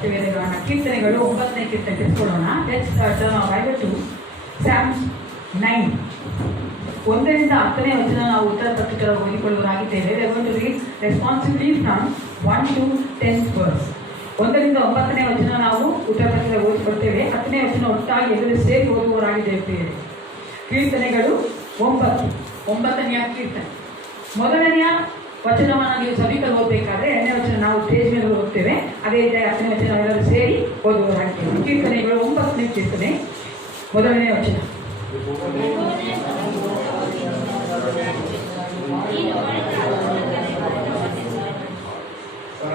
ಸತ್ಯವೇದಗಳನ್ನ ಕೀರ್ತನೆಗಳು 9ನೇ ಕೀರ್ತನೆ ತೆಗೆದುಕೊಳ್ಳೋಣ. Let's turn our Bible to Psalms 9 1ರಿಂದ 10ನೇ ವಚನ ನಾವು ಉತ್ತರ ಪತ್ರಿಕೆಗಳ ಓದಿಕೊಳ್ಳುವರಾಗಿದ್ದೇವೆ. We are going to read responsibly from 1 to 10th verse. 1ರಿಂದ 9ನೇ ವಚನ ನಾವು ಉತ್ತರ ಪತ್ರಿಕೆ ಓದಿಕೊಳ್ತೇವೆ. 10ನೇ ವಚನ ಒಟ್ಟಾಗಿ ಎಲ್ಲರೂ ಸೇರಿ ಓದುವವರಾಗಿದ್ದೇವೆ. ಕೀರ್ತನೆಗಳು 9ನೇ ಕೀರ್ತನೆ ಮೊದಲನೆಯ ವಚನವನ್ನು ನೀವು ಸಭಿಕರು ಓದಬೇಕಾದ್ರೆ 2ನೇ ವಚನ ನಾವು ಸ್ಟೇಜ್ ಮೇಲೆ ಓದ್ತೇವೆ. ಅದೇ ರೀತಿ 10ನೇ ವಚನ ಎಲ್ಲರೂ ಸೇರಿ ಓದುವವರಾಗಿದ್ದೇವೆ. ಕೀರ್ತನೆಗಳು 9ನೇ ಕೀರ್ತನೆ ಮೊದಲನೇ ವಚನ.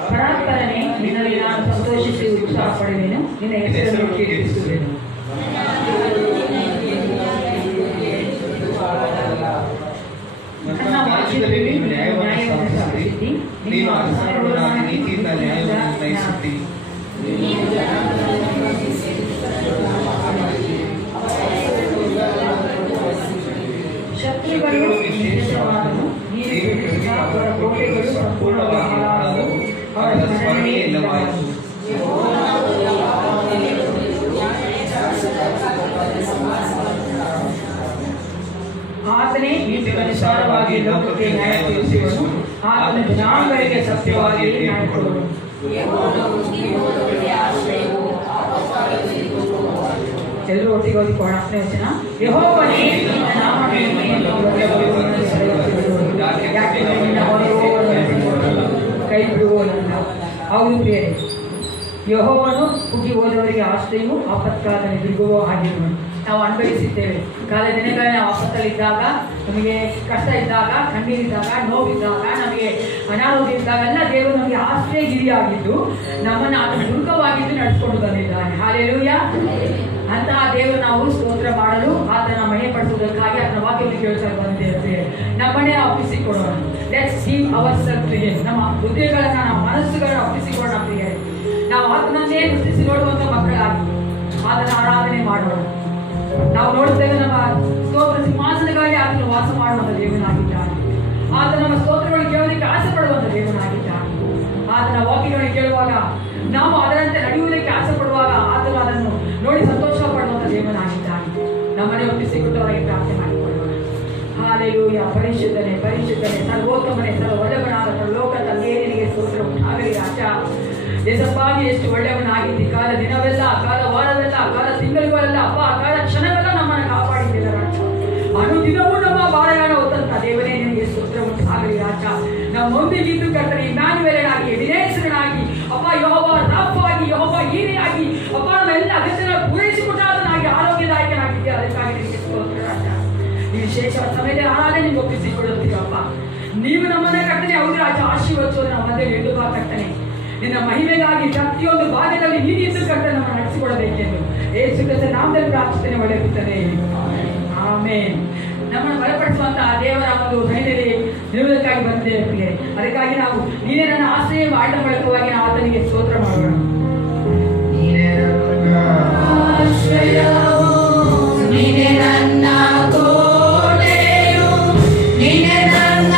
ಪರಾತ್ಪರನೆ, ನಿನ್ನಲ್ಲಿ ನಾನು ಸಂತೋಷಿಸಿ ಉತ್ಸಾಹ ಪಡುವೆನು, ನಿನ್ನ ಹೆಸರನ್ನು ಕೀರ್ತಿಸುವೆನು. ನನ್ನ ವಾಕ್ಯದಲ್ಲಿ ನ್ಯಾಯವನ್ನು ಸ್ಥಾಪಿಸಿ, ನೀನು ಅಸಹ್ಯವಾಗಿ ನೀತಿಯಿಂದ ನ್ಯಾಯವನ್ನು ನಿರ್ಣಯಿಸುತ್ತಿ. ಶತ್ರುಗಳು ನಿಶ್ಚಯವಾದವು, ಅವರ ಕೋಟೆಗಳು ಸಂಪೂರ್ಣವಾಗಿ ಹಾಳಾದವು, ಅವರ ಸ್ಮರಣೆ ಇಲ್ಲವಾಯಿತು. ಆತನೇ ನೀತಿಗನುಸಾರವಾಗಿ ಲೋಕಕ್ಕೆ ನ್ಯಾಯ ತೀರಿಸುವನು, ಆತನ ಜನಾಂಗಗಳಿಗೆ ಸತ್ಯವಾಗಿ ನ್ಯಾಯ ಕೊಡುವನು. ಎಲ್ಲರೂ ಒಟ್ಟಿಗೆ ಓದಿಕೊಳ್ಳೋಣ. 10ನೇ ವಚನ. ಯೆಹೋವನೇ ನಿನ್ನ ನಾಮವನ್ನು ಕೈ ಬಿಡುವವನಲ್ಲ. ಹೌದು ಪ್ರಿಯರೇ, ಯೆಹೋವನು ಕುಗ್ಗಿ ಹೋದವರಿಗೆ ಆಶ್ರಯವೂ ಆಪತ್ಕಾಲದಲ್ಲಿ ದುರ್ಗವೂ ಆಗಿರುವನು. ನಾವು ಅನುಭವಿಸಿದ್ದೇವೆ. ಕಾಲ ದಿನಗಳನ್ನ ಆಪತ್ತಲ್ಲಿದ್ದಾಗ, ನಮಗೆ ಕಷ್ಟ ಇದ್ದಾಗ, ಕಣ್ಣೀರಿದ್ದಾಗ, ನೋವಿದ್ದಾಗ, ನಮಗೆ ಅನಾರೋಗ್ಯ ಇದ್ದಾಗೆಲ್ಲ ದೇವರು ನಮಗೆ ಆಶ್ರಯ ಗಿರಿಯಾಗಿದ್ದು ನಮ್ಮನ್ನು ಆತನ ದುರ್ಗವಾಗಿದ್ದು ನಡೆಸ್ಕೊಂಡು ಬಂದಿದ್ದಾನೆ. ಹಾಲೆಲೂಯಾ. ಅಂತಹ ದೇವರು ನಾವು ಸ್ತೋತ್ರ ಮಾಡಲು, ಆತನ ಮನೆ ಪಡಿಸುವುದಕ್ಕಾಗಿ ಆತನ ವಾಕ್ಯವನ್ನು ಕೇಳ್ತಾ ಬಂದಿದ್ದೇವೆ. ನಮ್ಮನ್ನೇ ಒಪ್ಪಿಸಿಕೊಡೋಣ. Let's give ourselves to him. ನಮ್ಮ ಹೃದಯಗಳನ್ನ, ನಮ್ಮ ಮನಸ್ಸುಗಳನ್ನ ಒಪ್ಪಿಸಿಕೊಳ್ಳೋಣ ಪ್ರಿಯರೇ. ನಾವು ಆತನನ್ನೇ ದೃಷ್ಟಿಸಿ ನೋಡುವಂತ ಮಕ್ಕಳಾಗಿ ಆತನ ಆರಾಧನೆ ಮಾಡೋಣ. ನಾವು ನೋಡುತ್ತೇವೆ, ನಮ್ಮ ಸ್ತೋತ್ರ ಸಿಂಹಾಸನಗಳಲ್ಲಿ ಆತನು ವಾಸ ಮಾಡುವಂತ ದೇವನಾಗಿದ್ದಾನೆ. ಆತ ನಮ್ಮ ಸ್ತೋತ್ರಗಳು ಕೇಳೋದಕ್ಕೆ ಆಸೆ ಪಡುವಂತ ದೇವನಾಗಿದ್ದಾನೆ. ಆತನ ವಾಕ್ಯಗಳನ್ನು ಕೇಳುವಾಗ, ನಾವು ಅದರಂತೆ ನಡೆಯುವುದಕ್ಕೆ ಆಸೆ ಪಡುವಾಗ ಆತನು ಅದನ್ನು ನೋಡಿ ಸಂತೋಷ ಪಡುವಂತ ದೇವನಾಗಿದ್ದಾನೆ. ನಮ್ಮನೆ ಒಪ್ಪಿಸಿಕೊಟ್ಟವರಾಗಿ ಪ್ರಾರ್ಥನೆ ಮಾಡಿಕೊಳ್ಳೋಣ. ಹಾಲೆಲೂಯಾ. ಪರಿಶುದ್ಧನೆ, ಪರಿಶುದ್ಧನೆ, ಸರ್ವೋತ್ತಮನೆ, ಸರ್ವೊಳ್ಳೆಯವನಾದ ಸರ್ವಲೋಕದ ದೇವನಿಗೆ ಸ್ತೋತ್ರ ಉಂಟಾಗಲಿ. ರಾಜ ದೇಶಪ್ಪಾಗಿ ಎಷ್ಟು ಒಳ್ಳೆಯವನಾಗಿದ್ದಿ. ಕಾಲ ದಿನವೆಲ್ಲ, ಕಾಲ ವಾರವೆಲ್ಲ, ಕಾಲ ತಿಂಗಳುಗಳೆಲ್ಲ, ಅಪ್ಪ ಕಾಲ ಕ್ಷಣವೆಲ್ಲ ನಮ್ಮನ್ನು ಕಾಪಾಡಿದ್ದಿಲ್ಲ ರಾಜ. ಅನುದಿನವೂ ನಮ್ಮ ಭಾರಯಾಣ ಹೊತ್ತಂತ ದೇವನೇ ನಿನಗೆ ಸ್ತೋತ್ರ ಉಂಟಾಗಲಿ ರಾಜ. ನಮ್ಮೊಂದಿಗಿದ್ದು ಕರ್ತನೆ ಇಮ್ಯಾನ್ಯುಯಲನಾಗಿ, ಎಬಿನೇಸರನಾಗಿ, ಅಪ್ಪ ಯೆಹೋವ ರಾಫಾಗಿ, ಯೆಹೋವ ಈರೆಯಾಗಿ, ಅಪ್ಪ ನಮ್ಮೆಲ್ಲ ಅಗತ್ಯನ ಪೂರೈಸಿಕೊಟ್ಟಾದನಾಗಿ, ಆರೋಗ್ಯದಾಯಕನಾಗಿದ್ದೆ. ಅದಕ್ಕಾಗಿ ನಿನಗೆ ಸ್ತೋತ್ರ ರಾಜ. ಈ ವಿಶೇಷ ಸಮಯದ ಆರಾಧನೆ ನಿಮ್ಗೆ ಒಪ್ಪಿಸಿಕೊಡುತ್ತೀರಪ್ಪ. ನೀವು ನಮ್ಮನ್ನ ಕರ್ತನೆ ಹೌದು ರಾಜ ಆಶೀರ್ವದಿಸೋದು ನಮ್ಮ ಮಧ್ಯೆ ಎದ್ದು ಬಾ ಕರ್ತನೆ. ನಿನ್ನ ಮಹಿಮೆಗಾಗಿ ಪ್ರತಿಯೊಂದು ಭಾಗದಲ್ಲಿ ನೀನಿದ್ದು ಕರ್ತನೆ ನಮ್ಮ ನಡೆಸಿಕೊಡಬೇಕೆಂದು ಯೇಸು ಕ್ರಿಸ್ತನ ನಾಮದಲ್ಲಿ ಪ್ರಾರ್ಥನೆ ಒಳ್ಳೆಯುತ್ತದೆ. ಆಮೆನ್. ನಮ್ಮನ್ನು ಬಲಪಡಿಸುವಂತಹ ದೇವರ ಒಂದು ಧೈರ್ಯದಲ್ಲಿ ನಿಲ್ಲುವುದಕ್ಕಾಗಿ ಬಂದಿದ್ದೇವೆ ಪ್ರಿಯರೇ. ಅದಕ್ಕಾಗಿ ನಾವು ನೀನೇ ನನ್ನ ಆಶ್ರಯ ಆಟ ಮೂಲಕವಾಗಿ ನಾವು ಆತನಿಗೆ ಸ್ತೋತ್ರ ಮಾಡೋಣ. ನೀನೇ ನನ್ನ ಆಶ್ರಯವು, ನೀನೇ ನನ್ನ ಕೋಟೆಯು, ನೀನೇ ನನ್ನ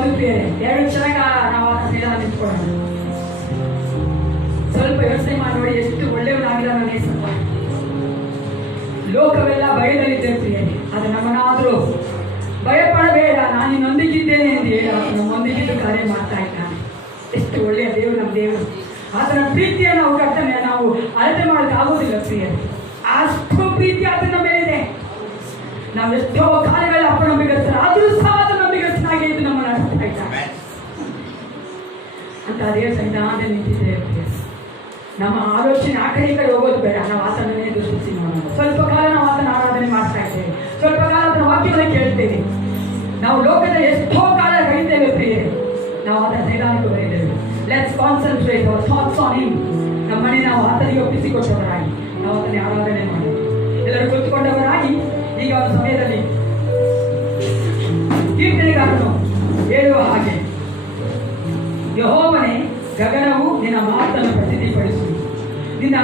ಹೌದು ಪ್ರಿಯರೇ, 2 ಕ್ಷಣಕಾಲ ನಾವು ಆತನ ಸನ್ನಿಧಾನ ನಿಂತ್ಕೊಳ್ಳೋಣ. ಸ್ವಲ್ಪ ಯೋಚನೆ ಮಾಡಿ ನೋಡಿ, ಎಷ್ಟು ಒಳ್ಳೆಯವನಾಗಿಲ್ಲ ನನ್ನ ಯೇಸಪ್ಪ. ಲೋಕವೆಲ್ಲ ಭಯದಲ್ಲಿದ್ದೆ ಪ್ರಿಯರೇ, ಅದು ನಮ್ಮನ್ನಾದರೂ ಭಯಪಡಬೇಡ, ನಾನು ನಿನ್ನೊಂದಿಗಿದ್ದೇನೆ ಎಂದು ಹೇಳಿ ಆತ ನಮ್ಮೊಂದಿಗಿದ್ದು ಕಾರ್ಯ ಮಾಡ್ತಾ ಇದ್ದಾನೆ. ಎಷ್ಟು ಒಳ್ಳೆಯ ದೇವರು ನಮ್ಮ ದೇವರು. ಆತನ ಪ್ರೀತಿಯನ್ನು ನಾವು ಕರ್ತನೆ ನಾವು ಅಳತೆ ಮಾಡೋಕ್ಕಾಗೋದಿಲ್ಲ ಪ್ರಿಯರೇ. ಅಷ್ಟು ಪ್ರೀತಿ ಆತನ ಮೇಲಿದೆ. ನಾವೆಷ್ಟೋ ಕಾಲಗಳ ಅಪನಂಬಿಕಸ್ಥರು, ಆದರೂ ಸಹ ಆತ ನಂಬಿಕಸ್ಥನಾಗಿ ಇದ್ದು ನಮ್ಮನ್ನು ನಡೆಸ್ತಾ ಇದ್ದಾನೆ ಅಂತ ದೇವರ ಸನ್ನಿಧಾನದಲ್ಲಿ ನಿಂತಿದ್ದೇವೆ ಪ್ರಿಯರೇ. ನಮ್ಮ ಆಲೋಚನೆ ಆ ಕಡೆ ಈ ಕಡೆ ಹೋಗೋದು ಬೇಡ, ನಾವು ಆತನನ್ನೇ ದೃಷ್ಟಿಸಿ ನೋಡೋಣ. ಸ್ವಲ್ಪ ಕಾಲ ನಾವು ಆತನ ಆರಾಧನೆ ಮಾಡ್ತಾ ಇದ್ದೇವೆ, ಸ್ವಲ್ಪ ಕಾಲ ಆತನ ವಾಕ್ಯವನ್ನು ಕೇಳ್ತೇವೆ. ನಾವು ಲೋಕದ ಎಷ್ಟೋ ಕಾಲ ಕಳೀತೇವೆ ಪ್ರಿಯರೇ, ನಾವು ಆತನ ಸನ್ನಿಧಾನಕ್ಕೆ ಬರೀತೇವೆ. Let's concentrate our thoughts on him. ನಮ್ಮನೆ ನಾವು ಆತನಿಗೆ ಒಪ್ಪಿಸಿಕೊಟ್ಟವರಾಗಿ ನಾವು ಆತನ ಆರಾಧನೆ ಮಾಡಿ ಎಲ್ಲರೂ ಕುಳಿತುಕೊಂಡವರಾಗಿ ಈಗ ಒಂದು ಸಮಯದಲ್ಲಿ ಕೀರ್ತನೆಗಾರನು ಹೇಳುವ ಹಾಗೆ, ಯೆಹೋವನೇ, ಗಗನವು ನಿನ್ನ ಮಾತನ್ನು ಪ್ರಸಿದ್ಧಿಪಡಿಸುವುದು, ನಿನ್ನ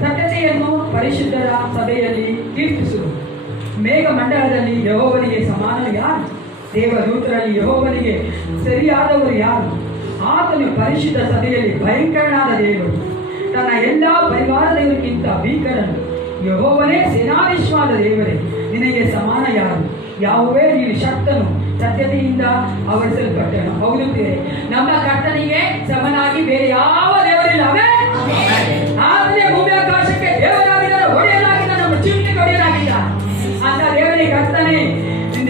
ಸತ್ಯತೆಯನ್ನು ಪರಿಶುದ್ಧರ ಸಭೆಯಲ್ಲಿ ಕೀರ್ತಿಸುವುದು. ಮೇಘಮಂಡಲದಲ್ಲಿ ಯೆಹೋವನಿಗೆ ಸಮಾನರು ಯಾರು? ದೇವದೂತರಲ್ಲಿ ಯೆಹೋವನಿಗೆ ಸರಿಯಾದವರು ಯಾರು? ಆತನು ಪರಿಶುದ್ಧ ಸಭೆಯಲ್ಲಿ ಭಯಂಕರನಾದ ದೇವರು, ತನ್ನ ಎಲ್ಲ ಪರಿವಾರ ದೇವರಿಗಿಂತ ಭೀಕರನು. ಯೆಹೋವನೇ ಸೇನಾಧೀಶ್ವರ ದೇವರೇ, ನಿನಗೆ ಸಮಾನ ಯಾರು? ಯಾವುದೇ ನೀನು ಶಕ್ತನು, ಸತ್ಯತೆಯಿಂದ ಆವರಿಸಲ್ಪಟ್ಟನು. ಹೌದು ಪ್ರಿಯರೇ, ನಮ್ಮ ಕರ್ತನಿಗೆ ಸಮನಾಗಿ ಬೇರೆ ಯಾವ ದೇವರಿಲ್ಲವೇ? ಆತನೇ ಭೂಮಿ ಆಕಾಶಕ್ಕೆ ದೇವರಾಗಿದ್ದ, ಒಡೆಯನಾಗಿದ್ದ, ನಮ್ಮ ಜೀವನಕ್ಕೆ ಒಡೆಯನಾಗಿದ್ದ ಅಂತ ದೇವರಿಗೆ ಕರ್ತನೆ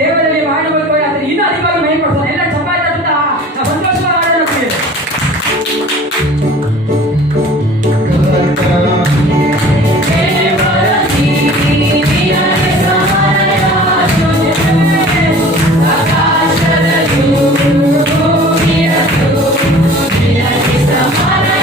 ದೇವರಲ್ಲಿ ಮಾಡಬೇಕು. ಆದ್ರೆ ಇನ್ನೂ ಅಧಿಕವಾಗಿ ಮಹಿಮೆಪಡಿಸೋಣ. ಎಲ್ಲ ಚಪ್ಪಾಳೆ ತಟ್ಟುತ್ತಾ ನಾವು ಸಂತೋಷವಾಗಿ ಆಡೋಣ ಪ್ರಿಯರೇ. Samana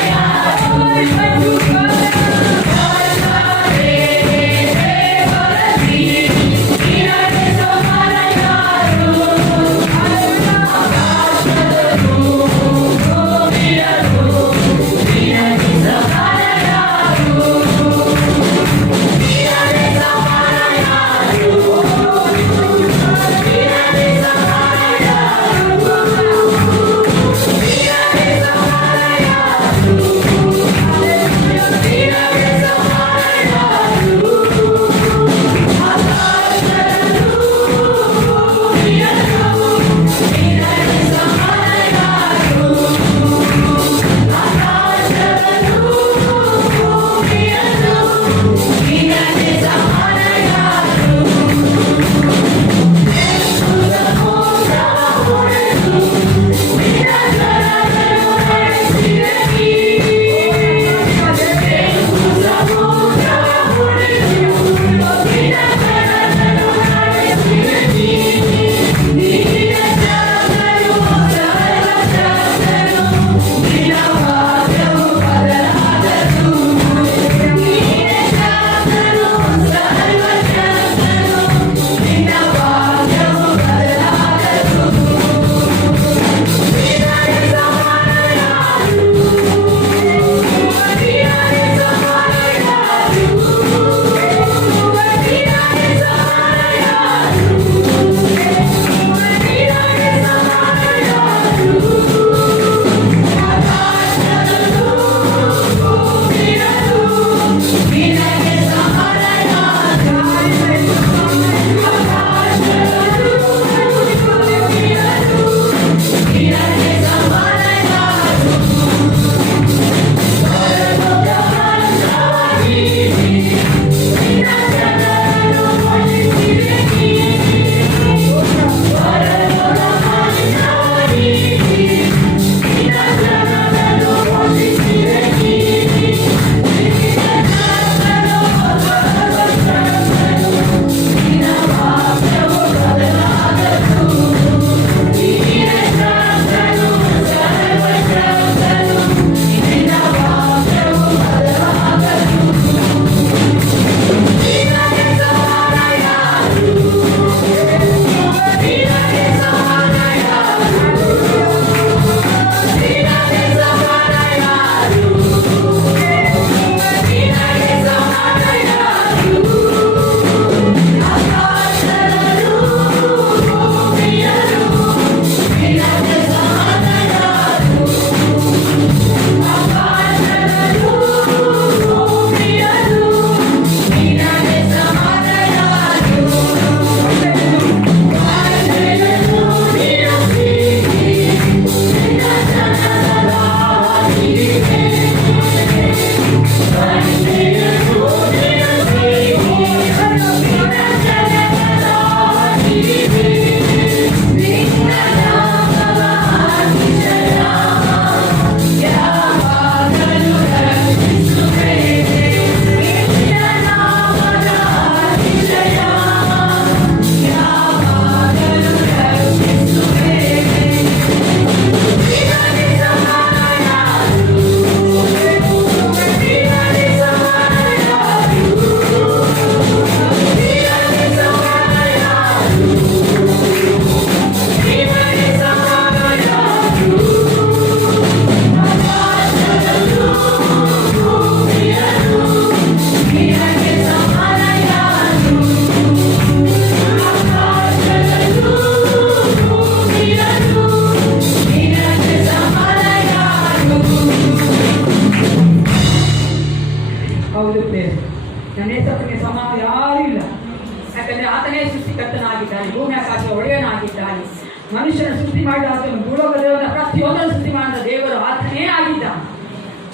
ಮನುಷ್ಯನ ಸೃಷ್ಟಿ ಮಾಡಿದ ಆತನು, ಭೂಲೋಕದ ಪ್ರತಿಯೊಂದನ್ನು ಸೃಷ್ಟಿ ಮಾಡಿದ ದೇವರು ಆತನೇ ಆಗಿದ್ದ.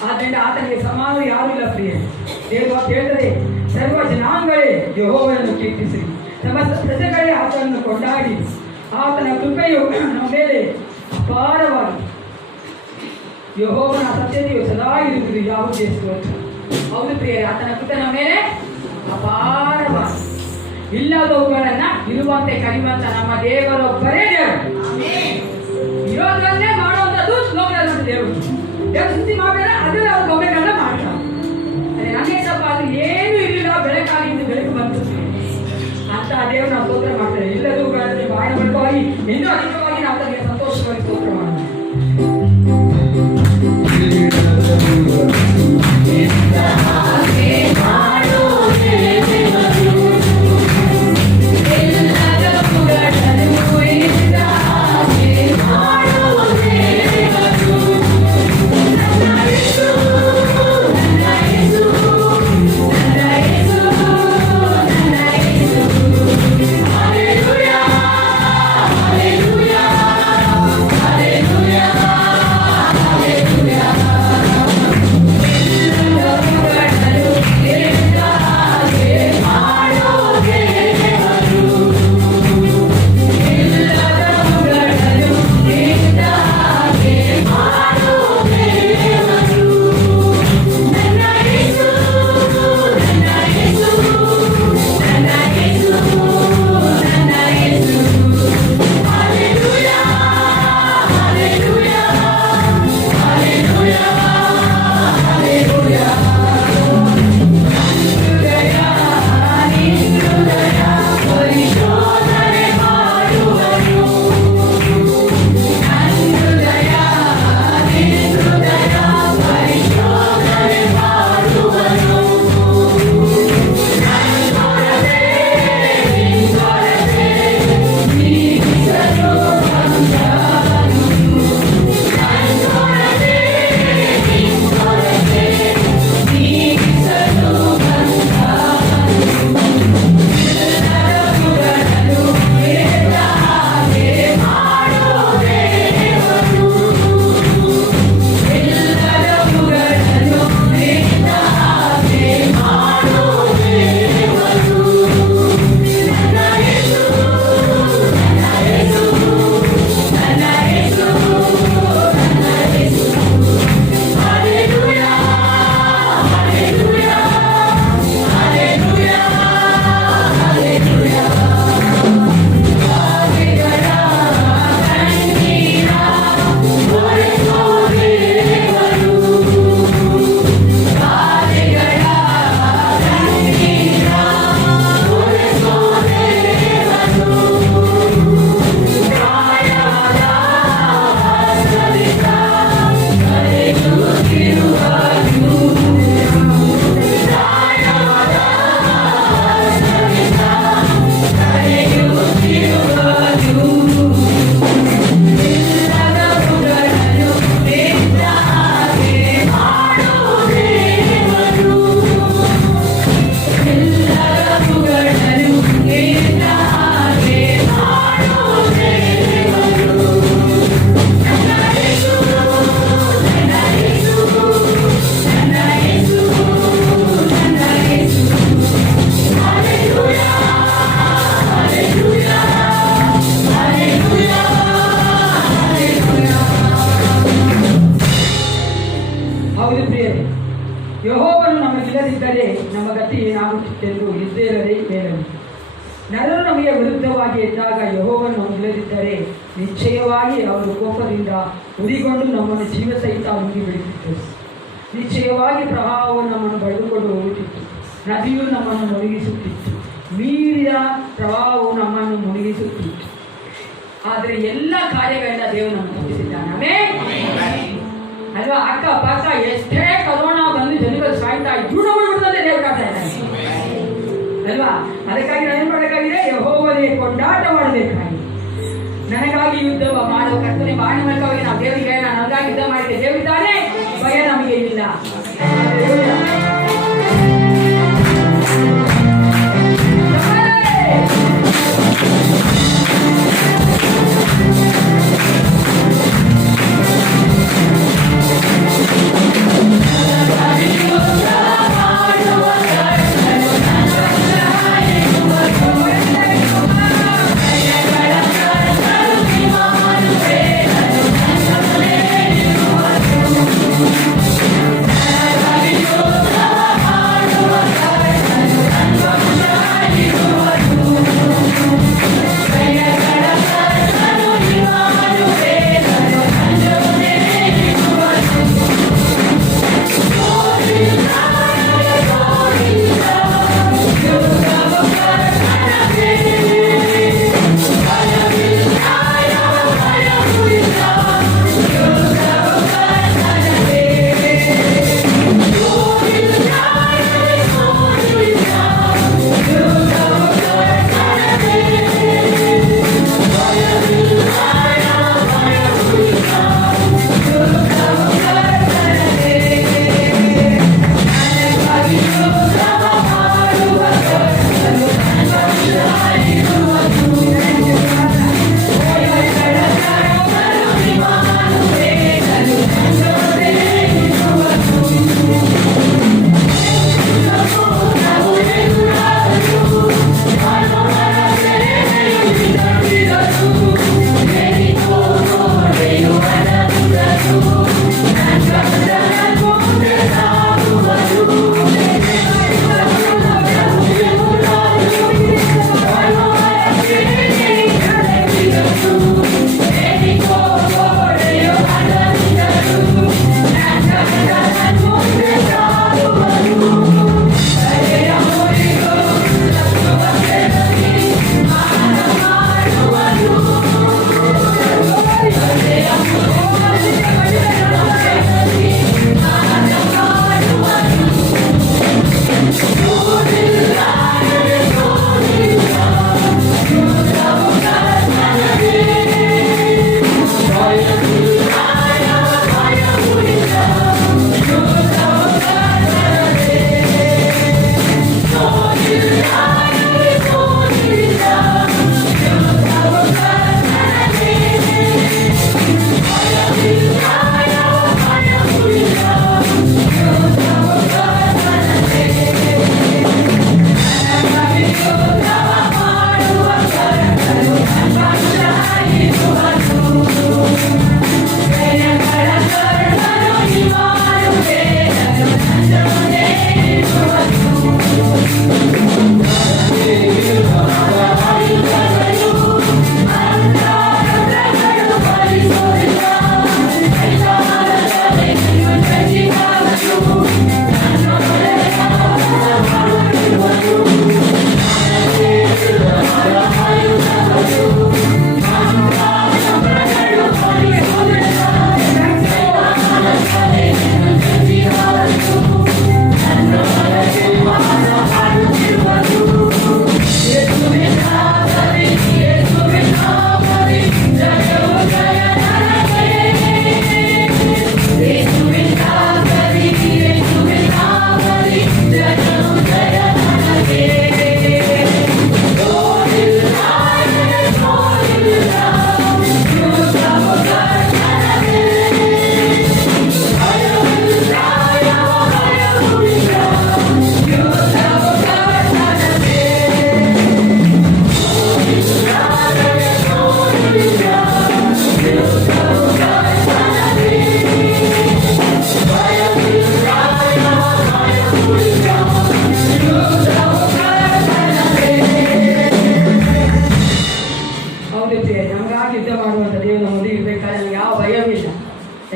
ಆದ್ದರಿಂದ ಆತನಿಗೆ ಸಮಾನ ಯಾರೂ ಇಲ್ಲ ಪ್ರಿಯ. ದೇವರು ಹೇಳ್ತದೆ, ಸರ್ವ ಜನಾಂಗಗಳೇ ಯೆಹೋವನನ್ನು ಕೀರ್ತಿಸಿ, ಸಮಸ್ತ ಪ್ರಜೆಗಳೇ ಆತನನ್ನು ಕೊಂಡಾಡಿ. ಆತನ ಕೃಪೆಯು ನಮ್ಮ ಮೇಲೆ ಅಪಾರವಾಗಿ, ಯೆಹೋವನ ಸತ್ಯತೆಯು ಸದಾ ಇರುವುದು ಯಾವುದೇ ಸ್ತೋತ್ರ. ಹೌದು ಪ್ರಿಯರೇ, ಆತನ ಕೃಪೆ ನಮ್ಮ ಮೇಲೆ ಅಪಾರವಾಗಿ, ಇಲ್ಲದವುಗಳನ್ನ ಇರುವಂತೆ ಕಲಿಯುವಂತ ನಮ್ಮ ದೇವರೊಬ್ಬರೇ ದೇವರು. ಇರೋದ್ರನ್ನೇ ಮಾಡುವಂಥದ್ದು ಲೋಕದ ದೇವರು. ದೇವರು ಸೃಷ್ಟಿ ಮಾಡಿದ್ರೆ ಅದೇ ಅವ್ರ ಗೊಂಬೆಗಳನ್ನ ಮಾಡ್ತಾರೆ. ಅದೇ ನನಗೆ ಸ್ವಲ್ಪ ಅದು ಏನು ಇರಲಿಲ್ಲ, ಬೆಳಕಾಗಿದ್ದು ಬೆಳಕು ಬಂತು ಅಂತ ದೇವರು ನಾವು ಸ್ತೋತ್ರ ಮಾಡ್ತಾರೆ. ಇಲ್ಲದವುಗಳಲ್ಲಿ ಬಾಯ ಬಡವಾಗಿ ಇನ್ನೂ ಅಧಿಕವಾಗಿ ನಾವು ಅದಕ್ಕೆ ಸಂತೋಷವಾಗಿ ಸ್ತೋತ್ರ ಮಾಡ್ತೀವಿ. ಇಲ್ಲದಿದ್ದರೆ ನಮ್ಮ ಗತಿ ಏನಾಗುತ್ತಿತ್ತೆಂದು ಇದ್ದೇಳದೆ ಹೇಳಲಿ. ನರರು ನಮಗೆ ವಿರುದ್ಧವಾಗಿ ಎದ್ದಾಗ ಯೆಹೋವನು ಇಲ್ಲದಿದ್ದರೆ ನಿಶ್ಚಯವಾಗಿ ಅವರು ಕೋಪದಿಂದ ಉರಿಗೊಂಡು ನಮ್ಮನ್ನು ಜೀವಸಹಿತ ಮುಗಿಬಿಡುತ್ತಿತ್ತು. ನಿಶ್ಚಯವಾಗಿ ಪ್ರವಾಹವು ನಮ್ಮನ್ನು ಬಡಿದುಕೊಂಡು ಹೋಗುತ್ತಿತ್ತು, ನದಿಯು ನಮ್ಮನ್ನು ಮುಳುಗಿಸುತ್ತಿತ್ತು, ಮೀರಿದ ಪ್ರವಾಹವು ನಮ್ಮನ್ನು ಮುಳುಗಿಸುತ್ತಿತ್ತು. ಆದರೆ ಎಲ್ಲ ಕಾರ್ಯಗಳಿಂದ ದೇವರು ನಮ್ಮನ್ನು ತಪ್ಪಿಸಿದ್ದಾನೆ. ಅಲ್ವಾ? ಅಕ್ಕ ಪಕ್ಕ ಎಷ್ಟೇ ಕರೋನಾ ಬಂದು ಜನಗಳು ಸಾಯ್ತಾ ಇದ್ರು ಬಿಡುತ್ತದೆ ದೇವರು ಕಾಡ್ತಾ ಇದ್ದಾನೆ ಅಲ್ವಾ? ಅದಕ್ಕಾಗಿ ನಾನು ಮಾಡಬೇಕಾಗಿದೆ, ಯೆಹೋವನೇ ಕೊಂಡಾಟ ಮಾಡಬೇಕಾಗಿದೆ. ನನಗಾಗಿ ಯುದ್ಧ ಮಾಡುವ ಕರ್ತನೆ ಬಾಣಿ ಮೂಲಕವಾಗಿ ನಾವು ದೇವರಿಗೆ ನನಗಾಗಿ ಯುದ್ಧ ಮಾಡಿದೆ, ದೇವರಿದ್ದಾನೆ, ಭಯ ನಮಗೆ ಇಲ್ಲ.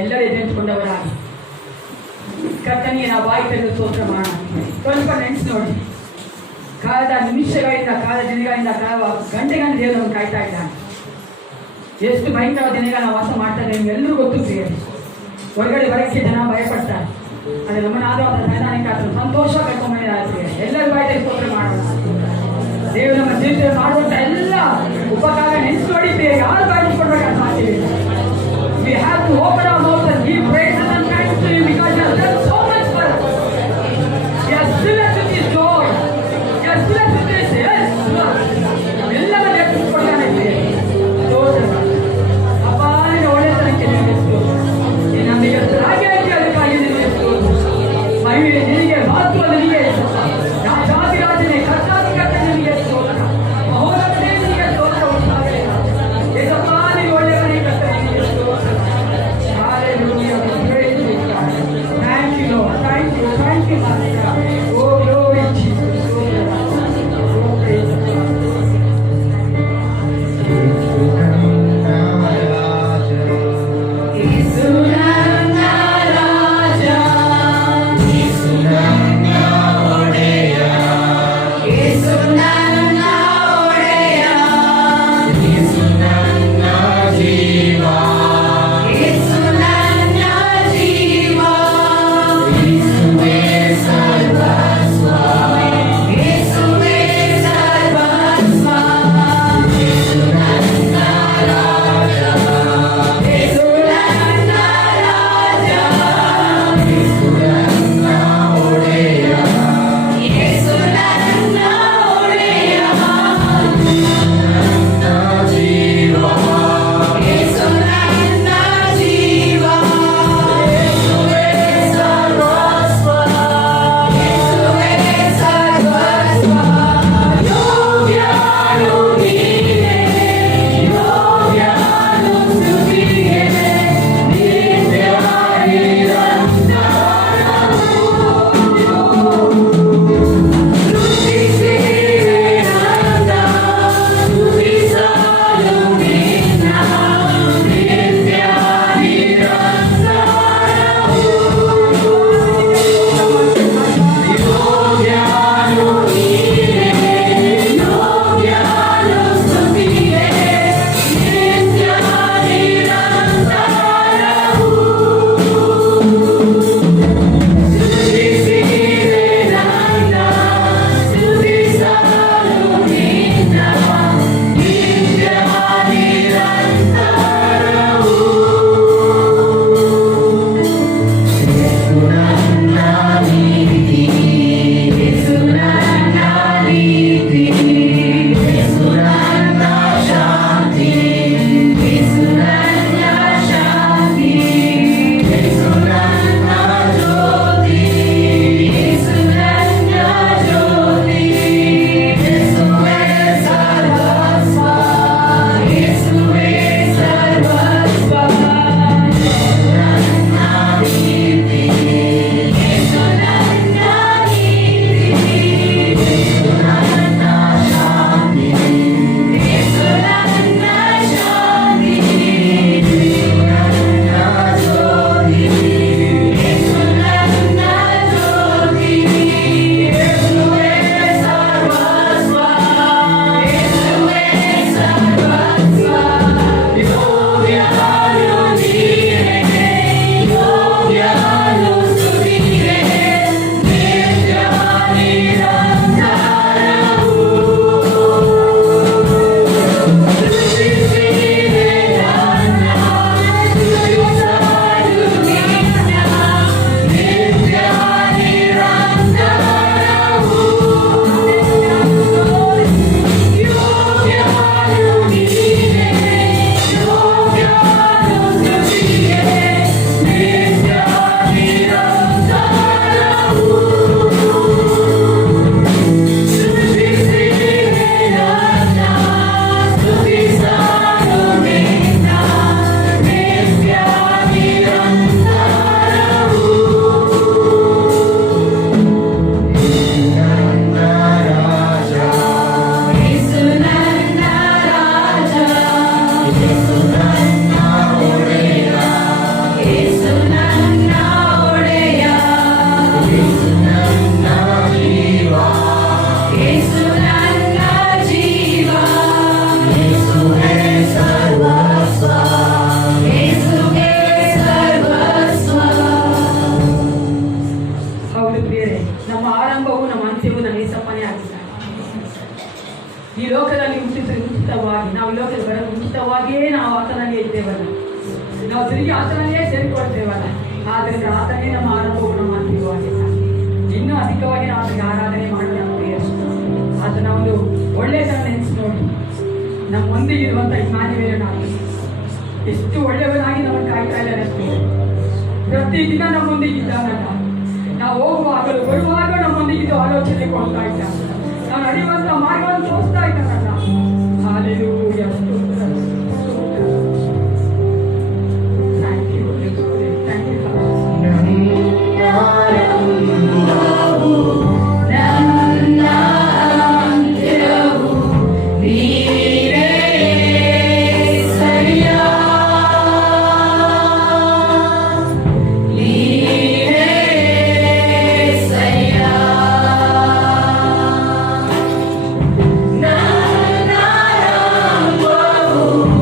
ಎಲ್ಲರೂ ಎದುರಿಸಿಕೊಂಡವರಾಗಿ ಕರ್ತನಿಗೆ ನಾವು ಬಾಯಿ ತೆರೆದು ಸ್ತೋತ್ರ ಮಾಡೋಣ. ಸ್ವಲ್ಪ ನೆನೆಸಿ ನೋಡಿ, ಕಾಲದ ನಿಮಿಷಗಳಿಂದ, ಕಾಲ ದಿನಗಳಿಂದ, ಕಾಲ ಗಂಟೆಗಳ ದೇವರನ್ನು ಕಾಯ್ತಾ ಇದ್ದಾನೆ. ಎಷ್ಟು ಭಯಂಕರ ದಿನಗಳ ನಾವು ವಾಸ ಮಾಡ್ತಾ ಇದ್ದೇವೆ ನಿಮ್ಗೆಲ್ಲರೂ ಗೊತ್ತು ಪ್ರಿಯರೇ. ಹೊರಗಡೆ ಬರಕ್ಕೆ ಜನ ಭಯಪಡ್ತಾರೆ, ಆದರೆ ನಮ್ಮನ್ನಾದ್ರೂ ದೈನಾನಿಕ ಸಂತೋಷ ಕರ್ಕೊಂಡ್ಬಂದಿದ್ದಾರೆ. ಎಲ್ಲರೂ ಬಾಯಿ ತೆರೆದು ಸ್ತೋತ್ರ ಮಾಡೋಣ. ದೇವರು ನಮ್ಮ ಜೀವಿತದಲ್ಲಿ ಮಾಡುವಂಥ ಎಲ್ಲ ಉಪಕಾರ ನೆನೆಸಿ ನೋಡಿ ಪ್ರಿಯರೇ, ಯಾರು ಬಾಯಿ ಕೊಡ್ಬೇಕಾದ ಸಾಧ್ಯವಿಲ್ಲ. We have to open our mouth and give praises and thanks to Him because He has done so much for us. He has filled us with His joy. He has filled us with His love. ಎಲ್ಲರ ವ್ಯಕ್ತಿಕೊಡ್ತಾನೆ ಅಪ್ಪ, ನಿನ್ನ ಒಳ್ಳೆತನಕ್ಕೆ ನಿನಗೆ ಸ್ತೋತ್ರ. ನಮಗೆ ಹಾಗೆ ಅದಕ್ಕಾಗಿ ನಿನಗೆ ಸ್ತೋತ್ರ. ಮಹಿಳೆ ನಿನಗೆ ಮಹತ್ವ, ನಿನಗೆ ರಾಜಾದಿರಾಜನೇ ಕರ್ತಾಧಿಕತೆ ನಿನಗೆ ಸ್ತೋತ್ರ. ಮಹೋನ್ನತನೇ ನಿನಗೆ ಸ್ತೋತ್ರ ಉಂಟಾಗಲಿ. ಏಸಪ್ಪ, ನೀನು ಒಳ್ಳೆಯವನೇ ಕರ್ತನೇ ನಿನಗೆ ಸ್ತೋತ್ರ. Hallelujah. ಆತನನ್ನೇ ಸೇರಿಕೊಳ್ತೇವಲ್ಲ, ಆದ್ದರಿಂದ ಆತನೇ ನಮ್ಮ ಆರಂಭವು ನಮ್ಮ ಅಂತಿಮವಾಗಿದ್ದಾನೆ. ಇನ್ನೂ ಅಧಿಕವಾಗಿ ನಾವು ಆತನಿಗೆ ಆರಾಧನೆ ಮಾಡೋಣ ಪ್ರಿಯರೇ. ಆತನ ಒಂದು ಒಳ್ಳೆಯತನ ನೆನೆಸಿ ನೋಡಿ. ನಮ್ಮೊಂದಿಗಿರುವಂಥ ಇಮ್ಯಾನ್ಯುವೇಲ್ ಆತ ಎಷ್ಟು ಒಳ್ಳೆಯವನಾಗಿ ನಮ್ಮನ್ನು ಕಾಯ್ತಾ ಇದ್ದಾನೆ ಪ್ರಿಯರೇ. ಪ್ರತಿದಿನ ನಮ್ಮೊಂದಿಗಿದ್ದಾನಲ್ಲ. ನಾವು ಹೋಗುವಾಗಲೂ ಬರುವಾಗ ನಮ್ಮೊಂದಿಗಿದ್ದು ಆಲೋಚನೆ ಕೊಡ್ತಾ ಇದ್ದಾನೆ. ನಾವು ನಡೆಯುವಂಥ ಮಾರ್ಗವನ್ನು ತೋರಿಸ್ತಾ ಇದ್ದಾನಲ್ಲ. ಹಾಲೆಲೂಯಾ, ಸ್ತೋತ್ರ, ಸ್ತೋತ್ರ. Thank you, Holy Spirit. Thank you, Father. Oh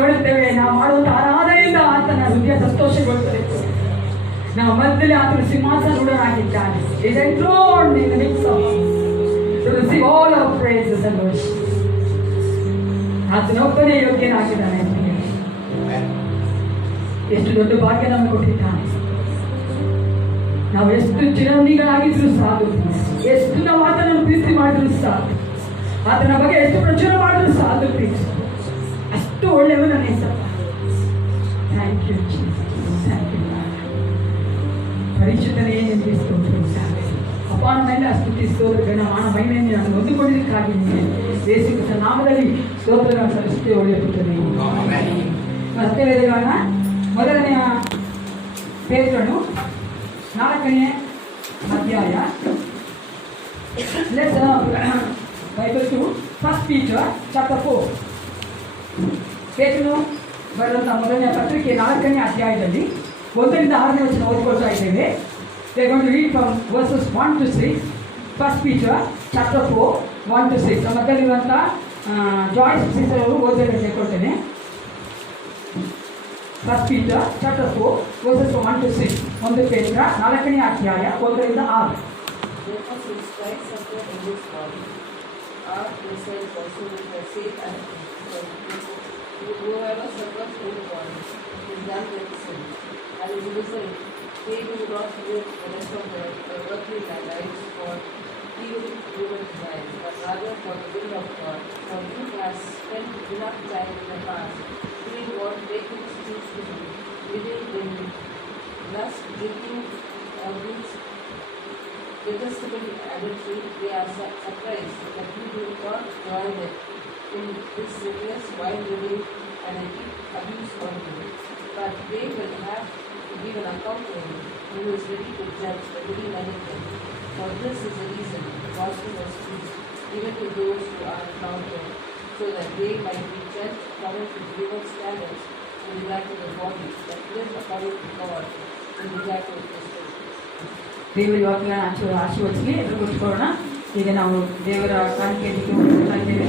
ನೋಡುತ್ತೇವೆ, ನಾವು ಮಾಡುವಂತ ಆರಾಧನೆಯಿಂದ ಆತನ ಹೃದಯ ಸಂತೋಷಗೊಳ್ಳುತ್ತದೆ. ನಾವು ಮಧ್ಯದಲ್ಲಿ ಆತನ ಸಿಂಹಾಸನೂಢನಾಗಿದ್ದಾನೆ. He is enthroned in the midst of us to receive all our praises and worship. ಆತನೊಬ್ಬನೇ ಯೋಗ್ಯನಾಗಿದ್ದಾನೆ. ಎಷ್ಟು ದೊಡ್ಡ ಭಾಗ್ಯ ನಮಗೆ ಕೊಟ್ಟಿದ್ದಾನೆ. ನಾವು ಎಷ್ಟು ಚಿರಂದಿಗಳಾಗಿದ್ರು ಸಾಕು, ಎಷ್ಟು ನಾವು ಆತನನ್ನು ಪ್ರೀತಿ ಮಾಡಿದ್ರು ಸಾಕು, ಆತನ ಬಗ್ಗೆ ಎಷ್ಟು ಪ್ರಚಾರ ಮಾಡಿದ್ರು ಸಾಕು, ಪ್ರೀತಿ ಅಷ್ಟು ಒಳ್ಳೆಯವರು ನನ್ನ ಹೆಸರು. Thank you thank you. ಪರಿಚಿತನೇ ನಿಂದಿಸ್ತುಂಟಾಗಲಿ ಅಪಾನ ಮೇಲೆ ಸ್ತುತಿಸ್ತೋದ್ರ ಗಣ ಮಾನ ಮಹಿಮೆಯನ್ನು ನಾನು ಹೊಂದಿಕೊಂಡಿದ್ದಕ್ಕಾಗಿ ನಿಮಗೆ ಬೇಸಿಕ ನಾಮದಲ್ಲಿ ಸ್ತೋತ್ರಗಳ ಸಲ್ಲಿಸುತ್ತೆ. ಒಳ್ಳೆಯುತ್ತದೆ. ಮತ್ತೆ ವೇದಗಾನ ಮೊದಲನೆಯ ಪೇತ್ರನು 4ನೇ ಅಧ್ಯಾಯ. Let's Bible to 1 Peter chapter 4. ಪೇತ್ರನು ಬರೆದಂತಹ ಮೊದಲನೆಯ ಪತ್ರಿಕೆ 4ನೇ ಅಧ್ಯಾಯದಲ್ಲಿ 1ರಿಂದ 6ನೇ ವಚನ ಓದಿಕೊಳ್ತಾ ಇದ್ದೇವೆ. We are going to read from verses 1 to 6. 1 Peter chapter 4 1 to 6. ನಮ್ಮಲ್ಲಿರುವಂಥ joys sister ಅವರು ಓದಬೇಕು ಹೇಳ್ಕೊಳ್ತೇನೆ. 1 Peter chapter 4 verses 1 to 6. 1 ಪೇತ್ರ 4ನೇ ಅಧ್ಯಾಯ 1ರಿಂದ 6. Whoever suffers in God is done with sin, and as a result, they do not live the rest of their earthly lives for evil human desires, but rather for the will of God. For you have spent enough time in the past doing what they could choose to do, living in lust, drinking, abuse, detestable adultery. They are surprised that you do not join them in this sickness while living and abuse on you. But they will have to give an account to him who is ready to judge the living and the dead. For this is the reason the gospel was preached even to those who are found dead, so that they might be judged according to human standards in regard to the body, that live according to God in regard to the spirit. ದೇವರ ವಾಕ್ಯ ಆಶೀರ್ವದಿಸಲಿ. ಎದುರು ಕೂತ್ಕೊಳ್ಳೋಣ. ಈಗ ನಾವು ದೇವರ ಕಾಣಿಕೆಗೆ ಹೋಗ್ತಾ ಇದ್ದೇವೆ.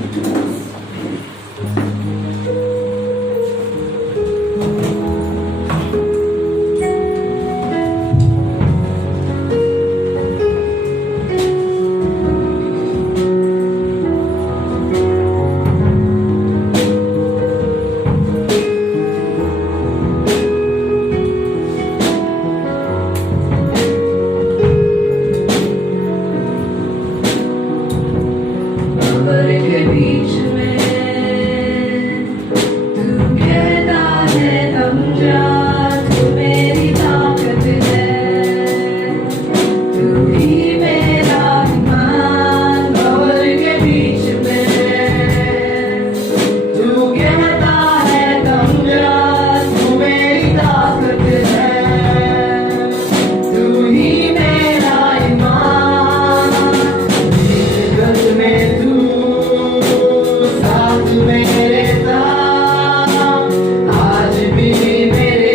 मेरे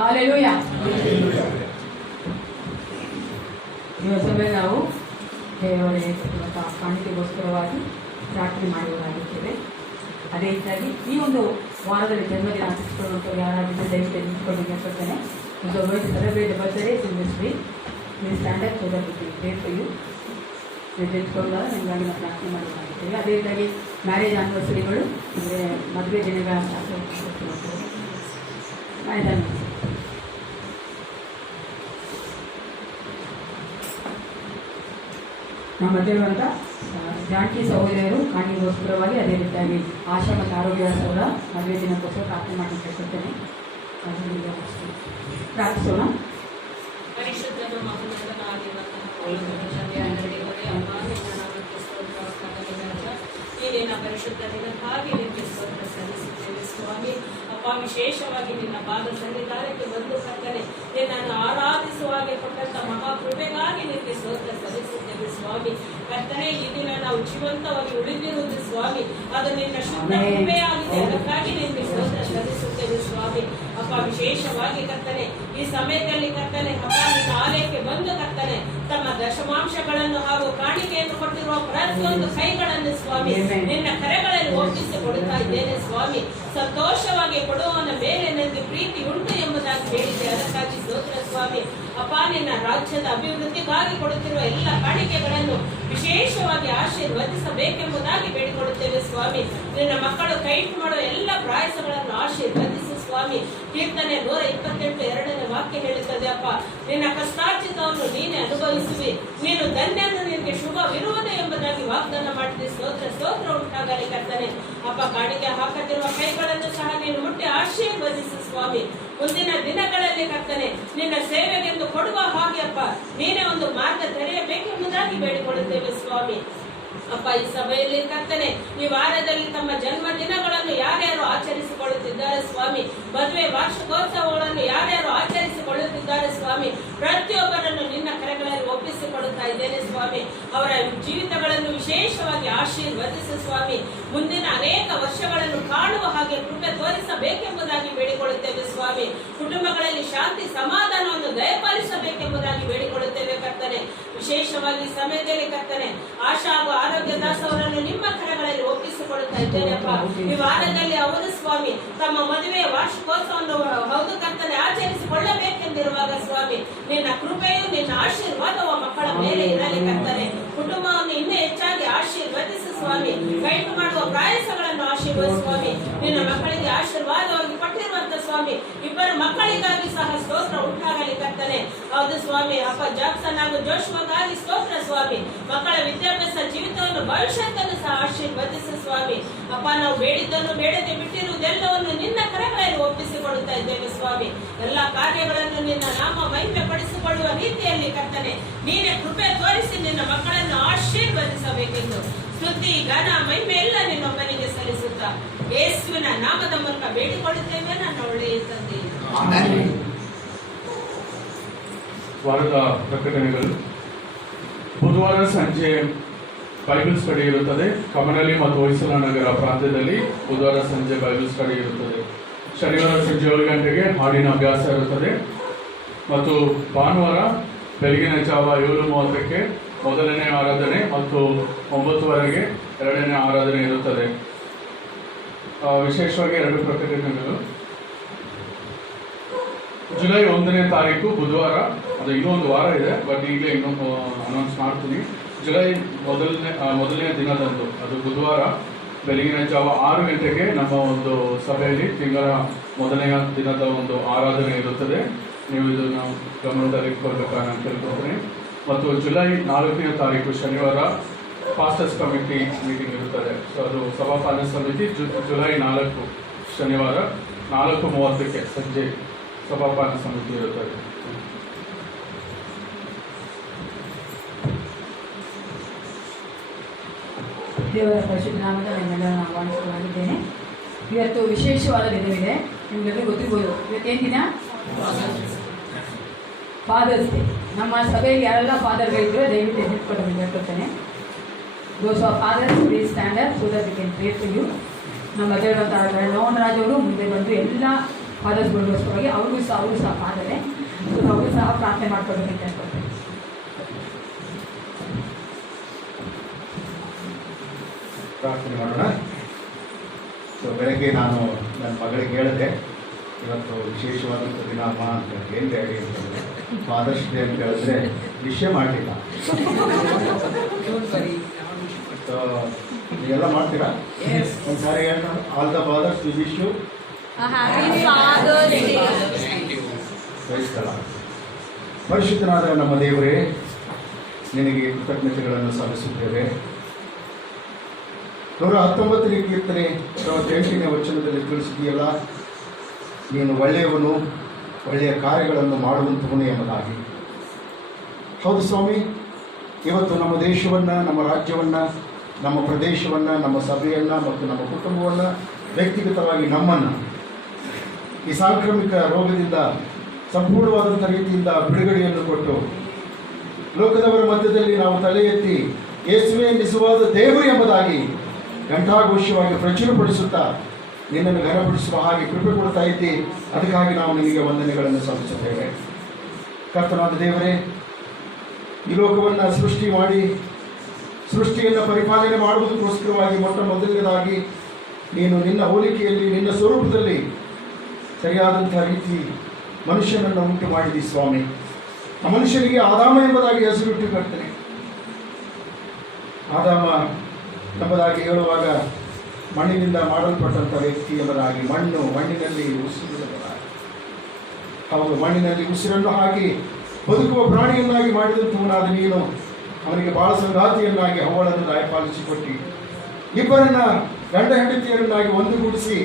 ಹಾಲೆಲೂಯಾ. ಇವತ್ತು ನಾವು ದೇವರಿಗೆ ಕಾಣಿಕೆಗೋಸ್ಕರವಾಗಿ ಪ್ರಾರ್ಥನೆ ಮಾಡುವುದಾಗಿದ್ದೇವೆ. ಅದೇ ರೀತಿಯಾಗಿ ಈ ಒಂದು ವಾರದಲ್ಲಿ ಜನ್ಮದಿನ ಆಚರಿಸಿಕೊಳ್ಳುವಂಥ ಯಾರಾದರೂ ದಯವಿಟ್ಟು ನಿಂತುಕೊಂಡು ಹೇಳ್ಕೊಳ್ತೇನೆ. ಈಗ going to celebrate the birthdays in this week. Please stand up so that we can pray for you. ನಿಂತುಕೊಂಡಾಗ ನಿಮಗಾಗಿ ನಾವು ಪ್ರಾರ್ಥನೆ ಮಾಡೋದಾಗಿದ್ದೇವೆ. ಅದೇ ರೀತಿಯಾಗಿ ಮ್ಯಾರೇಜ್ ಆನಿವರ್ಸರಿಗಳು ಅಂದರೆ ಮದುವೆ ದಿನಗಳ ಮ್ಯಾರೇಜ್ ಆನಿವರ್ಸರಿ ನಮ್ಮ ಮಧ್ಯೆ ಇರುವಂಥ ಜಾನಕಿ ಸಹೋದರಿಯರು ಕಾಣಿಗೋಸ್ಕರವಾಗಿ, ಅದೇ ರೀತಿಯಾಗಿ ಆಶಾ ಮತ್ತು ಆರೋಗ್ಯ ಸೌರ ಮದುವೆ ದಿನಕ್ಕೋಸ್ಕರ ಪ್ರಾರ್ಥನೆ ಮಾಡಿ ಕೇಳ್ಕೊಳ್ತೇನೆ. ಪ್ರಾರ್ಥಿಸೋಣ. ಪರಿಶುದ್ಧನ ನೀರಿನ ಪರಿಶುದ್ಧ ದಿನಕ್ಕಾಗಿ ನಿಮಗೆ ಸ್ತೋತ್ರ ಸಲ್ಲಿಸುತ್ತೇವೆ ಸ್ವಾಮಿ. ಅಪ್ಪ, ವಿಶೇಷವಾಗಿ ನಿನ್ನ ಪಾದ ಸನ್ನಿಧಾನಕ್ಕೆ ಬಂದು ಕರ್ತನೆ ನಿನ್ನನ್ನು ಆರಾಧಿಸುವಾಗೆ ಕೊಟ್ಟಂತ ಮಹಾಕೃಪೆಗಾಗಿ ನಿಮಗೆ ಸ್ತೋತ್ರ ಸಲ್ಲಿಸುತ್ತೇವೆ ಸ್ವಾಮಿ. ಕರ್ತನೆ, ಈ ದಿನ ನಾವು ಜೀವಂತವಾಗಿ ಉಳಿದಿರುವುದು ಸ್ವಾಮಿ, ಅದು ನಿನ್ನ ಶುದ್ಧ ಕೃಪೆಯಾಗಿದೆ. ಅದಕ್ಕಾಗಿ ನಿಮಗೆ ಸ್ತೋತ್ರ ಸಲ್ಲಿಸುತ್ತೇವೆ ಸ್ವಾಮಿ. ಅಪ್ಪ, ವಿಶೇಷವಾಗಿ ಕರ್ತನೆ ಈ ಸಮಯದಲ್ಲಿ ಕರ್ತನೆ ಅಪ್ಪ ನಿನ್ನ ಆಲಯಕ್ಕೆ ಬಂದು ಕರ್ತನೆ ತಮ್ಮ ದಶಮಾಂಶಗಳನ್ನು ಹಾಗೂ ಕಾಣಿಕೆಯನ್ನು ಕೊಟ್ಟಿರುವ ಪ್ರತಿಯೊಂದು ಕೈಗಳನ್ನು ಸ್ವಾಮಿ ನಿನ್ನ ಕರೆಗಳಲ್ಲಿ ಒಪ್ಪಿಸಿ ಕೊಡುತ್ತಾ ಇದ್ದೇನೆ ಸ್ವಾಮಿ. ಸಂತೋಷವಾಗಿ ಕೊಡುವವನ ಮೇಲೆ ನನಗೆ ಪ್ರೀತಿ ಉಂಟು ಎಂಬುದಾಗಿ ಹೇಳಿದೆ. ಅದಕ್ಕಾಗಿ ಸ್ತೋತ್ರ ಸ್ವಾಮಿ. ಅಪ್ಪ, ನಿನ್ನ ರಾಜ್ಯದ ಅಭಿವೃದ್ಧಿಗಾಗಿ ಕೊಡುತ್ತಿರುವ ಎಲ್ಲ ಕಾಣಿಕೆಗಳನ್ನು ವಿಶೇಷವಾಗಿ ಆಶೀರ್ವದಿಸಬೇಕೆಂಬುದಾಗಿ ಬೇಡಿಕೊಳ್ಳುತ್ತೇವೆ ಸ್ವಾಮಿ. ನಿನ್ನ ಮಕ್ಕಳು ಕೈಟ್ ಮಾಡುವ ಎಲ್ಲ ಪ್ರಯಾಸಗಳನ್ನು ಆಶೀರ್ವದಿಸಿ ಸ್ವಾಮಿ. ಕೀರ್ತನೆ 128 2ನೇ ವಾಕ್ಯ ಹೇಳುತ್ತದೆ, ಅಪ್ಪ ನಿನ್ನ ಕಷ್ಟಾರ್ಜಿತವನ್ನು ನೀನೇ ಅನುಭವಿಸುವಿ, ನೀನು ಧನ್ಯನು, ನಿನಗೆ ಶುಭವಿರುವುದು ಎಂಬುದಾಗಿ ವಾಗ್ದಾನ ಮಾಡಿದೆ. ಸ್ತೋತ್ರ ಸ್ತೋತ್ರ ಉಂಟಾಗಲಿ ಕರ್ತನೆ. ಅಪ್ಪ, ಕಾಣಿಕೆ ಹಾಕುತ್ತಿರುವ ಕೈಗಳನ್ನು ಸಹ ನೀನು ಮುಟ್ಟಿ ಆಶೀರ್ವದಿಸು ಸ್ವಾಮಿ. ಮುಂದಿನ ದಿನಗಳಲ್ಲಿ ಕರ್ತನೆ ನಿನ್ನ ಸೇವೆಗೆಂದು ಕೊಡುವ ಹಾಗೆ ಅಪ್ಪ ನೀನೇ ಒಂದು ಮಾರ್ಗ ತೆರೆಯಬೇಕೆಂಬುದಾಗಿ ಬೇಡಿಕೊಳ್ಳುತ್ತೇವೆ ಸ್ವಾಮಿ. ಅಪ್ಪ, ಈ ಸಭೆಯಲ್ಲಿ ಕರ್ತನೆ ಈ ವಾರದಲ್ಲಿ ತಮ್ಮ ಜನ್ಮ ದಿನಗಳನ್ನು ಯಾರ್ಯಾರು ಆಚರಿಸಿಕೊಳ್ಳುತ್ತಿದ್ದಾರೆ ಸ್ವಾಮಿ, ಮದುವೆ ವಾರ್ಷಿಕೋತ್ಸವಗಳನ್ನು ಯಾರ್ಯಾರು ಆಚರಿಸಿಕೊಳ್ಳುತ್ತಿದ್ದಾರೆ ಸ್ವಾಮಿ, ಪ್ರತಿಯೊಬ್ಬರನ್ನು ನಿನ್ನ ಕರೆಗಳಲ್ಲಿ ಒಪ್ಪಿಸಿಕೊಡುತ್ತಾ ಇದ್ದೇನೆ ಸ್ವಾಮಿ. ಅವರ ಜೀವಿತಗಳನ್ನು ವಿಶೇಷವಾಗಿ ಆಶೀರ್ವದಿಸು ಸ್ವಾಮಿ. ಮುಂದಿನ ಅನೇಕ ವರ್ಷಗಳನ್ನು ಕಾಣುವ ಹಾಗೆ ಕೃಪೆ ತೋರಿಸಬೇಕೆಂಬುದಾಗಿ ಬೇಡಿಕೊಳ್ಳುತ್ತೇವೆ ಸ್ವಾಮಿ. ಕುಟುಂಬಗಳಲ್ಲಿ ಶಾಂತಿ ಸಮಾಧಾನವನ್ನು ದಯಪಾಲಿಸಬೇಕೆಂಬುದಾಗಿ ಬೇಡಿಕೊಳ್ಳುತ್ತೇವೆ ಕರ್ತನೆ. ವಿಶೇಷವಾಗಿ ಸಮಯದಲ್ಲಿ ಕರ್ತನೆ ಆಶಾ ಹಾಗೂ ಆರೋಗ್ಯ ದಾಸ್ ಅವರನ್ನು ನಿಮ್ಮ ಕರೆಗಳಲ್ಲಿ ಒಪ್ಪಿಸಿಕೊಡುತ್ತಾ ಇದ್ದೇನೆ ಅಪ್ಪ. ಈ ವಾರದಲ್ಲಿ ಅವರು ಸ್ವಾಮಿ ತಮ್ಮ ಮದುವೆಯ ವಾರ್ಷಿಕೋತ್ಸವವನ್ನು ಹೌದು ಕರ್ತನೆ ಆಚರಿಸಿಕೊಳ್ಳಬೇಕೆಂದಿರುವಾಗ ಸ್ವಾಮಿ ನಿನ್ನ ಕೃಪೆಯು ನಿನ್ನ ಆಶೀರ್ವಾದವ ಮಕ್ಕಳ ಮೇಲೆ ಇರಲಿ ಕರ್ತನೆ. ಕುಟುಂಬವನ್ನು ಇನ್ನೂ ಹೆಚ್ಚಾಗಿ ಆಶೀರ್ವದಿಸು ಸ್ವಾಮಿ. ಕೈಟು ಮಾಡುವ ಪ್ರಯಾಸಗಳನ್ನು ಆಶೀರ್ವದಿಸು ಸ್ವಾಮಿ. ನಿನ್ನ ಮಕ್ಕಳಿಗೆ ಆಶೀರ್ವಾದವಾಗಿ ಕೊಟ್ಟಿರುವಂತ ಸ್ವಾಮಿ ಇಬ್ಬರು ಮಕ್ಕಳಿಗಾಗಿ ಸಹ ಸ್ತೋತ್ರ ಉಂಟಾಗಲಿ ಕರ್ತನೆ. ಹೌದು ಸ್ವಾಮಿ. ಅಪ್ಪ, ಜಾಕ್ಸನ್ ಹಾಗೂ ಜೋಶ್ವಾಗಾಗಿ ಸ್ತೋತ್ರ ಸ್ವಾಮಿ. ಮಕ್ಕಳ ವಿದ್ಯಾಭ್ಯಾಸ ಜೀವಿತವನ್ನು ಭವಿಷ್ಯತ್ತನ್ನು ಸಹ ಆಶೀರ್ವದಿಸು ಸ್ವಾಮಿ. ಅಪ್ಪ, ನಾವು ಬೇಡಿದ್ದನ್ನು ಬೇಡದೆ ಬಿಟ್ಟಿರುವುದೆಲ್ಲವನ್ನು ನಿನ್ನ ಕರೆಗಳಲ್ಲಿ ಒಪ್ಪಿಸಿಕೊಡುತ್ತಾ ಇದ್ದೇವೆ ಸ್ವಾಮಿ. ಎಲ್ಲ ಕಾರ್ಯಗಳನ್ನು ನಿನ್ನ ನಾಮ ಮಹಿಮೆ ಪಡಿಸಿಕೊಳ್ಳುವ ರೀತಿಯಲ್ಲಿ ಕರ್ತನೆ ನೀನೇ ಕೃಪೆ ತೋರಿಸಿ ನಿನ್ನ ಮಕ್ಕಳನ್ನು ಆಶೀರ್ವದಿಸಬೇಕೆಂದು ಸ್ತುತಿ ಗಾನ ಮಹಿಮೆ ಎಲ್ಲ ನಿನ್ನೊಬ್ಬನಿಗೆ ಸಲ್ಲಿಸುತ್ತಾ ಯೇಸುವಿನ ನಾಮದ ಮೂಲಕ ಬೇಡಿಕೊಳ್ಳುತ್ತೇವೆ ನನ್ನ ಒಳ್ಳೆಯ ತಂದೆ. ವಾರದ ಪ್ರಕಟಣೆಗಳು. ಬುಧವಾರ ಸಂಜೆ ಬೈಬಲ್ ಸ್ಟಡಿ ಇರುತ್ತದೆ. ಕಮನಹಳ್ಳಿ ಮತ್ತು ಹೊಯ್ಸಳ ನಗರ ಪ್ರಾಂತ್ಯದಲ್ಲಿ ಬುಧವಾರ ಸಂಜೆ ಬೈಬಲ್ ಸ್ಟಡಿ ಇರುತ್ತದೆ. ಶನಿವಾರ ಸಂಜೆ 7 ಗಂಟೆಗೆ ಹಾಡಿನ ಅಭ್ಯಾಸ ಇರುತ್ತದೆ ಮತ್ತು ಭಾನುವಾರ ಬೆಳಗಿನ ಜಾವ 7:30ಕ್ಕೆ ಮೊದಲನೇ ಆರಾಧನೆ ಮತ್ತು 9:00ವರೆಗೆ ಎರಡನೇ ಆರಾಧನೆ ಇರುತ್ತದೆ. ವಿಶೇಷವಾಗಿ 2 ಪ್ರಕಟಣೆಗಳು. ಜುಲೈ 1ನೇ ತಾರೀಕು ಬುಧವಾರ, ಅದು ಇನ್ನೊಂದು ವಾರ ಇದೆ, ಬಟ್ ಈಗಲೇ ಇನ್ನೊಂದು ಅನೌನ್ಸ್ ಮಾಡ್ತೀನಿ. ಜುಲೈ ಮೊದಲನೇ ದಿನದಂದು, ಅದು ಬುಧವಾರ ಬೆಳಗಿನ ಜಾವ 6 ಗಂಟೆಗೆ ನಮ್ಮ ಒಂದು ಸಭೆಯಲ್ಲಿ ತಿಂಗಳ ಮೊದಲನೆಯ ದಿನದ ಒಂದು ಆರಾಧನೆ ಇರುತ್ತದೆ. ನೀವು ಇದನ್ನು ಗಮನದಲ್ಲಿ ಇಟ್ಕೊಳ್ಬೇಕಾಗಿ ಕೇಳ್ಕೊಳ್ತೀನಿ. ಮತ್ತು ಜುಲೈ 4ನೇ ತಾರೀಕು ಶನಿವಾರ ಪಾಸ್ಟರ್ಸ್ ಕಮಿಟಿ ಮೀಟಿಂಗ್ ಇರುತ್ತದೆ. ಸೊ ಅದು ಸಭಾಪಾಲನ ಸಮಿತಿ ಜುಲೈ 4 ಶನಿವಾರ 4:30ಕ್ಕೆ ಸಂಜೆ ಸಭಾಪಾಲನ ಸಮಿತಿ ಇರುತ್ತದೆ. ದೇವರ ಪರಿಶುದ್ಧ ನಾಮದ ನಿಮ್ಮೆಲ್ಲರನ್ನು ಆಹ್ವಾನಿಸಲಾಗಿದ್ದೇನೆ. ಇವತ್ತು ವಿಶೇಷವಾದ ದಿನವಿದೆ. ನಿಮಗೆಲ್ಲರೂ ಗೊತ್ತಿರ್ಬೋದು, ಇವತ್ತೇನು ದಿನ? Father's day. ನಮ್ಮ ಸಭೆಯಲ್ಲಿ ಯಾರೆಲ್ಲ ಫಾದರ್ಗಳಿದ್ರು ದಯವಿಟ್ಟು ಹೆಸರುಕೊಂಡು ಹೇಳ್ಕೊಳ್ತೇನೆ. Those of fathers please stand up so that we can pray for you. ನಮ್ಮ ದೇವರಂತ ಮೋಹನ್ ರಾಜ್ ಅವರು ಮುಂದೆ ಬಂದು ಎಲ್ಲ ಫಾದರ್ಸ್ಗಳಿಗೋಸ್ಕರವಾಗಿ ಅವರು ಸಹ ಫಾದರೇ, ಸೊ ಅವರು ಸಹ ಪ್ರಾರ್ಥನೆ ಮಾಡ್ಕೊಳ್ಬೇಕಂತ ಅನ್ಕೊಳ್ತೇನೆ. ಪ್ರಾರ್ಥನೆ ಮಾಡೋಣ. ಸೊ ಬೆಳಗ್ಗೆ ನಾನು ನನ್ನ ಮಗಳಿಗೆ ಹೇಳಿದೆ, ಇವತ್ತು ವಿಶೇಷವಾದಂಥ ದಿನ ಅಮ್ಮ ಅಂತ. ಏನು ಹೇಳಿ ಅಂತಂದರೆ ಫಾದರ್ಸ್ ಡೇ ಅಂತ ಹೇಳಿದ್ರೆ ವಿಷಯ ಮಾಡಲಿಲ್ಲ. ಸೊ ನೀವೆಲ್ಲ ಮಾಡ್ತೀರಾ? ಒಂದು ಸಾರಿ ಹೇಳೋಣ, all the fathers we wish you ಕ್ರೈಸ್ತಳ. ಪರಿಶುದ್ಧನಾದ ನಮ್ಮ ದೇವರೇ, ನಿನಗೆ ಕೃತಜ್ಞತೆಗಳನ್ನು ಸಲ್ಲಿಸುತ್ತೇವೆ. 119ನೇ ಕೀರ್ತನೆ 8ನೇ ವಚನದಲ್ಲಿ ತಿಳಿಸಿದೆಯಲ್ಲ, ನೀನು ಒಳ್ಳೆಯವನು, ಒಳ್ಳೆಯ ಕಾರ್ಯಗಳನ್ನು ಮಾಡುವಂಥವನು ಎಂಬುದಾಗಿ. ಹೌದು ಸ್ವಾಮಿ, ಇವತ್ತು ನಮ್ಮ ದೇಶವನ್ನು, ನಮ್ಮ ರಾಜ್ಯವನ್ನು, ನಮ್ಮ ಪ್ರದೇಶವನ್ನು, ನಮ್ಮ ಸಭೆಯನ್ನು ಮತ್ತು ನಮ್ಮ ಕುಟುಂಬವನ್ನು, ವ್ಯಕ್ತಿಗತವಾಗಿ ನಮ್ಮನ್ನು ಈ ಸಾಂಕ್ರಾಮಿಕ ರೋಗದಿಂದ ಸಂಪೂರ್ಣವಾದಂಥ ರೀತಿಯಿಂದ ಬಿಡುಗಡೆಯನ್ನು ಕೊಟ್ಟು ಲೋಕದವರ ಮಧ್ಯದಲ್ಲಿ ನಾವು ತಲೆ ಎತ್ತಿ ಯೇಸುವೇ ನಿಜವಾದ ದೇವರು ಎಂಬುದಾಗಿ ಘಂಟಾಘೋಷವಾಗಿ ಪ್ರಚುರಪಡಿಸುತ್ತಾ ನಿನ್ನನ್ನು ಘನಪಡಿಸುವ ಹಾಗೆ ಕೃಪೆ ಕೊಡ್ತಾ ಇದ್ದಿ. ಅದಕ್ಕಾಗಿ ನಾವು ನಿನಗೆ ವಂದನೆಗಳನ್ನು ಸಲ್ಲಿಸುತ್ತೇವೆ. ಕರ್ತನಾದ ದೇವರೇ, ಈ ಲೋಕವನ್ನು ಸೃಷ್ಟಿ ಮಾಡಿ ಸೃಷ್ಟಿಯನ್ನು ಪರಿಪಾಲನೆ ಮಾಡುವುದಕ್ಕೋಸ್ಕರವಾಗಿ ಮೊಟ್ಟ ಮೊದಲನೇದಾಗಿ ನೀನು ನಿನ್ನ ಹೋಲಿಕೆಯಲ್ಲಿ, ನಿನ್ನ ಸ್ವರೂಪದಲ್ಲಿ ಸರಿಯಾದಂಥ ರೀತಿ ಮನುಷ್ಯನನ್ನು ಉಂಟು ಮಾಡಿದಿ ಸ್ವಾಮಿ. ಆ ಮನುಷ್ಯನಿಗೆ ಆದಾಮ ಎಂಬುದಾಗಿ ಹೆಸರಿಟ್ಟು ಕರ್ತನೆ. ಆದಾಮ ಎಂಬುದಾಗಿ ಹೇಳುವಾಗ ಮಣ್ಣಿನಿಂದ ಮಾಡಲ್ಪಟ್ಟಂಥ ವ್ಯಕ್ತಿ ಎಂಬುದಾಗಿ, ಮಣ್ಣಿನಲ್ಲಿ ಉಸಿರುವುದಾಗಿ, ಹೌದು, ಮಣ್ಣಿನಲ್ಲಿ ಉಸಿರನ್ನು ಹಾಕಿ ಬದುಕುವ ಪ್ರಾಣಿಯನ್ನಾಗಿ ಮಾಡಿದಂಥವನಾದ ನೀನು ಅವನಿಗೆ ಬಾಳ ಸಂಗಾತಿಯನ್ನಾಗಿ ಅವಳನ್ನು ದಯಪಾಲಿಸಿಕೊಟ್ಟು ಇಬ್ಬರನ್ನ ಗಂಡ ಹೆಂಡತಿಯರನ್ನಾಗಿ ಒಂದುಗೂಡಿಸಿ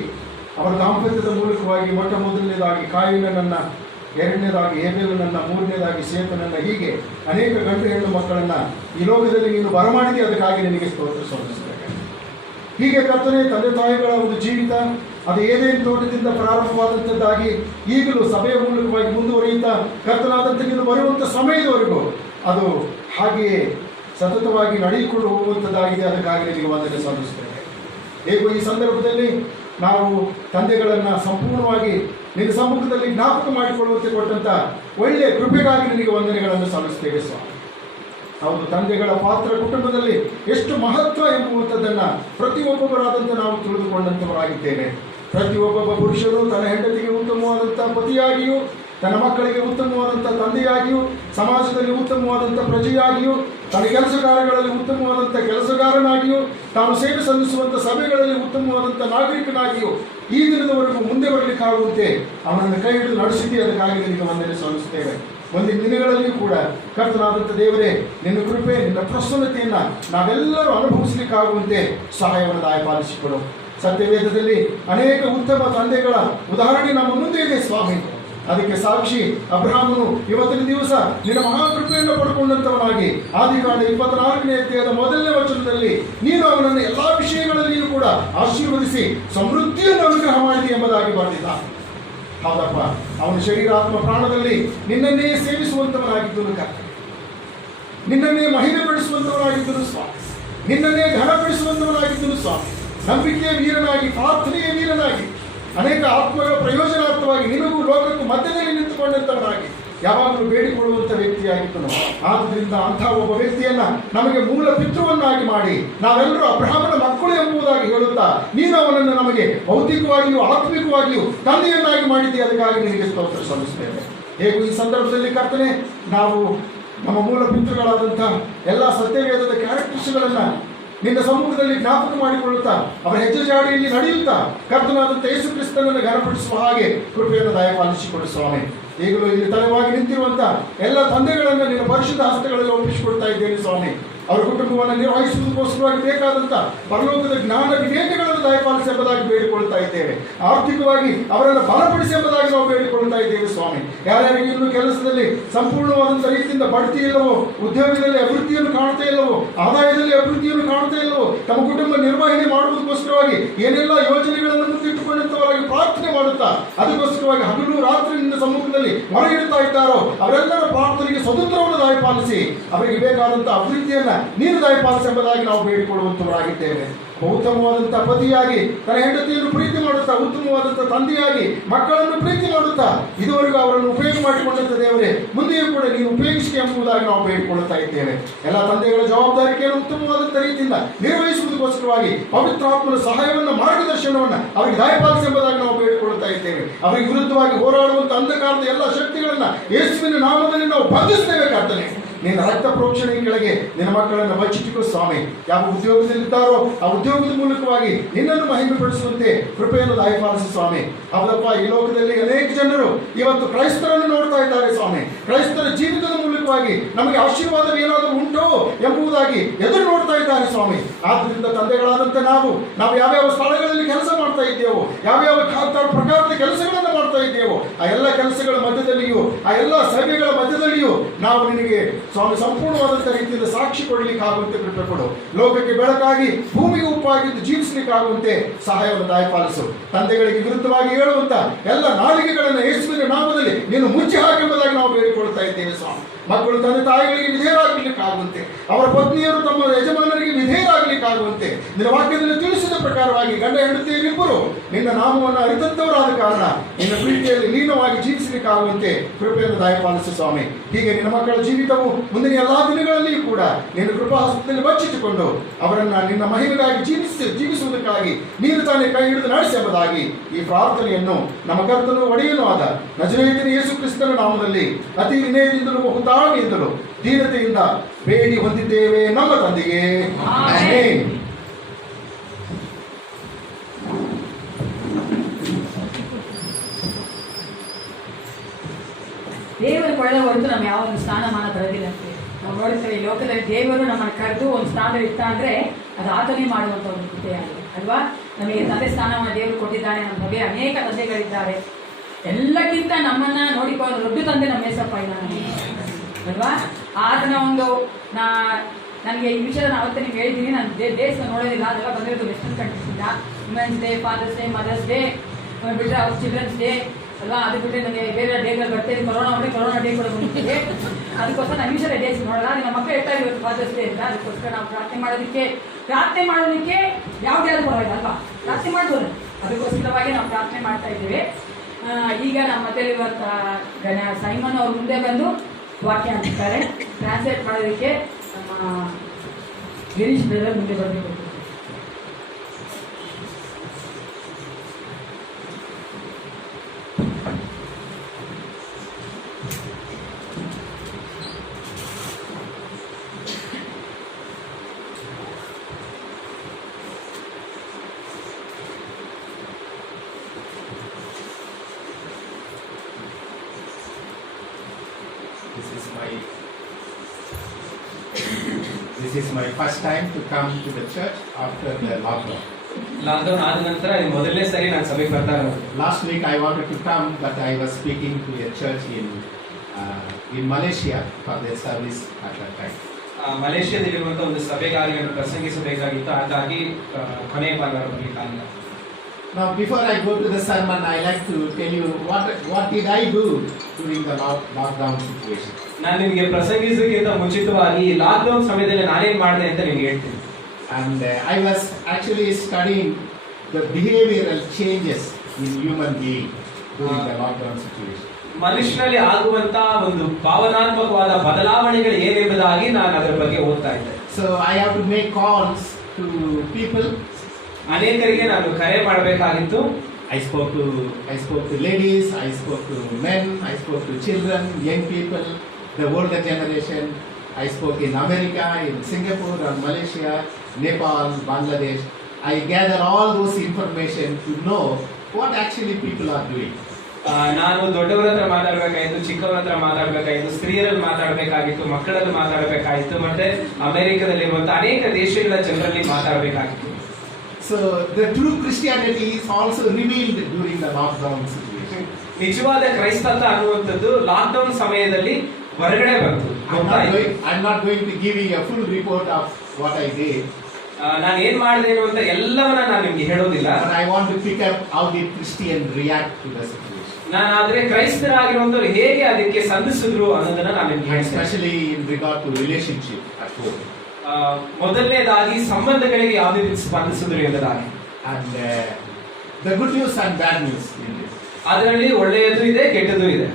ಅವರ ದಾಂಪತ್ಯದ ಮೂಲಕವಾಗಿ ಮೊಟ್ಟ ಮೊದಲನೇದಾಗಿ ಕಾಯಿನನನ್ನು, ಎರಡನೇದಾಗಿ ಹೇಬೆಲನನ್ನು, ಮೂರನೇದಾಗಿ ಸೇತನನ್ನು, ಹೀಗೆ ಅನೇಕ ಗಂಡು ಹೆಣ್ಣು ಮಕ್ಕಳನ್ನು ಈ ಲೋಕದಲ್ಲಿ ನೀನು ಬರಮಾಡಿದೆ. ಅದಕ್ಕಾಗಿ ನಿನಗೆ ಸ್ತೋತ್ರ ಸಲ್ಲಿಸುತ್ತೇವೆ. ಹೀಗೆ ಕರ್ತನೆ, ತಂದೆ ತಾಯಿಗಳ ಒಂದು ಜೀವಿತ ಅದು ಏನೇನು ತೋಟದಿಂದ ಪ್ರಾರಂಭವಾದಂಥದ್ದಾಗಿ ಈಗಲೂ ಸಭೆಯ ಮೂಲಕವಾಗಿ ಮುಂದುವರಿಯುತ್ತಾ ಕರ್ತನಾದಂಥ ನೀನು ಬರುವಂಥ ಸಮಯದವರೆಗೂ ಅದು ಹಾಗೆಯೇ ಸತತವಾಗಿ ನಡೆದುಕೊಂಡು ಹೋಗುವಂಥದ್ದಾಗಿದೆ. ಅದಕ್ಕಾಗಿ ನಿನಗೆ ವಂದನೆ ಸಲ್ಲಿಸುತ್ತೇವೆ. ಹೇಗೂ ಈ ಸಂದರ್ಭದಲ್ಲಿ ನಾವು ತಂದೆಗಳನ್ನು ಸಂಪೂರ್ಣವಾಗಿ ನಿನ್ನ ಸಮ್ಮುಖದಲ್ಲಿ ಜ್ಞಾಪಕ ಮಾಡಿಕೊಳ್ಳುವಂತೆ ಕೊಟ್ಟಂಥ ಒಳ್ಳೆಯ ಕೃಪೆಗಾಗಿ ನಿನಗೆ ವಂದನೆಗಳನ್ನು ಸಲ್ಲಿಸ್ತೇವೆ ಸ್ವಾಮಿ. ಹೌದು, ತಂದೆಗಳ ಪಾತ್ರ ಕುಟುಂಬದಲ್ಲಿ ಎಷ್ಟು ಮಹತ್ವ ಎಂಬುವಂಥದ್ದನ್ನು ಪ್ರತಿಯೊಬ್ಬೊಬ್ಬರಾದಂಥ ನಾವು ತಿಳಿದುಕೊಂಡಂಥವರಾಗಿದ್ದೇವೆ. ಪ್ರತಿಯೊಬ್ಬೊಬ್ಬ ಪುರುಷರು ತನ್ನ ಹೆಂಡತಿಗೆ ಉತ್ತಮವಾದಂಥ ಪತಿಯಾಗಿಯೂ, ತನ್ನ ಮಕ್ಕಳಿಗೆ ಉತ್ತಮವಾದಂಥ ತಂದೆಯಾಗಿಯೂ, ಸಮಾಜದಲ್ಲಿ ಉತ್ತಮವಾದಂಥ ಪ್ರಜೆಯಾಗಿಯೂ, ತನ್ನ ಕೆಲಸ ಕಾರ್ಯಗಳಲ್ಲಿ ಉತ್ತಮವಾದಂಥ ಕೆಲಸಗಾರನಾಗಿಯೂ, ತಾನು ಸೇವೆ ಸಲ್ಲಿಸುವಂಥ ಸಭೆಗಳಲ್ಲಿ ಉತ್ತಮವಾದಂಥ ನಾಗರಿಕನಾಗಿಯೂ ಈ ದಿನದವರೆಗೂ ಮುಂದೆ ಬರಲಿಕ್ಕಾಗುವಂತೆ ಅವನನ್ನು ಕೈ ಹಿಡಿದು ನಡೆಸಿದ್ದೆ. ಅದಕ್ಕಾಗಿ ನಿನಗೆ ವಂದನೆ ಸಲ್ಲಿಸುತ್ತೇವೆ. ಮುಂದಿನ ದಿನಗಳಲ್ಲಿಯೂ ಕೂಡ ಕರ್ತನಾದಂಥ ದೇವರೇ, ನಿನ್ನ ಕೃಪೆ, ನಿನ್ನ ಪ್ರಸನ್ನತೆಯನ್ನು ನಾವೆಲ್ಲರೂ ಅನುಭವಿಸಲಿಕ್ಕಾಗುವಂತೆ ಸಹಾಯವನ್ನು ದಯಪಾಲಿಸಿಕೊಡು. ಸತ್ಯವೇದದಲ್ಲಿ ಅನೇಕ ಉತ್ತಮ ತಂದೆಗಳ ಉದಾಹರಣೆ ನಮ್ಮ ಮುಂದೆ ಇದೆ ಸ್ವಾಮಿ. ಅದಕ್ಕೆ ಸಾಕ್ಷಿ ಅಬ್ರಹಾಮನು ಇವತ್ತಿನ ದಿವಸ ನಿನ್ನ ಮಹಾಕೃಪೆಯನ್ನು ಪಡ್ಕೊಂಡಂಥವನಾಗಿ ಆದಿಕಾಂಡ 24ನೇ ಅಧ್ಯಾಯದ 1ನೇ ವಚನದಲ್ಲಿ ನೀನು ಅವನನ್ನು ಎಲ್ಲ ವಿಷಯಗಳಲ್ಲಿಯೂ ಕೂಡ ಆಶೀರ್ವದಿಸಿ ಸಮೃದ್ಧಿಯನ್ನು ಅನುಗ್ರಹ ಮಾಡಿದೆ ಎಂಬುದಾಗಿ ಬರೆದಿದ್ದ. ಹೌದಪ್ಪ, ಅವನ ಶರೀರಾತ್ಮ ಪ್ರಾಣದಲ್ಲಿ ನಿನ್ನನ್ನೇ ಸೇವಿಸುವಂಥವನಾಗಿದ್ದನು ಕರ್ತನೆ, ನಿನ್ನನ್ನೇ ಮಹಿಮೆ ಪಡಿಸುವಂಥವನಾಗಿದ್ದನು ಸ್ವಾಮಿ, ನಿನ್ನನ್ನೇ ಘನಪಡಿಸುವಂಥವನಾಗಿದ್ದನು ಸ್ವಾಮಿ. ನಂಬಿಕೆಯ ವೀರನಾಗಿ, ಪ್ರಾರ್ಥನೆಯ ವೀರನಾಗಿ, ಅನೇಕ ಆತ್ಮಗಳ ಪ್ರಯೋಜನಾರ್ಥವಾಗಿ ನಿನಗೂ ಲೋಕಕ್ಕೂ ಮಧ್ಯದಲ್ಲಿ ನಿಂತುಕೊಂಡಂಥವನಾಗಿ ಯಾವಾಗಲೂ ಬೇಡಿಕೊಳ್ಳುವಂಥ ವ್ಯಕ್ತಿಯಾಗಿದ್ದನು. ಆದ್ದರಿಂದ ಅಂಥ ಒಬ್ಬ ವ್ಯಕ್ತಿಯನ್ನ ನಮಗೆ ಮೂಲ ಪಿತೃವನ್ನಾಗಿ ಮಾಡಿ ನಾವೆಲ್ಲರೂ ಅಬ್ರಹಾಮನ ಮಕ್ಕಳು ಎಂಬುದಾಗಿ ಹೇಳುತ್ತಾ ನೀನು ಅವನನ್ನು ನಮಗೆ ಭೌತಿಕವಾಗಿಯೂ ಆತ್ಮಿಕವಾಗಿಯೂ ತಂದೆಯನ್ನಾಗಿ ಮಾಡಿದ್ದೆ. ಅದಕ್ಕಾಗಿ ನಿನಗೆ ಸ್ತೋತ್ರ ಸಲ್ಲಿಸುತ್ತೇವೆ. ಹೇಗೂ ಈ ಸಂದರ್ಭದಲ್ಲಿ ಕರ್ತನೆ, ನಾವು ನಮ್ಮ ಮೂಲ ಪಿತೃಗಳಾದಂಥ ಎಲ್ಲ ಸತ್ಯವೇದದ ಕ್ಯಾರೆಕ್ಟರ್ಸ್ಗಳನ್ನು ನಿನ್ನ ಸಮ್ಮುಖದಲ್ಲಿ ಜ್ಞಾಪಕ ಮಾಡಿಕೊಳ್ಳುತ್ತಾ ಅವರ ಹೆಜ್ಜೆ ಜಾಡಿಯಲ್ಲಿ ನಡೆಯುತ್ತಾ ಕರ್ತನಾದಂಥ ಯೇಸು ಕ್ರಿಸ್ತನನ್ನು ಘನಪಡಿಸುವ ಹಾಗೆ ಕೃಪೆಯನ್ನು ದಯಪಾಲಿಸಿಕೊಡು ಸ್ವಾಮಿ. ಈಗಲೂ ಇಲ್ಲಿ ತಲೆವಾಗಿ ನಿಂತಿರುವಂಥ ಎಲ್ಲ ತಂದೆಗಳನ್ನು ನಿನ್ನ ಪರಿಶುದ್ಧ ಹಸ್ತಗಳಲ್ಲಿ ಒಪ್ಪಿಸಿಕೊಡ್ತಾ ಇದ್ದೇನೆ ಸ್ವಾಮಿ. ಅವರ ಕುಟುಂಬವನ್ನು ನಿರ್ವಹಿಸುವುದಕ್ಕೋಸ್ಕರವಾಗಿ ಬೇಕಾದಂಥ ಪರಲೋಕದ ಜ್ಞಾನ ವಿವೇಕಗಳನ್ನು ದಯಪಾಲಿಸಿ ಎಂಬುದಾಗಿ ಬೇಡಿಕೊಳ್ತಾ ಇದ್ದೇವೆ. ಆರ್ಥಿಕವಾಗಿ ಅವರನ್ನು ಬಲಪಡಿಸಿ ಎಂಬುದಾಗಿ ನಾವು ಬೇಡಿಕೊಳ್ತಾ ಇದ್ದೇವೆ ಸ್ವಾಮಿ. ಯಾರ್ಯಾರಿಗೆ ಇನ್ನೂ ಕೆಲಸದಲ್ಲಿ ಸಂಪೂರ್ಣವಾದಂಥ ರೀತಿಯಿಂದ ಬಡ್ತಿ ಇಲ್ಲವೋ, ಉದ್ಯೋಗದಲ್ಲಿ ಅಭಿವೃದ್ಧಿಯನ್ನು ಕಾಣ್ತಾ ಇಲ್ಲವೋ, ಆದಾಯದಲ್ಲಿ ಅಭಿವೃದ್ಧಿಯನ್ನು ಕಾಣ್ತಾ ಇಲ್ಲವೋ, ತಮ್ಮ ಕುಟುಂಬ ನಿರ್ವಹಣೆ ಮಾಡುವುದಕ್ಕೋಸ್ಕರವಾಗಿ ಏನೆಲ್ಲ ಯೋಜನೆಗಳನ್ನು ಮುಂದಿಟ್ಟುಕೊಂಡಂಥವರಾಗಿ ಪ್ರಾರ್ಥನೆ ಮಾಡುತ್ತಾ ಅದಕ್ಕೋಸ್ಕರವಾಗಿ ಹಗಲು ರಾತ್ರಿ ನಿನ್ನ ಸಮ್ಮುಖದಲ್ಲಿ ಹೊರಗಿಡ್ತಾ ಇದ್ದಾರೋ ಅವರೆಲ್ಲರ ಪ್ರಾರ್ಥನೆಗೆ ಸ್ವತಂತ್ರವನ್ನು ದಯಪಾಲಿಸಿ ಅವರಿಗೆ ಬೇಕಾದಂಥ ಅಭಿವೃದ್ಧಿಯನ್ನು ನೀನು ದಯಪಾಲಿಸಿ ಎಂಬುದಾಗಿ ನಾವು ಬೇಡಿಕೊಳ್ಳುವಂಥವರಾಗಿದ್ದೇವೆ. ಉತ್ತಮವಾದಂಥ ಪತಿಯಾಗಿ ತನ್ನ ಹೆಂಡತಿಯನ್ನು ಪ್ರೀತಿ ಮಾಡುತ್ತಾ, ಉತ್ತಮವಾದಂಥ ತಂದೆಯಾಗಿ ಮಕ್ಕಳನ್ನು ಪ್ರೀತಿ ಮಾಡುತ್ತಾ ಇದುವರೆಗೂ ಅವರನ್ನು ಉಪಯೋಗ ಮಾಡಿಕೊಂಡಂಥ ದೇವರೇ, ಮುಂದೆಯೂ ಕೂಡ ನೀವು ಉಪಯೋಗಿಸಿ ಎಂಬುದಾಗಿ ನಾವು ಬೇಡಿಕೊಳ್ಳುತ್ತಾ ಇದ್ದೇವೆ. ಎಲ್ಲ ತಂದೆಗಳ ಜವಾಬ್ದಾರಿಕೆಯನ್ನು ಉತ್ತಮವಾದಂಥ ರೀತಿಯಿಂದ ನಿರ್ವಹಿಸುವುದಕ್ಕೋಸ್ಕರವಾಗಿ ಪವಿತ್ರಾತ್ಮನ ಸಹಾಯವನ್ನು, ಮಾರ್ಗದರ್ಶನವನ್ನು ಅವರಿಗೆ ದಯಪಾಲಿಸಿ ಎಂಬುದಾಗಿ ನಾವು ಬೇಡಿಕೊಳ್ಳುತ್ತಾ ಇದ್ದೇವೆ. ಅವರಿಗೆ ವಿರುದ್ಧವಾಗಿ ಹೋರಾಡುವಂಥ ಅಂಧಕಾರದ ಎಲ್ಲ ಶಕ್ತಿಗಳನ್ನು ಯೇಸುವಿನ ನಾಮದಲ್ಲಿ ನಾವು ಬಂಧಿಸ್ತೇವೆ ಕರ್ತನೆ. ನಿನ್ನ ರಕ್ತ ಪ್ರೋಕ್ಷಣೆ ಕೆಳಗೆ ನಿನ್ನ ಮಕ್ಕಳನ್ನು ಬಚ್ಚಿಟ್ಟುಕೋ ಸ್ವಾಮಿ. ಯಾವ ಉದ್ಯೋಗದಲ್ಲಿದ್ದಾರೋ ಆ ಉದ್ಯೋಗದ ಮೂಲಕವಾಗಿ ನಿನ್ನನ್ನು ಮಹಿಮೆಪಡಿಸುವಂತೆ ಕೃಪೆಯನ್ನು ದಯಪಾಲಿಸಿ ಸ್ವಾಮಿ. ಹೌದಪ್ಪ, ಈ ಲೋಕದಲ್ಲಿ ಅನೇಕ ಜನರು ಇವತ್ತು ಕ್ರೈಸ್ತರನ್ನು ನೋಡ್ತಾ ಇದ್ದಾರೆ ಸ್ವಾಮಿ. ಕ್ರೈಸ್ತರ ಜೀವಿತದ ಮೂಲಕವಾಗಿ ನಮಗೆ ಆಶೀರ್ವಾದವೇನಾದರೂ ಉಂಟೋ ಎಂಬುದಾಗಿ ಎದುರು ನೋಡ್ತಾ ಇದ್ದಾರೆ ಸ್ವಾಮಿ. ಆದ್ದರಿಂದ ತಂದೆಗಳಾದಂತೆ ನಾವು ಯಾವ್ಯಾವ ಸ್ಥಳಗಳಲ್ಲಿ ಕೆಲಸ ಮಾಡ್ತಾ ಇದ್ದೇವೋ, ಯಾವ್ಯಾವ ಪ್ರಕಾರದ ಕೆಲಸಗಳನ್ನು ಮಾಡ್ತಾ ಇದ್ದೇವೋ, ಆ ಎಲ್ಲ ಕೆಲಸಗಳ ಮಧ್ಯದಲ್ಲಿಯೂ, ಆ ಎಲ್ಲ ಸೇವೆಗಳ ಮಧ್ಯದಲ್ಲಿಯೂ ನಾವು ನಿನಗೆ ಸ್ವಾಮಿ ಸಂಪೂರ್ಣವಾದಂಥ ರೀತಿಯಿಂದ ಸಾಕ್ಷಿ ಕೊಡಲಿಕ್ಕಾಗುವಂತೆ ಕೃಪೆ ಕೊಡು. ಲೋಕಕ್ಕೆ ಬೆಳಕಾಗಿ ಭೂಮಿಗೆ ಉಪ್ಪಾಗಿದ್ದು ಜೀವಿಸಲಿಕ್ಕಾಗುವಂತೆ ಸಹಾಯವನ್ನು ದಯಪಾಲಿಸು. ತಂದೆಗಳಿಗೆ ವಿರುದ್ಧವಾಗಿ ಹೇಳುವಂತ ಎಲ್ಲ ನಾಲಿಗೆಗಳನ್ನು ಯೇಸುವಿನ ನಾಮದಲ್ಲಿ ನೀನು ಮುಚ್ಚಿ ಹಾಕೆಂಬುದಾಗಿ ನಾವು ಬೇಡಿಕೊಳ್ತಾ ಇದ್ದೇವೆ ಸ್ವಾಮಿ. ಮಕ್ಕಳು ತಂದೆ ತಾಯಿಗಳಿಗೆ ವಿಧೇಯರಾಗಲಿಕ್ಕಾಗುವಂತೆ, ಅವರ ಪತ್ನಿಯರು ತಮ್ಮ ಯಜಮಾನರಿಗೆ ವಿಧೇಯರಾಗಲಿಕ್ಕಾಗುವಂತೆ ನಿನ್ನ ವಾಕ್ಯದಲ್ಲಿ ತಿಳಿಸಿದ ಪ್ರಕಾರವಾಗಿ ಗಂಡ ಹೆಂಡತಿಯರಿಬ್ಬರು ನಿನ್ನ ನಾಮವನ್ನು ಅರಿತಂತವರಾದ ಕಾರಣ ನಿನ್ನ ಪ್ರೀತಿಯಲ್ಲಿ ಲೀನವಾಗಿ ಜೀವಿಸಲಿಕ್ಕಾಗುವಂತೆ ಕೃಪೆಯನ್ನು ದಯಪಾಲಿಸು ಸ್ವಾಮಿ. ಹೀಗೆ ನಿನ್ನ ಮಕ್ಕಳ ಜೀವಿತವು ಮುಂದಿನ ಎಲ್ಲಾ ದಿನಗಳಲ್ಲಿಯೂ ಕೂಡ ನಿನ್ನ ಕೃಪಾಹಸ್ತದಲ್ಲಿ ಬಚ್ಚಿಟ್ಟುಕೊಂಡು ಅವರನ್ನ ನಿನ್ನ ಮಹಿಮೆಗಾಗಿ ಜೀವಿಸುವುದಕ್ಕಾಗಿ ನೀನು ತಾನೇ ಕೈ ಹಿಡಿದು ನಡೆಸಿ ಎಂಬುದಾಗಿ ಈ ಪ್ರಾರ್ಥನೆಯನ್ನು ನಮ್ಮ ಕರ್ತನು ಒಡೆಯನೂ ಆದ ನಜರೇತಿನ ಯೇಸು ಕ್ರಿಸ್ತನ ನಾಮದಲ್ಲಿ ಅತಿ ವಿನಯದಿಂದಲೂ ಬಹು ತಾಳ್ಮೆಯಿಂದಲೂ ದೀನತೆಯಿಂದ ಬೇಡಿ ಹೊಂದಿದ್ದೇವೆ ನಮ್ಮ ತಂದೆಗೆ. ಆಮೆನ್. ದೇವರು ಕೊಡದ ಹೊರತು ನಮ್ಮ ಯಾವ ಒಂದು ಸ್ಥಾನಮಾನ ಬರೋದಿಲ್ಲ ಅಂತ ನಾವು ನೋಡ್ತೇವೆ. ಈ ಲೋಕದಲ್ಲಿ ದೇವರು ನಮ್ಮನ್ನು ಕರೆದು ಒಂದು ಸ್ಥಾನ ಇಟ್ಟ ಅಂದರೆ ಅದು ಆತನೇ ಮಾಡುವಂಥ ಒಂದು ಕೃಪೆಯಾಗಿದೆ ಅಲ್ವಾ. ನಮಗೆ ತಂದೆ ಸ್ಥಾನವನ್ನು ದೇವರು ಕೊಟ್ಟಿದ್ದಾನೆ. ನಮ್ಮ ಬಗ್ಗೆ ಅನೇಕ ತಂದೆಗಳಿದ್ದಾರೆ. ಎಲ್ಲಕ್ಕಿಂತ ನಮ್ಮನ್ನ ನೋಡಿಕೊಂಡು ದೊಡ್ಡ ತಂದೆ ನಮ್ಮ ಏಸಪ್ಪ ಇದ್ದಾನೆ ಅಲ್ವಾ. ಆತನ ಒಂದು ನನಗೆ ಈ ವಿಷಯ ನಾನು ಅವತ್ತೇ ನಿಮ್ಗೆ ಹೇಳಿದ್ದೀನಿ. ನಾನು ಡೇಸ್ ನೋಡೋದಿಲ್ಲ, ಅದೆಲ್ಲ ಬಂದಿರೋದು ವೆಸ್ಟರ್ನ್ ಕಂಟ್ರೀಸಿಂದ. Women's day, father's day, mother's day ಬಿಟ್ಟರೆ ಅವ್ರ ಚಿಲ್ಡ್ರನ್ಸ್ ಡೇ ಅಲ್ವಾ. ಅದು ಬಿಟ್ಟರೆ ನನಗೆ ಬೇರೆ ಡೇಗಳು ಬರ್ತೇನೆ. ಕೊರೋನಾ ಡೇ ಕೂಡ ಬಂದಿದೆ. ಅದಕ್ಕೋಸ್ಕರ ನಾನು ವಿಷಯ ಡೇಸ್ ನೋಡೋಲ್ಲ. ನಿಮ್ಮ ಮಕ್ಕಳು ಹೇಳ್ತಾರೆ ಇವತ್ತು ಫಾದರ್ಸ್ ಡೇ ಅಂತ. ಅದಕ್ಕೋಸ್ಕರ ನಾವು ಪ್ರಾರ್ಥನೆ ಮಾಡೋದಕ್ಕೆ ಯಾವುದೇ ಆದ್ರೂ ಪರವಾಗಿಲ್ಲ ಅಲ್ವಾ, ಪ್ರಾರ್ಥನೆ ಮಾಡ್ಬೋದು. ಅದಕ್ಕೋಸ್ಕರವಾಗಿ ನಾವು ಪ್ರಾರ್ಥನೆ ಮಾಡ್ತಾ ಇದ್ದೇವೆ. ಈಗ ನಮ್ಮ ಮಧ್ಯಲ್ಲಿರುವಂಥ ಸೈಮನ್ ಅವ್ರ ಮುಂದೆ ಬಂದು ವಾಕ್ಯ ಅಂತಾರೆ. ಟ್ರಾನ್ಸ್ಲೇಟ್ ಮಾಡೋದಕ್ಕೆ ನಮ್ಮ ಗಿರೀಶ್ ಬ್ರದರ್ ಮುಂದೆ ಬರಬೇಕು. This is my first time to come to the church after the lockdown. Lockdown ಆದ ನಂತರ ಇದು ಮೊದಲನೇ ಸರಿ ನಾನು ಸಭೆಗೆ ಬರ್ತಾ ಇರೋದು. Last week I wanted to come, but I was speaking to a church in Malaysia for their service at that time. ಮಲೇಷ್ಯಾದಲ್ಲಿರುವಂಥ ಒಂದು ಸಭೆಗಾಗಿ ನಾನು ಪ್ರಸಂಗಿಸಬೇಕಾಗಿತ್ತು. ಹಾಗಾಗಿ ಕೊನೆಯ ಭಾಗ ಬರಲಿಕ್ಕಾಗಿಲ್ಲ. Now before I go to the sermon, I like to tell you what did I do during the lockdown situation. ನಾನು ನಿಮಗೆ ಪ್ರಸಂಗಿಸೋಕ್ಕಿಂತ ಮುಂಚಿತವಾಗಿ lockdown ಸಮಯದಲ್ಲಿ ನಾನೇನು ಮಾಡಿದೆ ಅಂತ ನಿಮಗೆ ಹೇಳ್ತೀನಿ. And I was actually studying the behavioral changes in human being during the lockdown situation. ಮನುಷ್ಯನಲ್ಲಿ ಆಗುವಂತ ಒಂದು ಭಾವನಾತ್ಮಕವಾದ ಬದಲಾವಣೆಗಳು ಏನೆಂಬುದಾಗಿ ನಾನು ಅದರ ಬಗ್ಗೆ ಓದ್ತಾ ಇದ್ದೆ. So I have to make calls to people. ಅನೇಕರಿಗೆ ನಾನು ಕರೆ ಮಾಡಬೇಕಾಗಿತ್ತು. I spoke to ladies, I spoke to men, I spoke to children, young people, the older generation. I spoke in America, in Singapore, and Malaysia, Nepal, Bangladesh. I gather all those information to know what actually people are doing. ನಾನು ದೊಡ್ಡವರ ಹತ್ರ ಮಾತಾಡಬೇಕಾಗಿತ್ತು, ಚಿಕ್ಕವರ ಹತ್ರ ಮಾತಾಡಬೇಕಾಗಿತ್ತು, ಸ್ತ್ರೀಯರಲ್ಲಿ ಮಾತಾಡಬೇಕಾಗಿತ್ತು, ಮಕ್ಕಳಲ್ಲಿ ಮಾತಾಡಬೇಕಾಗಿತ್ತು, ಮತ್ತೆ ಅಮೆರಿಕದಲ್ಲಿರುವಂತ ಅನೇಕ ದೇಶಗಳ ಜನರಲ್ಲಿ ಮಾತಾಡಬೇಕಾಗಿತ್ತು. So the true Christianity is also revealed during the lockdown situation. ನಿಜವಾದ ಕ್ರೈಸ್ತತ್ವ ಅನ್ನುವಂಥದ್ದು ಲಾಕ್ಡೌನ್ ಸಮಯದಲ್ಲಿ ಹೊರಗಡೆ ಬಂತು. I'm not going to give you a full report of what I did. ನಾನು ಏನ್ ಮಾಡಿದೆ ಅಂತ ಎಲ್ಲವನ್ನ ನಾನು ನಿಮ್ಗೆ ಹೇಳೋದಿಲ್ಲ. But I want to pick up how did Christian react to the situation. ನಾನು ಆದ್ರೆ ಕ್ರೈಸ್ತರಾಗಿರುವಂತವ್ರು ಹೇಗೆ ಅದಕ್ಕೆ ಸಂಧಿಸಿದ್ರು ಅನ್ನೋದನ್ನ ನಾನು ನಿಮ್ಗೆ ಹೇಳ್ತೀನಿ. Especially in regard to relationship at home. ಮೊದಲನೇದಾಗಿ ಸಂಬಂಧಗಳಿಗೆ ಯಾವುದೇ ರೀತಿ ಸ್ಪಂದಿಸಿದ್ರು ಎಂಬುದಾಗಿ. And the good news and bad news in this. ಅದರಲ್ಲಿ ಒಳ್ಳೆಯದು ಇದೆ, ಕೆಟ್ಟದ್ದು ಇದೆ.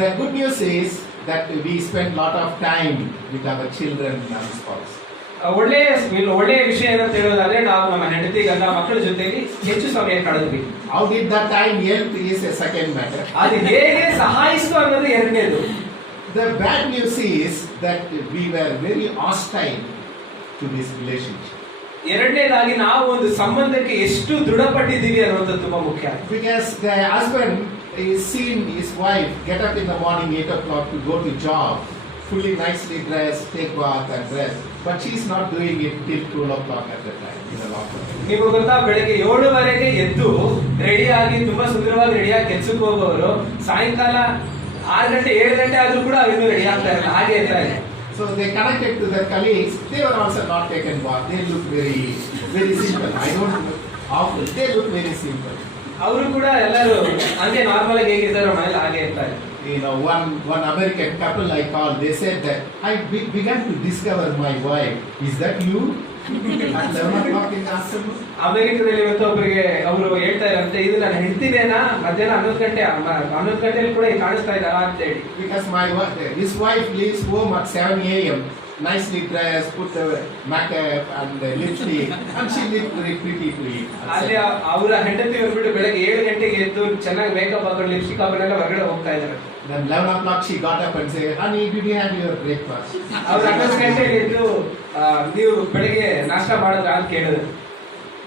The good news is that we spend lot of time with our children and spouse. ಒಳ್ಳೆಯ ವಿಷಯ ಏನಂತ ಹೇಳೋದಾದ್ರೆ ನಾವು ನಮ್ಮ ಹೆಂಡತಿ ಗಂಡ ಮಕ್ಕಳ ಜೊತೆಲಿ ಹೆಚ್ಚು ಸಮಯ ಕಳೆದ್ವಿ. How did that time help is a second matter. ಅದು ಹೇಗೆ ಸಹಾಯಿಸ್ತು ಅನ್ನೋದು ಎರಡನೇದು. The bad news is that we were very hostile to this relationship. ಎರಡನೇದಾಗಿ ನಾವು ಒಂದು ಸಂಬಂಧಕ್ಕೆ ಎಷ್ಟು ದೃಢಪಟ್ಟಿದ್ದೀವಿ ಅನ್ನೋದು ತುಂಬಾ ಮುಖ್ಯ. Because the husband is seen his wife get up in the morning 8 o'clock to go to job, fully nicely dressed, take bath and dress, but she's not doing it till 12 o'clock at the time in the lockdown. ನೀವು ಗೊತ್ತಾ, ಬೆಳಗ್ಗೆ 7:00 ಎದ್ದು ರೆಡಿಯಾಗಿ ತುಂಬಾ ಸುಂದರವಾಗಿ ರೆಡಿಯಾಗಿ ಕೆಲ್ಸಕ್ಕೆ ಹೋಗೋರು ಸಾಯಂಕಾಲ 6 ಗಂಟೆ 7 ಗಂಟೆ ಆದ್ರೂ ಕೂಡ ಇನ್ನೂ ರೆಡಿ ಆಗ್ತಾ ಇರಲ್ಲ, ಹಾಗೆ ಇರ್ತಾರೆ. So they connected to their colleagues. They were also not taken bath. They look very, very simple. I don't look awful. They look very simple. ಅವರು ಕೂಡ ಎಲ್ಲರೂ ಹಂಗೆ ನಾರ್ಮಲ್ ಆಗಿ ಹೇಗಿದ್ದಾರೋ ಮನೇಲಿ ಹಾಗೆ ಇರ್ತಾರೆ. You know, one American couple I called, they said that I began to discover my wife. Is that you? At 11 o'clock in the afternoon? ಅಮೆರಿಕದಲ್ಲಿ ಇವತ್ತು ಒಬ್ಬರಿಗೆ ಅವರು ಹೇಳ್ತಾ ಇರಂತೆ, ಇದು ನಾನು ಹೆಂಡ್ತಿನೇನಾ ಮಧ್ಯಾಹ್ನ 11 ಗಂಟೆಯಲ್ಲಿ ಕೂಡ ಕಾಣಿಸ್ತಾ ಇದ್ದಾರಾ ಅಂತ ಹೇಳಿ. Because his wife leaves home at 7 a.m. nicely dressed, put the makeup and lipstick, and she looked very pretty to him. ಅಲ್ಲಿ ಅವರ ಹೆಂಡತಿ ಬಂದ್ಬಿಟ್ಟು ಬೆಳಗ್ಗೆ 7 ಗಂಟೆಗೆ ಎದ್ದು ಚೆನ್ನಾಗಿ ಮೇಕಪ್ ಹಾಕೊಂಡು ಲಿಪ್ಸ್ಟಿಕ್ ಹಾಕೊಂಡೆಲ್ಲ ಹೊರಗಡೆ ಹೋಗ್ತಾ ಇದ್ದಾರೆ. Then 11 o'clock she got up and said, "Honey, did you have your breakfast?" ಅವ್ರು 11 ಗಂಟೆಗೆ ಎದ್ದು ನೀವು ಬೆಳಗ್ಗೆ ನಾಷ್ಟ ಮಾಡಿದ್ರ ಅಂತ ಕೇಳಿದ್ರು.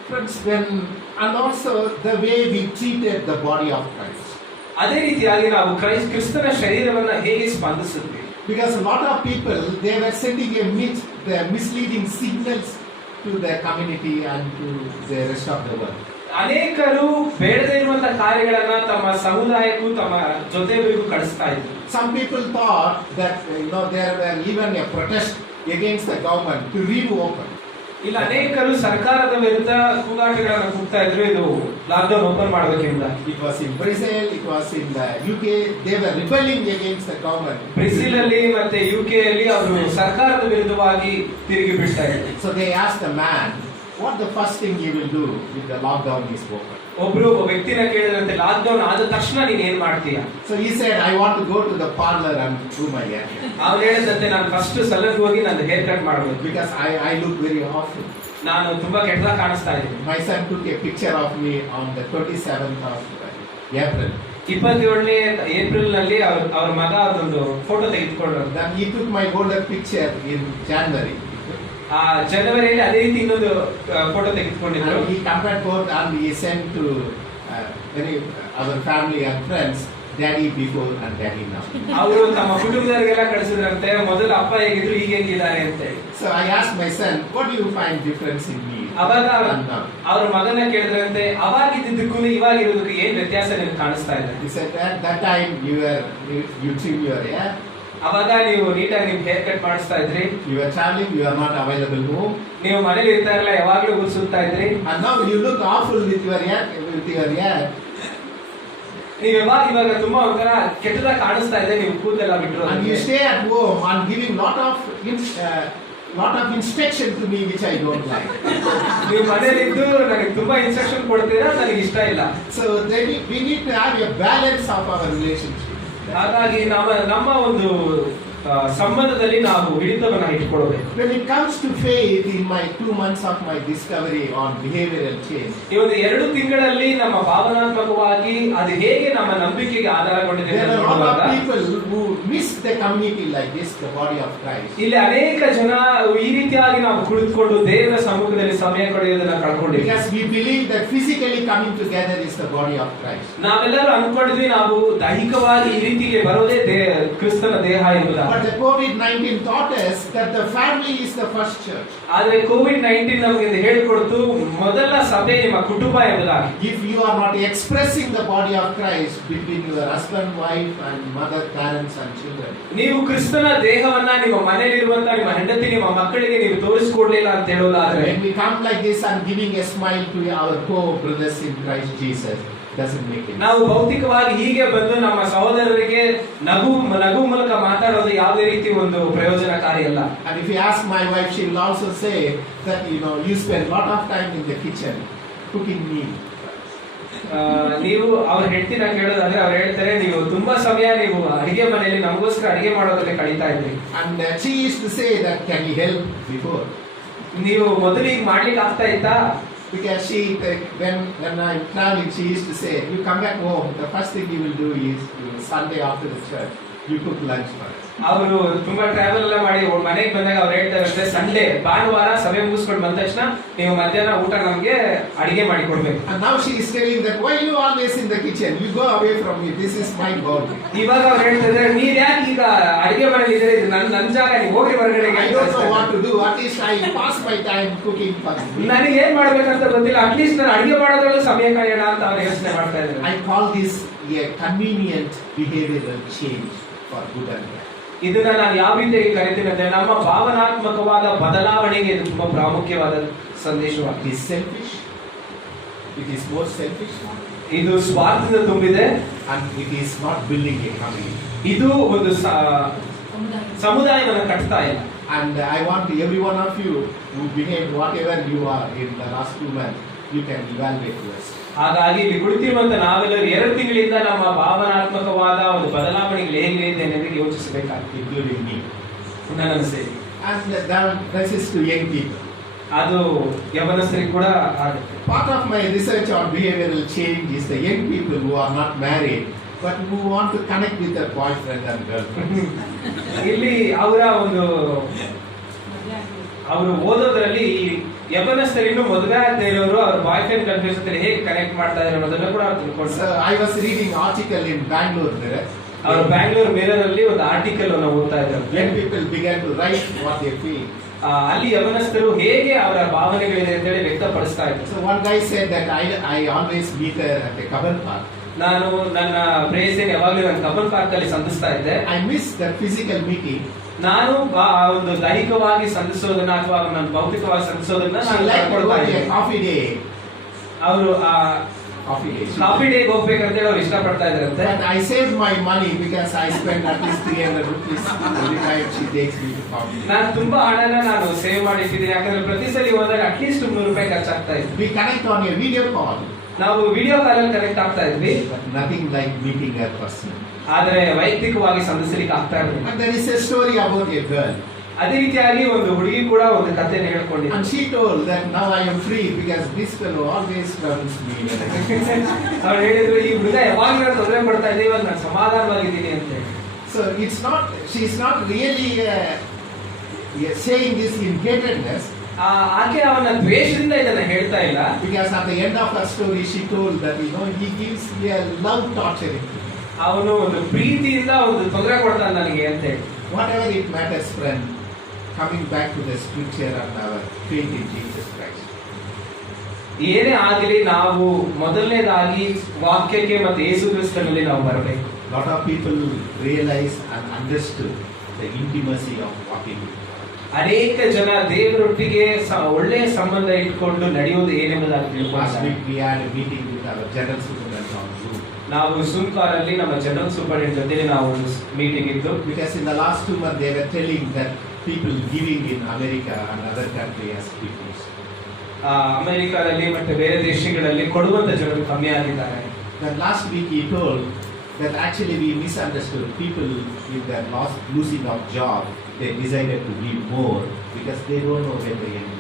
Friends, and also the way we treated the body of Christ. ಅದೇ ರೀತಿಯಾಗಿ ನಾವು ಕ್ರಿಸ್ತನ ಶರೀರವನ್ನ ಹೇಗೆ ಸ್ಪಂದಿಸಿದ್ವಿ. Because a lot of people, they were sending the misleading signals to the community and to the rest of the world. ಅನೇಕರು ಬೇಡದೇ ಇರುವಂತಹ ಕಾರ್ಯಗಳನ್ನ ತಮ್ಮ ಸಮುದಾಯಕ್ಕೂ ತಮ್ಮ ಜೊತೆಯವರಿಗೂ ಕಳಿಸ್ತಾ ಇದ್ರು. Some people thought that there were even a protest against the government to reopen. ಇಲ್ಲ, ಅನೇಕರು ಸರ್ಕಾರದ ವಿರುದ್ಧ ಕೂಗಾಟಗಳನ್ನು ಕೂಗ್ತಾ ಇದ್ರು, ಇದು ಲಾಕ್ಡೌನ್ ಓಪನ್ ಮಾಡಬೇಕೆಂದ. It was in Brazil, it was in the UK. They were rebelling against the government. Brazil ಅಲ್ಲಿ ಮತ್ತೆ UK ಅಲ್ಲಿ ಅವರು ಸರ್ಕಾರದ ವಿರುದ್ಧವಾಗಿ ತಿರುಗಿ ಬಿಡ್ತಾ ಇದ್ರು. So they asked the man, what the first thing you will do if the lockdown is open? ಒಬ್ಬ ವ್ಯಕ್ತಿನ ಕೇಳಿದ್ರಂತೆ, ಲಾಕ್ಡೌನ್ ಆದ ತಕ್ಷಣ ನೀನ್ ಏನ್ ಮಾಡ್ತೀಯ? So he said, I want to go to the parlor and do my hair. ಅವ್ರು ಹೇಳಿದಂತೆ, ನಾನು ಫಸ್ಟ್ ಸಲೂನ್ಗೆ ಹೋಗಿ ನನ್ನ ಹೇರ್ ಕಟ್ ಮಾಡಬೇಕು. Because I look very awful. ನಾನು ತುಂಬಾ ಕೆಟ್ಟದಾಗಿ ಕಾಣಿಸ್ತಾ ಇದ್ದೀನಿ. My son took a picture of me on the 27th of April. 27ನೇ ಏಪ್ರಿಲ್ ನಲ್ಲಿ ಅವ್ರ ಮಗ ಅದೊಂದು ಫೋಟೋ ತೆಗೆದುಕೊಂಡ್ರು. Then he took my older picture in January. ಜನವರಿಯಲ್ಲಿ ಅದೇ ರೀತಿ ಇನ್ನೊಂದು photo ತೆಗೆದುಕೊಂಡಿದ್ರು. And he compared both and he sent to our family and friends, daddy before and daddy now. ಅವರು ತಮ್ಮ ಕುಟುಂಬದವರಿಗೆಲ್ಲ ಕಳಿಸಿದ್ರಂತೆ, ಮೊದಲು ಅಪ್ಪ ಹೇಗಿದ್ರು ಈಗ ಹೇಗಿದ್ದಾರೆ ಅಂತ ಹೇಳಿ. So I asked my son, what do you find difference in me? ಅವಾಗ ಅವ್ರ ಮಗನ ಕೇಳಿದ್ರಂತೆ, ಅವಾಗಿದ್ದಕ್ಕೂ ಇವಾಗಿರೋದಕ್ಕೆ ಏನ್ ವ್ಯತ್ಯಾಸ ನಿಮ್ಗೆ ಕಾಣಿಸ್ತಾ ಇದೆ? He said that time you trim your hair. ಅವಾಗ ನೀವು ನೀಟಾಗಿ ನಿಮ್ ಹೇರ್ ಕಟ್ ಮಾಡಿಸ್ತಾ ಇದ್ರಿ. You were traveling, you are not available home. ನೀವು ಮನೇಲಿ ಇರ್ತಾ ಇರಲ್ಲ, ಯಾವಾಗ್ಲೂ ಉರ್ಸುತ್ತಾ ಇದ್ರಿ. And now you look awful with your hair. ನೀವು ಇವಾಗ ತುಂಬಾ ಒಂಥರ ಕೆಟ್ಟದಾಗಿ ಕಾಣಿಸ್ತಾ ಇದೆ, ನೀವು ಕೂದಲೆಲ್ಲ ಬಿಟ್ರು. And you stay at home and giving lot of instruction to me which I don't like. ನೀವು ಮನೇಲಿದ್ದು ನನಗೆ ತುಂಬಾ ಇನ್ಸ್ಟ್ರಕ್ಷನ್ ಕೊಡ್ತೀರಾ, ನನಗೆ ಇಷ್ಟ ಇಲ್ಲ. So we need to have a balance of our relationship. ಹಾಗಾಗಿ ನಮ್ಮ ಒಂದು ಸಂಬಂಧದಲ್ಲಿ ನಾವು ಹಿಡಿತವನ್ನ ಇಟ್ಕೊಳ್ಬೇಕು. When it comes to faith, in my 2 months of my discovery on behavioral change, ಈ ಒಂದು 2 ತಿಂಗಳಲ್ಲಿ ನಮ್ಮ ಭಾವನಾತ್ಮಕವಾಗಿ ಅದು ಹೇಗೆ ನಮ್ಮ ನಂಬಿಕೆಗೆ ಆಧಾರಗೊಂಡಿದೆ there ಅಂತ are a lot ನೋಡುವಾಗ of people who miss the community like this, the body of Christ. ಇಲ್ಲಿ ಅನೇಕ ಜನ ಈ ರೀತಿಯಾಗಿ ನಾವು ಕುಳಿತುಕೊಂಡು ದೇವರ ಸಮ್ಮುಖದಲ್ಲಿ ಸಮಯ ಕಳೆಯೋದನ್ನ ಕಳ್ಕೊಂಡಿದ್ದೀವಿ. Because we believe that physically coming together is the body of Christ. ನಾವೆಲ್ಲರೂ ಅನ್ಕೊಂಡಿದ್ವಿ ನಾವು ದೈಹಿಕವಾಗಿ ಈ ರೀತಿಗೆ ಬರೋದೇ ಕ್ರಿಸ್ತನ ದೇಹ ಎಂಬುದಾಗಿ. But the COVID-19 taught us that the family is the first church. ಆದ್ರೆ COVID-19 ನಮಗೆ ಹೇಳಿಕೊಡ್ತು, ಮೊದಲ ಸಭೆ ನಿಮ್ಮ ಕುಟುಂಬ ಎಂಬುದಾಗಿ. If you are not expressing the body of Christ between your husband, wife and mother, parents and children, ನೀವು ಕ್ರಿಸ್ತನ ದೇಹವನ್ನ ನಿಮ್ಮ ಮನೆಯಲ್ಲಿರುವಂತ ನಿಮ್ಮ ಹೆಂಡತಿ ನಿಮ್ಮ ಮಕ್ಕಳಿಗೆ ನೀವು ತೋರಿಸಿಕೊಡ್ಲಿಲ್ಲ ಅಂತ ಹೇಳೋದಾದ್ರೆ, when we come like this and giving a smile to our co-brothers in Christ Jesus, doesn't make any ನಾವು ಭೌತಿಕವಾಗಿ ಹೀಗೆ ಬಂದು ನಮ್ಮ ಸಹೋದರರಿಗೆ ನಗು ಮೂಲಕ ಮಾತಾಡೋದು ಯಾವುದೇ ರೀತಿ ಒಂದು ಪ್ರಯೋಜನಕಾರಿ ಅಲ್ಲ. And if you ask my wife, she will also say that you spend a lot of time in the kitchen cooking meal. ನೀವು ಅವ್ರ ಹೆಂಡತಿನ ಕೇಳೋದಾದ್ರೆ ಅವ್ರು ಹೇಳ್ತಾರೆ, ನೀವು ತುಂಬಾ ಸಮಯ ನೀವು ಅಡಿಗೆ ಮನೆಯಲ್ಲಿ ನಮಗೋಸ್ಕರ ಅಡಿಗೆ ಮಾಡೋದ್ರಲ್ಲಿ ಕಳೀತಾ ಇದ್ರಿ. And she used to say that, can you help before? ನೀವು ಮೊದಲು ಈಗ ಮಾಡ್ಲಿಕ್ಕೆ ಆಗ್ತಾ ಇತ್ತಾ? Because when I'm traveling, she used to say, you come back home, the first thing you will do is Sunday after the church, you cook lunch for us. ಅವರು ತುಂಬಾ travel ಎಲ್ಲ ಮಾಡಿ ಮನೆಗೆ ಬಂದಾಗ ಅವ್ರು ಹೇಳ್ತಾರೆ, ಸಂಡೇ ಭಾನುವಾರ ಸಭೆ ಮುಗಿಸ್ಕೊಂಡು ಬಂದ ತಕ್ಷಣ ನೀವು ಮಧ್ಯಾಹ್ನ ಊಟ ನಮ್ಗೆ ಅಡಿಗೆ ಮಾಡಿ ಕೊಡ್ಬೇಕು. And now she is telling that, why you always in the kitchen? You go away from me. This is my boundary. ಇವಾಗ ಅವ್ರು ಹೇಳ್ತಿದ್ರೆ, ನೀವ್ ಯಾಕೆ ಈಗ ಅಡಿಗೆ ಮನೇಲಿ ಇದ್ರೆ, ಇದು ನನ್ ಜಾಗ, ನೀವು ಹೋಗಿ ಹೊರಗಡೆ. I don't know what to do. At least I pass my time cooking for you. ನನಗೆ ಏನ್ ಮಾಡ್ಬೇಕಂತ ಗೊತ್ತಿಲ್ಲ, ಅಟ್ಲೀಸ್ಟ್ ನಾನು ಅಡಿಗೆ ಮಾಡೋದ್ರಲ್ಲೂ ಸಮಯ ಕಳೆಯೋಣ ಅಂತ ಅವ್ರು ಯೋಚನೆ ಮಾಡ್ತಾ ಇದ್ದಾರೆ. I call this a convenient behavioral change for good and bad. ಇದನ್ನ ನಾನು ಯಾವ ರೀತಿಯಾಗಿ ಕರಿತೀನಿ ಅಂದ್ರೆ, ನಮ್ಮ ಭಾವನಾತ್ಮಕವಾದ ಬದಲಾವಣೆಗೆ ಇದು ತುಂಬಾ ಪ್ರಾಮುಖ್ಯವಾದ ಸಂದೇಶವಾಗಿದೆ. It is selfish. It is more selfish. ಇದು ಸ್ವಾರ್ಥದಿಂದ ತುಂಬಿದೆ, And it is not building a community. ಇದು ಒಂದು ಸಮುದಾಯವನ್ನು ಕಟ್ತಾ ಇಲ್ಲ. And I want every one of you who behave whatever you are in the last 2 months, you can evaluate yourself. ಹಾಗಾಗಿ ಇಲ್ಲಿ ಕುಳಿತಿರುವಂತ ನಾವೆಲ್ಲರೂ 2 ತಿಂಗಳಿಂದ ನಮ್ಮ ಭಾವನಾತ್ಮಕವಾದ ಒಂದು ಬದಲಾವಣೆಗಳು ಹೇಗಿದೆ ಅನ್ನೋದಕ್ಕೆ ಯೋಚಿಸಬೇಕಾಗ್ತದೆ, Including me. ನನ್ನ ಸೇರಿ. And that is to young people. ಅದು ಯವನಸ್ಥರಿಗೆ ಕೂಡ ಆಗುತ್ತೆ. Part of my research on behavioral change is the young people who are not married but who want to connect with their boyfriend and girlfriend. ಇಲ್ಲಿ ಅವರು ಓದೋದ್ರಲ್ಲಿ ಯವನಸ್ಥರಿನ್ನು ಮದುವೆ ಆಗದೆ ಇರೋರು ಅವ್ರ boy friend girlfriend ಜೊತೆ ಹೇಗೆ ಕನೆಕ್ಟ್ ಮಾಡ್ತಾ ಇದ್ದಾರೆ ಅನ್ನೋದನ್ನ ಕೂಡ ಅವ್ರು ತಿಳ್ಕೊಂಡು. So I was reading article in Bangalore there. ಅವರು ಬ್ಯಾಂಗ್ಳೂರ್ ಮಿರರ್ ಒಂದು ಆರ್ಟಿಕಲ್ ಅನ್ನು ಓದ್ತಾ ಇದ್ದಾರೆ. Young people began to write what they feel. ಅಲ್ಲಿ ಯವನಸ್ಥರು ಹೇಗೆ ಅವರ ಭಾವನೆಗಳಿದೆ ಅಂತ ಹೇಳಿ ವ್ಯಕ್ತಪಡಿಸ್ತಾ ಇದ್ದಾರೆ. So one guy said that I always meet her at the Kabul Park. ನಾನು ನನ್ನ ಪ್ರೇಯಸಿನ ಯಾವಾಗಲೂ ನಾನು ಕಬ್ಬನ್ ಪಾರ್ಕ್ ಅಲ್ಲಿ ಸಂಧಿಸ್ತಾ ಇದ್ದೆ. I miss that physical meeting. ನಾನು ಒಂದು ದೈಹಿಕವಾಗಿ ಸಂಧಿಸೋದನ್ನ ಅಥವಾ ನಾನು ಭೌತಿಕವಾಗಿ ಸಂಧಿಸೋದನ್ನ She ನಾನು liked to go ಕಳ್ಕೊಳ್ತಾ to a ಇದ್ದೆ. coffee day. ಅವರು Coffee day. ಕಾಫಿ ಡೇಗೆ ಹೋಗ್ಬೇಕಂತ ಹೇಳಿ ಅವ್ರು ಇಷ್ಟಪಡ್ತಾ ಇದ್ರಂತೆ. But I saved my money because I spend at least 300 rupees every time she takes me to coffee. ನಾನು ತುಂಬಾ ಹಣನ ನಾನು ಸೇವ್ ಮಾಡಿಟ್ಟಿದ್ದೀನಿ, ಯಾಕಂದ್ರೆ ಪ್ರತಿ ಸಲ ಹೋದಾಗ ಅಟ್ಲೀಸ್ಟ್ 100 ರೂಪಾಯಿ ಖರ್ಚಾಗ್ತಾ ಇತ್ತು. We connect on a video call. ನಾವು ವಿಡಿಯೋ ಕಾಲ್ ಅಲ್ಲಿ ಕನೆಕ್ಟ್ ಆಗ್ತಾ ಇದ್ವಿ, But nothing like meeting her personally. ಆದ್ರೆ ವೈಯಕ್ತಿಕವಾಗಿ ಸಂಧಿಸಲಿಕ್ಕೆ ಆಗ್ತಾ ಇರಲಿಲ್ಲ. And there is a story about a girl. ಅದೇ ರೀತಿಯಾಗಿ ಒಂದು ಹುಡುಗಿ ಕೂಡ ಒಂದು ಕಥೆಯನ್ನು ಹೇಳ್ಕೊಂಡಿದ್ದೆ. And she told that now I am free because this fellow always comes me. ಅವ್ರು ಹೇಳಿದ್ರು, ಈ ಹುಡುಗ ಯಾವಾಗ ನಾನು ತೊಂದರೆ ಪಡ್ತಾ ಇದ್ದೆ, ಇವಾಗ ನಾನು ಸಮಾಧಾನವಾಗಿದ್ದೀನಿ ಅಂತ ಹೇಳಿ. So she is not really saying this in hatredness. ಆಕೆ ಅವನ ದ್ವೇಷದಿಂದ ಇದನ್ನ ಹೇಳ್ತಾ ಇಲ್ಲ. Because at the end of her story she told that he gives me a love torturing. ಅವನು ಒಂದು ಪ್ರೀತಿಯಿಂದ ಒಂದು ತೊಂದರೆ ಕೊಡ್ತಾನೆ ನನಗೆ ಅಂತ ಹೇಳಿ. Whatever it matters, friend, coming back to the scripture and our faith in Jesus Christ. ಏನೇ ಆಗಲಿ ನಾವು ಮೊದಲನೇದಾಗಿ ವಾಕ್ಯಕ್ಕೆ ಮತ್ತೆ ಯೇಸು ಕ್ರಿಸ್ತನಲ್ಲಿ ನಾವು ಬರಬೇಕು. Lot of people realize and understood the intimacy of walking with God. ಅನೇಕ ಜನ ದೇವರೊಟ್ಟಿಗೆ ಒಳ್ಳೆಯ ಸಂಬಂಧ ಇಟ್ಕೊಂಡು ನಡೆಯುವುದು ಏನೆಂಬುದಾಗಿ Last ತಿಳ್ಕೊಳ್ತಾರೆ. week we had a meeting with our general superintendent on Zoom. ನಾವು ಸುಂಕಾರಲ್ಲಿ ನಮ್ಮ ಜನರಲ್ ಸೂಪರಿಂಟೆಂಡೆಂಟ್ ಜೊತೆ ನಾವು ಒಂದು ಮೀಟಿಂಗ್ ಇತ್ತು. Because in the last 2 months they were telling that people giving in America and other countries has decreased. ಅಮೆರಿಕಾದಲ್ಲಿ ಮತ್ತೆ ಬೇರೆ ದೇಶಗಳಲ್ಲಿ ಕೊಡುವಂತ ಜನರು ಕಮ್ಮಿ ಆಗಿದ್ದಾರೆ. Then last week he told that actually we misunderstood people with their losing of job. They decided to give more because they don't know when they end.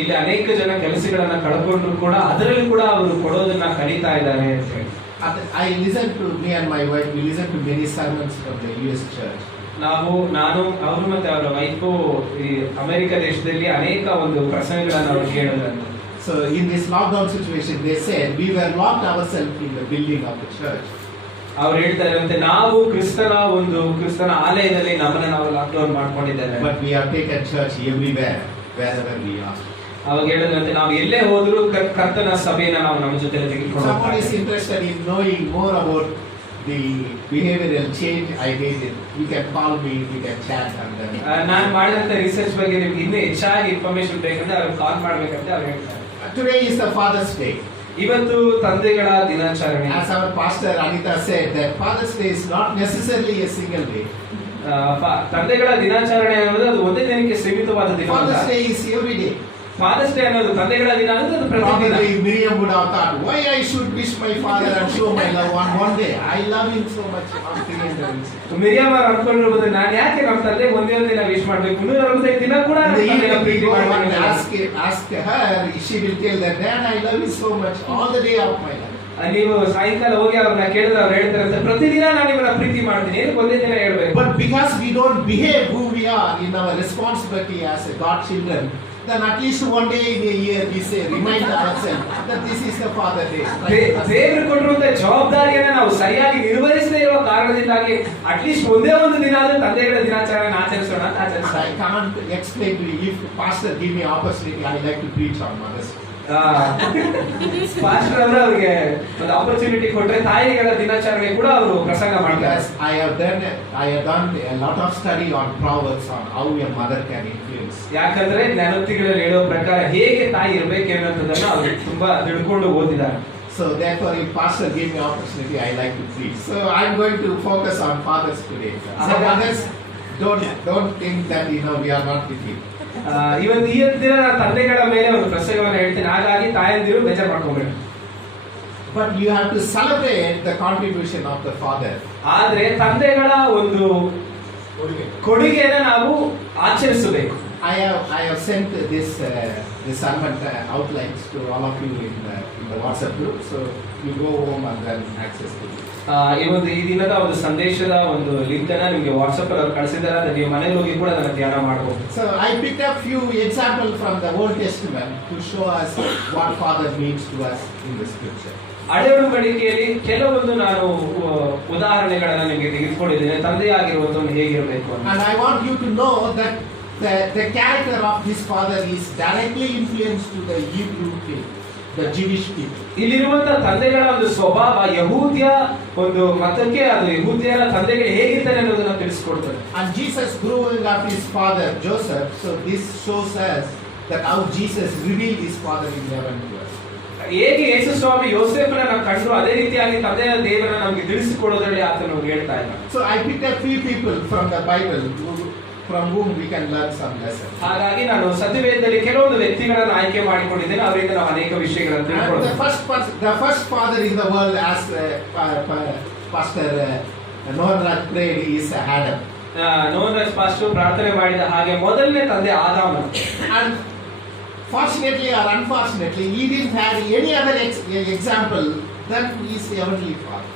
ಇಲ್ಲಿ ಅನೇಕ ಜನ ಕೆಲಸಗಳನ್ನ ಕಳ್ಕೊಂಡ್ರು ಕೂಡ ಅದರಲ್ಲಿ ಕೂಡ ಅವರು ಕೊಡೋದನ್ನ ಕಲಿತಾ ಇದ್ದಾರೆ ಅಂತ ಹೇಳಿ. I listened to me and my wife. We listened to many sermons from the US church. ನಾನು ಅವರು ಮತ್ತೆ ಅವರ ವೈಫು ಈ ಅಮೆರಿಕ ದೇಶದಲ್ಲಿ ಅನೇಕ ಒಂದು ಪ್ರಸಂಗಗಳನ್ನ ಅವರು ಕೇಳಿದ್ರು. So in this lockdown situation, they said we were locked ourselves in the building of the church. ಅವ್ರು ಹೇಳ್ತಾರಂತೆ, ನಾವು ಕ್ರಿಸ್ತನ ಆಲಯದಲ್ಲಿ ನಮ್ಮನ್ನ ನಾವು lockdown ಮಾಡ್ಕೊಂಡಿದ್ದೇವೆ. But we have taken church everywhere, wherever we are. ಅವಾಗ ಹೇಳಿದ್ರಂತೆ, ನಾವು ಎಲ್ಲೇ ಹೋದ್ರು ಕರ್ತನ ಸಭೆಯನ್ನ ನಾವು ನಮ್ಮ ಜೊತೆ ತೆಗೆದುಕೊಂಡು Someone is interested in knowing more about the behavioral change I did it. You can call me, you can chat and then. ನಾನು ಮಾಡಿದಂತ ರಿಸರ್ಚ್ ಬಗ್ಗೆ ನಿಮ್ಗೆ ಇನ್ನೂ ಹೆಚ್ಚಾಗಿ ಇನ್ಫಾರ್ಮೇಶನ್ ಬೇಕಂದ್ರೆ ಅವ್ರಿಗೆ ಕಾಲ್ ಮಾಡ್ಬೇಕಂತ ಅವ್ರು ಹೇಳ್ತಾರೆ. Today is the Father's Day. ಇವತ್ತು ತಂದೆಗಳ ದಿನಾಚರಣೆ. As our pastor Anita said, that Father's Day is not necessarily a single day. ತಂದೆಗಳ ದಿನಾಚರಣೆ ಅನ್ನೋದು ಅದು ಒಂದೇ ದಿನಕ್ಕೆ ಸೀಮಿತವಾದ ದಿನ. Father's Day is every day. Father's day ಅನ್ನೋದು ತಂದೆಗಳ ದಿನ ಅನ್ನೋದು ಅದು ಪ್ರತಿದಿನ. Probably Miriam would have thought, why I should wish my father and show my love on one day? I love him so much on 365. Miriam ಅವರು ಅನ್ಕೊಂಡಿರ್ಬೋದು, ನಾನು ಯಾಕೆ ನಮ್ಮ ತಂದೆ ಒಂದೇ ಒಂದು ದಿನ ವಿಶ್ ಮಾಡ್ಬೇಕು, 365 ದಿನ ಕೂಡ ಪ್ರೀತಿ ಮಾಡ್ಬೇಕು. Ask her, she will tell that, Dad, I love you so much all the day of my life. ನೀವು ಸಾಯಂಕಾಲ ಹೋಗಿ ಅವ್ರನ್ನ ಕೇಳಿದ್ರೆ ಅವ್ರು ಹೇಳ್ತಾರೆ, ಪ್ರತಿದಿನ ನಾನು ಇವನ್ನ ಪ್ರೀತಿ ಮಾಡ್ತೀನಿ, ಏನಕ್ಕೆ ಒಂದೇ ದಿನ ಹೇಳ್ಬೇಕು. But because we don't behave who we are in our responsibility as a God children, then at least one day in a year we say, remind ourselves that this is the Father Day. ದೇವರು ಕೊಟ್ಟಿರುವಂತ ಜವಾಬ್ದಾರಿಯನ್ನ ನಾವು ಸರಿಯಾಗಿ ನಿರ್ವಹಿಸದೇ ಇರುವ ಕಾರಣದಿಂದಾಗಿ at least ಒಂದೇ ಒಂದು ದಿನ ಆದ್ರೂ ತಂದೆಗಳ ದಿನಾಚರಣೆ ಆಚರಿಸೋಣ ಅಂತ ಆಚರಿಸ್ತಾರೆ. I can't explain to you. If pastor give me opportunity, I like to preach on Mother's Day. Pastor ಅವರು ಅವರಿಗೆ ಒಂದು ಆಪರ್ಚುನಿಟಿ ಕೊಟ್ರೆ ತಾಯಿಗಳ ದಿನಾಚರಣೆ ಕೂಡ ಅವರು ಪ್ರಸಂಗ ಮಾಡ್ತಾರೆ. I have done a lot of study on Proverbs on how a mother can influence. ಯಾಕಂದ್ರೆ ಜ್ಞಾನೋಕ್ತಿಗಳಲ್ಲಿ ಹೇಳೋ ಪ್ರಕಾರ ಹೇಗೆ ತಾಯಿ ಇರಬೇಕೆನ್ನುವುದನ್ನು ಅವರು ತುಂಬಾ ತಿಳ್ಕೊಂಡು ಓದಿದ್ದಾರೆ. So therefore, if pastor gave me opportunity, I like to preach. So I'm going to focus on fathers today. So mothers, don't think that we are not with you. ಇವತ್ತು ಈ ದಿನ ತಂದೆಗಳ ಮೇಲೆ ಒಂದು ಪ್ರಸಂಗವನ್ನು ಹೇಳ್ತೀನಿ, ಹಾಗಾಗಿ ತಾಯಂದಿರು ಬೇಜಾರು ಮಾಡ್ಕೊಬೇಡಿ. But you have to celebrate the contribution of the father. ಆದ್ರೆ ತಂದೆಗಳ ಒಂದು ಕೊಡುಗೆಯನ್ನು ನಾವು ಆಚರಿಸಬೇಕು. I have sent this sermon outlines to all of you in the WhatsApp group, so you go home and then access to it. ಈ ದಿನದ ಒಂದು ಸಂದೇಶದ ಒಂದು ಲಿಂಕ್ ಅನ್ನ ನಿಮಗೆ ವಾಟ್ಸ್ಆಪ್ ಅಲ್ಲಿ ಕಳಿಸಿದ್ದಾರೆ, ಅದನ್ನ ನೀವು ಮನೆಗೆ ಹೋಗಿ ಕೂಡ ಅದನ್ನ ಧ್ಯಾನ ಮಾಡಬಹುದು. So I picked up few examples from the Old Testament to show us what father means to us in the scripture. ಹಳೆ ಒಡಂಬಡಿಕೆಯಲ್ಲಿ ಕೆಲವೊಂದು ನಾನು ಉದಾಹರಣೆಗಳನ್ನ ನಿಮಗೆ ತೆಗೆದುಕೊಂಡಿದ್ದೇನೆ, ತಂದೆಯಾಗಿರುವಂತವನು ಹೇಗಿರಬೇಕು ಅಂತ. And I want you to know that the character of this father is directly influenced to the Hebrew people, the Jewish people. ಇಲ್ಲಿರುವಂತಹ ತಂದೆಗಳ ಒಂದು ಸ್ವಭಾವ ಯಹೂದ್ಯ ಒಂದು ಮತಕ್ಕೆ, ಅದು ಯಹೂದ್ಯರ ತಂದೆಗಳು ಹೇಗಿರ್ತಾರೆ ಅನ್ನೋದನ್ನ ತಿಳಿಸಿಕೊಡ್ತಾರೆ. And Jesus growing up his father Joseph, so this shows us that how Jesus revealed his father in heaven to us. ಹೇಗೆ ಯೇಸು ಸ್ವಾಮಿ ಯೋಸೇಫನನ್ನ ಕಂಡ್ರು ಅದೇ ರೀತಿಯಾಗಿ ತಂದೆಯ ದೇವರನ್ನ ನಮಗೆ ತಿಳಿಸಿಕೊಡೋದ್ರಲ್ಲಿ ಆತನು ಹೇಳ್ತಾ ಇದ್ದಾನೆ. So I picked up few people from the Bible from whom we can learn some lessons. ಹಾಗಾಗಿ ನಾನು ಸತ್ಯವೇದದಲ್ಲಿ ಕೆಲವೊಂದು ವ್ಯಕ್ತಿಗಳನ್ನು ಆಯ್ಕೆ ಮಾಡಿಕೊಂಡಿದ್ದೇನೆ, ಅವರಿಂದ ನಾವು ಅನೇಕ ವಿಷಯಗಳನ್ನು ತಿಳ್ಕೊಳ್ಳೋಣ. The first father in the world, as Pastor Nohan prayed, is Adam. Nohan pastor ಪ್ರಾರ್ಥನೆ ಮಾಡಿದ ಹಾಗೆ ಮೊದಲನೇ ತಂದೆ ಆದಾಮನು. And fortunately or unfortunately, he didn't have any other example than his heavenly father.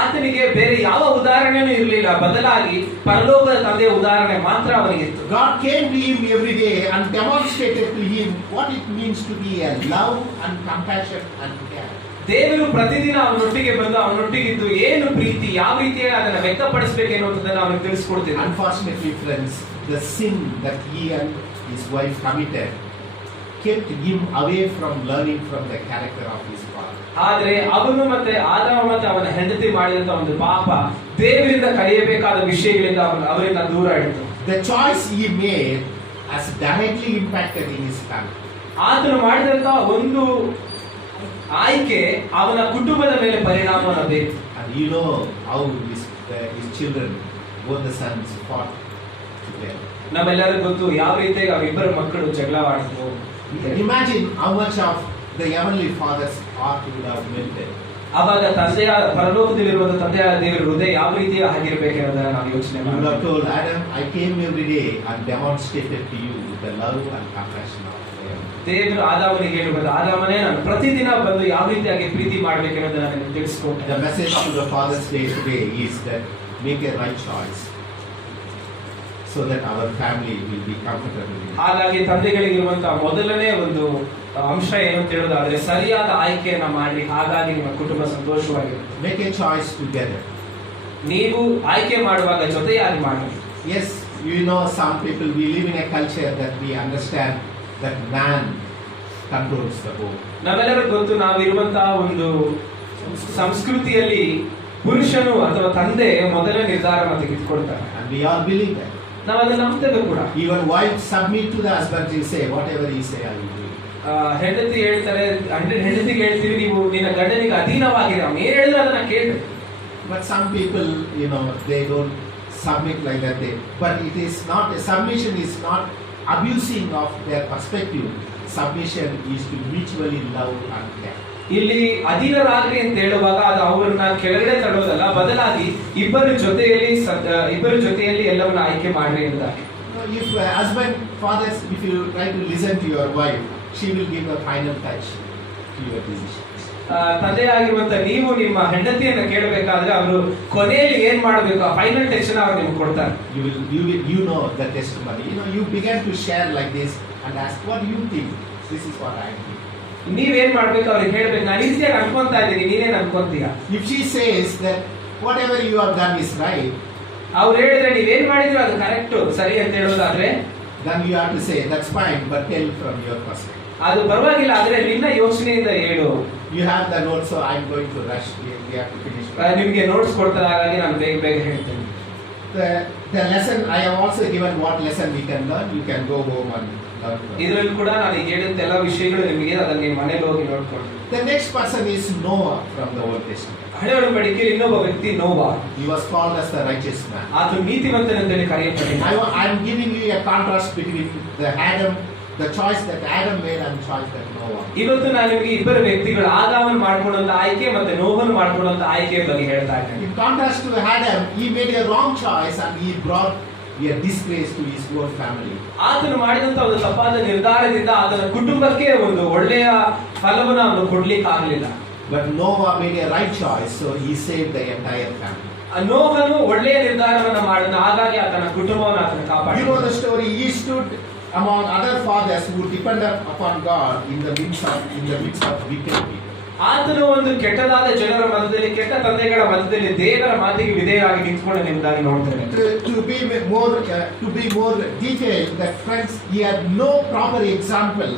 ಆತನಿಗೆ ಬೇರೆ ಯಾವ ಉದಾಹರಣೆನೂ ಇರಲಿಲ್ಲ, ಬದಲಾಗಿ ಪರಲೋಕದ ತಂದೆಯ ಉದಾಹರಣೆ ಮಾತ್ರ ಅವನಿಗಿತ್ತು. God came to him every day and demonstrated to him what it means to be a love and compassion and care. ದೇವರು ಪ್ರತಿದಿನ ಅವನೊಟ್ಟಿಗೆ ಬಂದು ಅವನೊಟ್ಟಿಗಿದ್ದು ಏನು ಪ್ರೀತಿ, ಯಾವ ರೀತಿಯಾಗಿ ಅದನ್ನ ವ್ಯಕ್ತಪಡಿಸಬೇಕು ಎನ್ನುವುದನ್ನು ಅವನಿಗೆ ತಿಳಿಸಿಕೊಡ್ತಿದ್ದ. Unfortunately, friends, the sin that he and his wife committed kept him away from learning from the character of his father. ಆದ್ರೆ ಅವನು ಮತ್ತೆ ಆದಾಮ ಮತ್ತೆ ಅವನ ಹೆಂಡತಿ ಮಾಡಿದಂತ ಒಂದು ಪಾಪ ದೇವರಿಂದ ಕಲಿಯಬೇಕಾದ ವಿಷಯಗಳಿಂದ ಅವರಿಂದ ದೂರ ಇಡ್ತು. The choice he made has directly impacted in his family. ಆತನು ಮಾಡಿದಂತ ಒಂದು ಆಯ್ಕೆ ಅವನ ಕುಟುಂಬದ ಮೇಲೆ ಪರಿಣಾಮವನ್ನು ಬೀರಿತು. And you know how his children, both the sons, fought together. ನಮ್ಮೆಲ್ಲರಿಗೂ ಗೊತ್ತು ಯಾವ ರೀತಿಯಾಗಿ ಅವಿಬ್ಬರು ಮಕ್ಕಳು ಜಗಳವಾಡಿದ್ರು. Imagine how much of the heavenly father's heart would have melted. ಆವಾಗ ತಂದೆಯ ಪರಲೋಕದಲ್ಲಿರುವಂತಹ ತಂದೆಯ ದೇವರ ಹೃದಯ ಯಾವ ರೀತಿ ಆಗಿರಬೇಕೆಂಬುದನ್ನು ನಾವು ಯೋಚನೆ You would have told Adam, I came every day and demonstrated to you the love and compassion of God. ದೇವರು ಆದಾಮನಿಗೆ ಹೇಳುವುದು, ಆದಾಮನೇ ನಾನು ಪ್ರತಿದಿನ ಬಂದು ಯಾವ ರೀತಿಯಾಗಿ ಪ್ರೀತಿ ಮಾಡಬೇಕೆನ್ನುವುದನ್ನು ನನಗೆ ತಿಳಿಸಿಕೊಟ್ಟೆ. The message to the Father's Day today is that make a right choice so that our family will be comfortable. ಹಾಗಾಗಿ ತಂದೆಗಳಿಗಿರುವಂತಹ ಮೊದಲನೇ ಒಂದು ಅಂಶ ಏನು ಅಂತ ಹೇಳೋದಾದ್ರೆ ಸರಿಯಾದ ಆಯ್ಕೆಯನ್ನ ಮಾಡಿ, ಹಾಗಾಗಿ ನಿಮ್ಮ ಕುಟುಂಬ ಸಂತೋಷವಾಗಿರುತ್ತೆ. Make a choice together. ನೀವು ಆಯ್ಕೆ ಮಾಡುವಾಗ ಜೊತೆಯಾಗಿ ಮಾಡಿ. Yes, you know, some people, we live in a culture that we understand that man controls the home. ನಾವೆಲ್ಲರಿಗೂ ಗೊತ್ತು, ನಾವಿರುವಂತಹ ಒಂದು ಸಂಸ್ಕೃತಿಯಲ್ಲಿ ಪುರುಷನು ಅಥವಾ ತಂದೆ ಮೊದಲ ನಿರ್ಧಾರವನ್ನು ತೆಗೆದುಕೊಳ್ತಾರೆ. And we all believe that. ನಾವು ಅದನ್ನು ನಂಬ್ತೇವೆ ಕೂಡ. Even wives submit to the husband, you say, whatever he say, I will do. ಹೆಂಡತಿ ಹೇಳ್ತಾರೆ, ಹೆಂಡತಿಗೆ ಹೇಳ್ತೀವಿ ನೀವು ನಿನ್ನ ಗಂಡನಿಗೆ ಅಧೀನವಾಗಿರಿ, ಅವ್ನು ಏನ್ ಹೇಳಿದ್ರೆ ಅದನ್ನ ಕೇಳ್ರಿ. But some people, they don't submit like that. But it is not, submission is not abusing of their perspective. Submission is to mutually love and care. ಇಲ್ಲಿ ಅಧೀನರಾಗ್ರಿ ಅಂತ ಹೇಳುವಾಗ ಅದು ಅವ್ರನ್ನ ಕೆಳಗಡೆ ತಳ್ಳೋದಲ್ಲ, ಬದಲಾಗಿ ಇಬ್ಬರ ಜೊತೆಯಲ್ಲಿ ಎಲ್ಲವನ್ನ ಆಯ್ಕೆ ಮಾಡ್ರಿ ಎಂದಾಗಿ. If husband, fathers, if you try to listen to your wife, she will give the final touch to your decision. ತಂದೆಯಾಗಿರುವಂತ ನೀವು ನಿಮ್ಮ ಹೆಂಡತಿಯನ್ನ ಕೇಳಬೇಕಾದ್ರೆ ಅವರು ಕೊನೆಯಲ್ಲಿ ಏನ್ ಮಾಡಬೇಕು, ಆ ಫೈನಲ್ ಟೆಕ್ಷನ್ ಅವ್ರು ನಿಮ್ಗೆ ಕೊಡ್ತಾರೆ. You know the testimony. You began to share like this and ask, what do you think? This is what I think. ನೀವೇನ್ ಮಾಡ್ಬೇಕು, ಅವ್ರಿಗೆ ಹೇಳ್ಬೇಕು, ನಾನು ಈ ರೀತಿಯಾಗಿ ಅನ್ಕೊಂತಾ ಇದ್ದೀನಿ, ನೀನೇನ್ ಅನ್ಕೊಂತೀಯ. If she says that whatever you have done is right, ಅವ್ರು ಹೇಳಿದ್ರೆ ನೀವೇನ್ ಮಾಡಿದ್ರು ಅದು ಕರೆಕ್ಟ್, ಸರಿ ಅಂತ ಹೇಳೋದಾದ್ರೆ, then you have to say that's fine, but tell from your perspective. ಅದು ಪರವಾಗಿಲ್ಲ, ಆದ್ರೆ ನಿನ್ನ ಯೋಚನೆಯಿಂದ ಹೇಳು. You have the notes, so I'm going to rush. We have to finish. ನಿಮ್ಗೆ ನೋಟ್ಸ್ ಕೊಡ್ತಾರೆ, ಹಾಗಾಗಿ ನಾನು ಬೇಗ ಹೇಳ್ತೇನೆ. The lesson I have also given, what lesson we can learn. You can go home and learn. ಇದರಲ್ಲಿ ಕೂಡ ನಾನು ಈಗ ಹೇಳಿದ ಎಲ್ಲ ವಿಷಯಗಳು ನಿಮಗೆ ಅದನ್ನ ನೀವು ಮನೆಗೆ ಹೋಗಿ ನೋಡ್ಕೊಳ್ಳಿ. The next person is Noah from the Old Testament. ಹಳೆ ಒಡಂಬಡಿಕೆಯಲ್ಲಿ ಇನ್ನೊಬ್ಬ ವ್ಯಕ್ತಿ ನೋವಾ. He was called as the righteous man. ಆತ ನೀತಿವಂತನೆಂದು ಕರೆಯಲ್ಪಟ್ಟಿದ್ದಾನೆ. I am giving you a contrast between the choice that Adam made and choice that Noah. ಇವತ್ತು ನಾನು ನಿಮಗೆ ಇಬ್ಬರು ವ್ಯಕ್ತಿಗಳು, ಆದಾಮನು ಮಾಡಿಕೊಂಡಂತ ಆಯ್ಕೆ ಮತ್ತೆ ನೋಹನು ಮಾಡಿಕೊಂಡಂತ ಆಯ್ಕೆಯ ಬಗ್ಗೆ ಹೇಳ್ತಾ ಇದ್ದೇನೆ. In contrast to Adam, he made a wrong choice and he brought a disgrace to his own family. ಆತನು ಮಾಡಿದಂತ ಒಂದು ತಪ್ಪಾದ ನಿರ್ಧಾರದಿಂದ ಆತನ ಕುಟುಂಬಕ್ಕೆ ಒಂದು ಒಳ್ಳೆಯ ಫಲವನ್ನು ಅವನು ಕೊಡ್ಲಿಕ್ಕೆ ಆಗಲಿಲ್ಲ. But Noah made a right choice, so he saved the entire family. ನೋಹನು ಒಳ್ಳೆಯ ನಿರ್ಧಾರವನ್ನು ಮಾಡಿದ, ಹಾಗಾಗಿ ಆತನ ಕುಟುಂಬವನ್ನು ಆತನ ಕಾಪಾಡಿದ. You know the story. He stood among other fathers who depended upon God in the midst of wicked people. ಆತನು ಒಂದು ಕೆಟ್ಟದಾದ ಜನರ ಮಧ್ಯದಲ್ಲಿ, ಕೆಟ್ಟ ತಂದೆಗಳ ಮಧ್ಯದಲ್ಲಿ ದೇವರ ಮಾತಿಗೆ ವಿಧೇಯರಾಗಿ ನಿಂತ್ಕೊಂಡು ನಿಂತಾಗಿ ನೋಡ್ತೇವೆ. To be more detailed, that friends, he had no proper example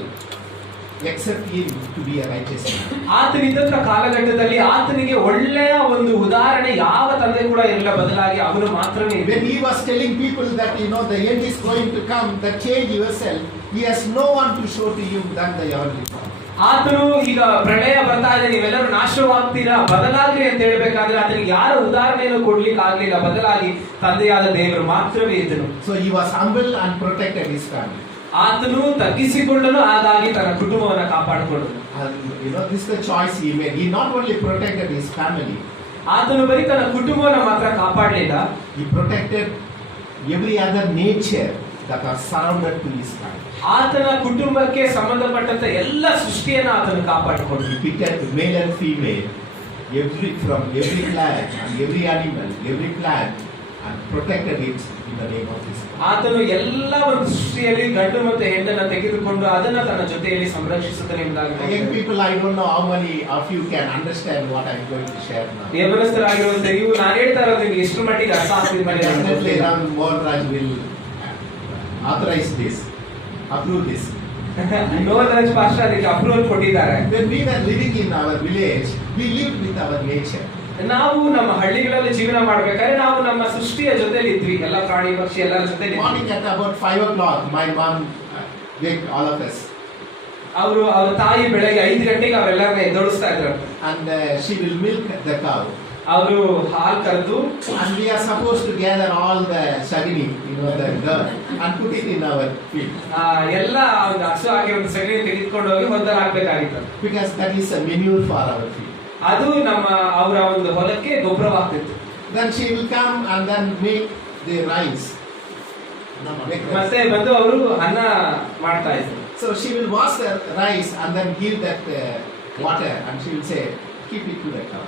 except him to be a righteous man. ಆತನಿದ್ದಂತ ಕಾಲಘಟ್ಟದಲ್ಲಿ ಆತನಿಗೆ ಒಳ್ಳೆಯ ಒಂದು ಉದಾಹರಣೆ ಯಾವ ತಂದೆ ಕೂಡ ಇರಲಿಲ್ಲ, ಬದಲಾಗಿ ಅವನು ಮಾತ್ರನೇ. When he was telling people that the end is going to come, that change yourself, he has no one to show to you than the heavenly Father. ಆತನು ಈಗ ಪ್ರಳಯ ಬರ್ತಾ ಇದೆ, ನೀವೆಲ್ಲರೂ ನಾಶವಾಗ್ತೀರಾ, ಬದಲಾಗ್ರಿ ಅಂತ ಹೇಳ್ಬೇಕಾದ್ರೆ ಆತನಿಗೆ ಯಾರ ಉದಾಹರಣೆಯನ್ನು ಕೊಡ್ಲಿಕ್ಕೆ ಆಗ್ಲಿಲ್ಲ, ಬದಲಾಗಿ ತಂದೆಯಾದ ದೇವರು ಮಾತ್ರವೇ ಇದ್ದನು. So he was humble and protected his family. ಆತನು ತಗ್ಗಿಸಿಕೊಂಡನು, ಹಾಗಾಗಿ ತನ್ನ ಕುಟುಂಬವನ್ನು ಕಾಪಾಡಿಕೊಂಡನು. And this is the choice he made. He not only protected his family, ಆತನು ಬರೀ ತನ್ನ ಕುಟುಂಬವನ್ನು ಮಾತ್ರ ಕಾಪಾಡಲಿಲ್ಲ, he protected every other nature that was surrounded to his family. ಆತನ ಕುಟುಂಬಕ್ಕೆ ಸಂಬಂಧಪಟ್ಟಂತ ಎಲ್ಲ ಸೃಷ್ಟಿಯನ್ನು ಆತನು ಕಾಪಾಡಿಕೊಂಡನು. He picked male and female, from every plant and every animal, every plant, and protected it in the name of his God. ಆತನು ಎಲ್ಲ ಒಂದು ಸೃಷ್ಟಿಯಲ್ಲಿ ಗಂಡು ಮತ್ತು ಹೆಣ್ಣನ್ನು ತೆಗೆದುಕೊಂಡು ಅದನ್ನ ತನ್ನ ಜೊತೆಯಲ್ಲಿ ಸಂರಕ್ಷಿಸುತ್ತಾನೆ. Young people, I don't know how many of you can understand what I am going to share now. ಯೌವನಸ್ಥರಾಗಿರುವಂತ ನೀವು ನಾನು ಹೇಳ್ತಾ ಇರೋದು ನಿಮಗೆ ಎಷ್ಟು ಮಟ್ಟಿಗೆ ಅರ್ಥ ಆಗ್ತಿದೆ ಮಾಡಿ Definitely Ram Mohanraj will authorize this, approve this. Novaraj pastor ಅದಕ್ಕೆ ಅಪ್ರೂವಲ್ ಕೊಟ್ಟಿದ್ದಾರೆ. When we were living in our village, we lived with our nature. ನಾವು ನಮ್ಮ ಹಳ್ಳಿಗಳಲ್ಲಿ ಜೀವನ ಮಾಡ್ಬೇಕಾದ್ರೆ ನಾವು ನಮ್ಮ ಸೃಷ್ಟಿಯ ಜೊತೆಲಿ ಇದ್ವಿ, ಎಲ್ಲ ಪ್ರಾಣಿ ಪಕ್ಷಿ ಎಲ್ಲರ ಜೊತೆಲಿ. Morning at about 5 o'clock, my mom waked all of us. ಅವ್ರ ತಾಯಿ ಬೆಳಗ್ಗೆ 5 ಗಂಟೆಗೆ ಅವರೆಲ್ಲರನ್ನ ಎದ್ದೋಳಿಸ್ತಾ ಇದ್ರು. And she will milk the cow. ಅವರು ಹಾಲು ಕರೆದು, And we are supposed to gather all the sagini, the dirt, and put it in our field. ಎಲ್ಲ ಒಂದು ಹಸು ಆಗಿ ಒಂದು ಸಗಣಿ ತೆಗೆದುಕೊಂಡು ಹೋಗಿ ಹೊಲದಲ್ಲಿ ಹಾಕ್ಬೇಕಾಗಿತ್ತು. Because that is a manure for our field. ಅದು ನಮ್ಮ ಅವರ ಒಂದು ಹೊಲಕ್ಕೆ ಗೊಬ್ಬರವಾಗ್ತಿತ್ತು. Then she will come and then make the rice. ಮತ್ತೆ ಬಂದು ಅವರು ಅನ್ನ ಮಾಡ್ತಾ ಇದ್ರು. So she will wash the rice and then give that water, and she will say, keep it to the cow.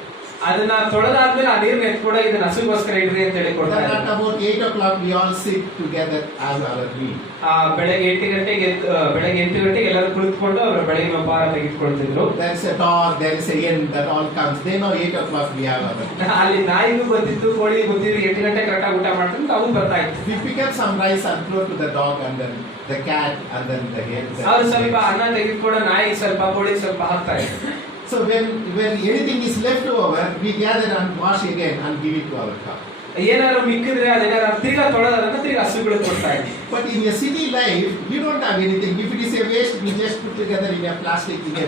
ಅದನ್ನ ತೊಳೆದಾದ್ಮೇಲೆ ಆ ನೀರ್ನ ಎತ್ಕೊಡ ಇದನ್ನ ಹಸುಗೋಸ್ಕರ ಇಡ್ರಿ ಅಂತ ಹೇಳಿ ಕೊಡ್ತಾ Then ಇದ್ರು. at about 8 o'clock we all sit together as our meal. ಬೆಳಗ್ಗೆ 8 ಗಂಟೆಗೆ ಎಲ್ಲರೂ ಕುಳಿತುಕೊಂಡು ಅವರ ಬೆಳಗಿನ ಉಪಹಾರ ತೆಗೆದುಕೊಳ್ತಿದ್ರು. There is a dog, there is a hen that all comes. They know 8 o'clock we have our meal. ಅಲ್ಲಿ ನಾಯಿಗೂ ಗೊತ್ತಿತ್ತು, ಕೋಳಿ ಗೊತ್ತಿತ್ತು, 8 ಗಂಟೆ ಕರೆಕ್ಟಾಗಿ ಊಟ ಮಾಡ್ಕೊಂಡು ಅವು ಬರ್ತಾ ಇತ್ತು. We pick up some rice and throw to the dog, and then the cat, and then the hen. ಅವ್ರು ಸ್ವಲ್ಪ ಅನ್ನ ತೆಗೆದುಕೊಂಡು ನಾಯಿ ಸ್ವಲ್ಪ, ಕೋಳಿ ಸ್ವಲ್ಪ ಹಾಕ್ತಾ ಇದ್ರು. So when anything is left over, we gather and wash again and give it to our cow. ಏನಾದ್ರು ಮಿಕ್ಕಿದ್ರೆ ಅದೇನಾದ್ರು ತಿರ್ಗಾ ತೊಳೆದನ್ನ ತಿರ್ಗಾ ಹಸುಗಳು ಕೊಡ್ತಾ ಇದ್ವಿ. But in a city life, you don't have anything. If it is a waste, we just put together in a plastic, in a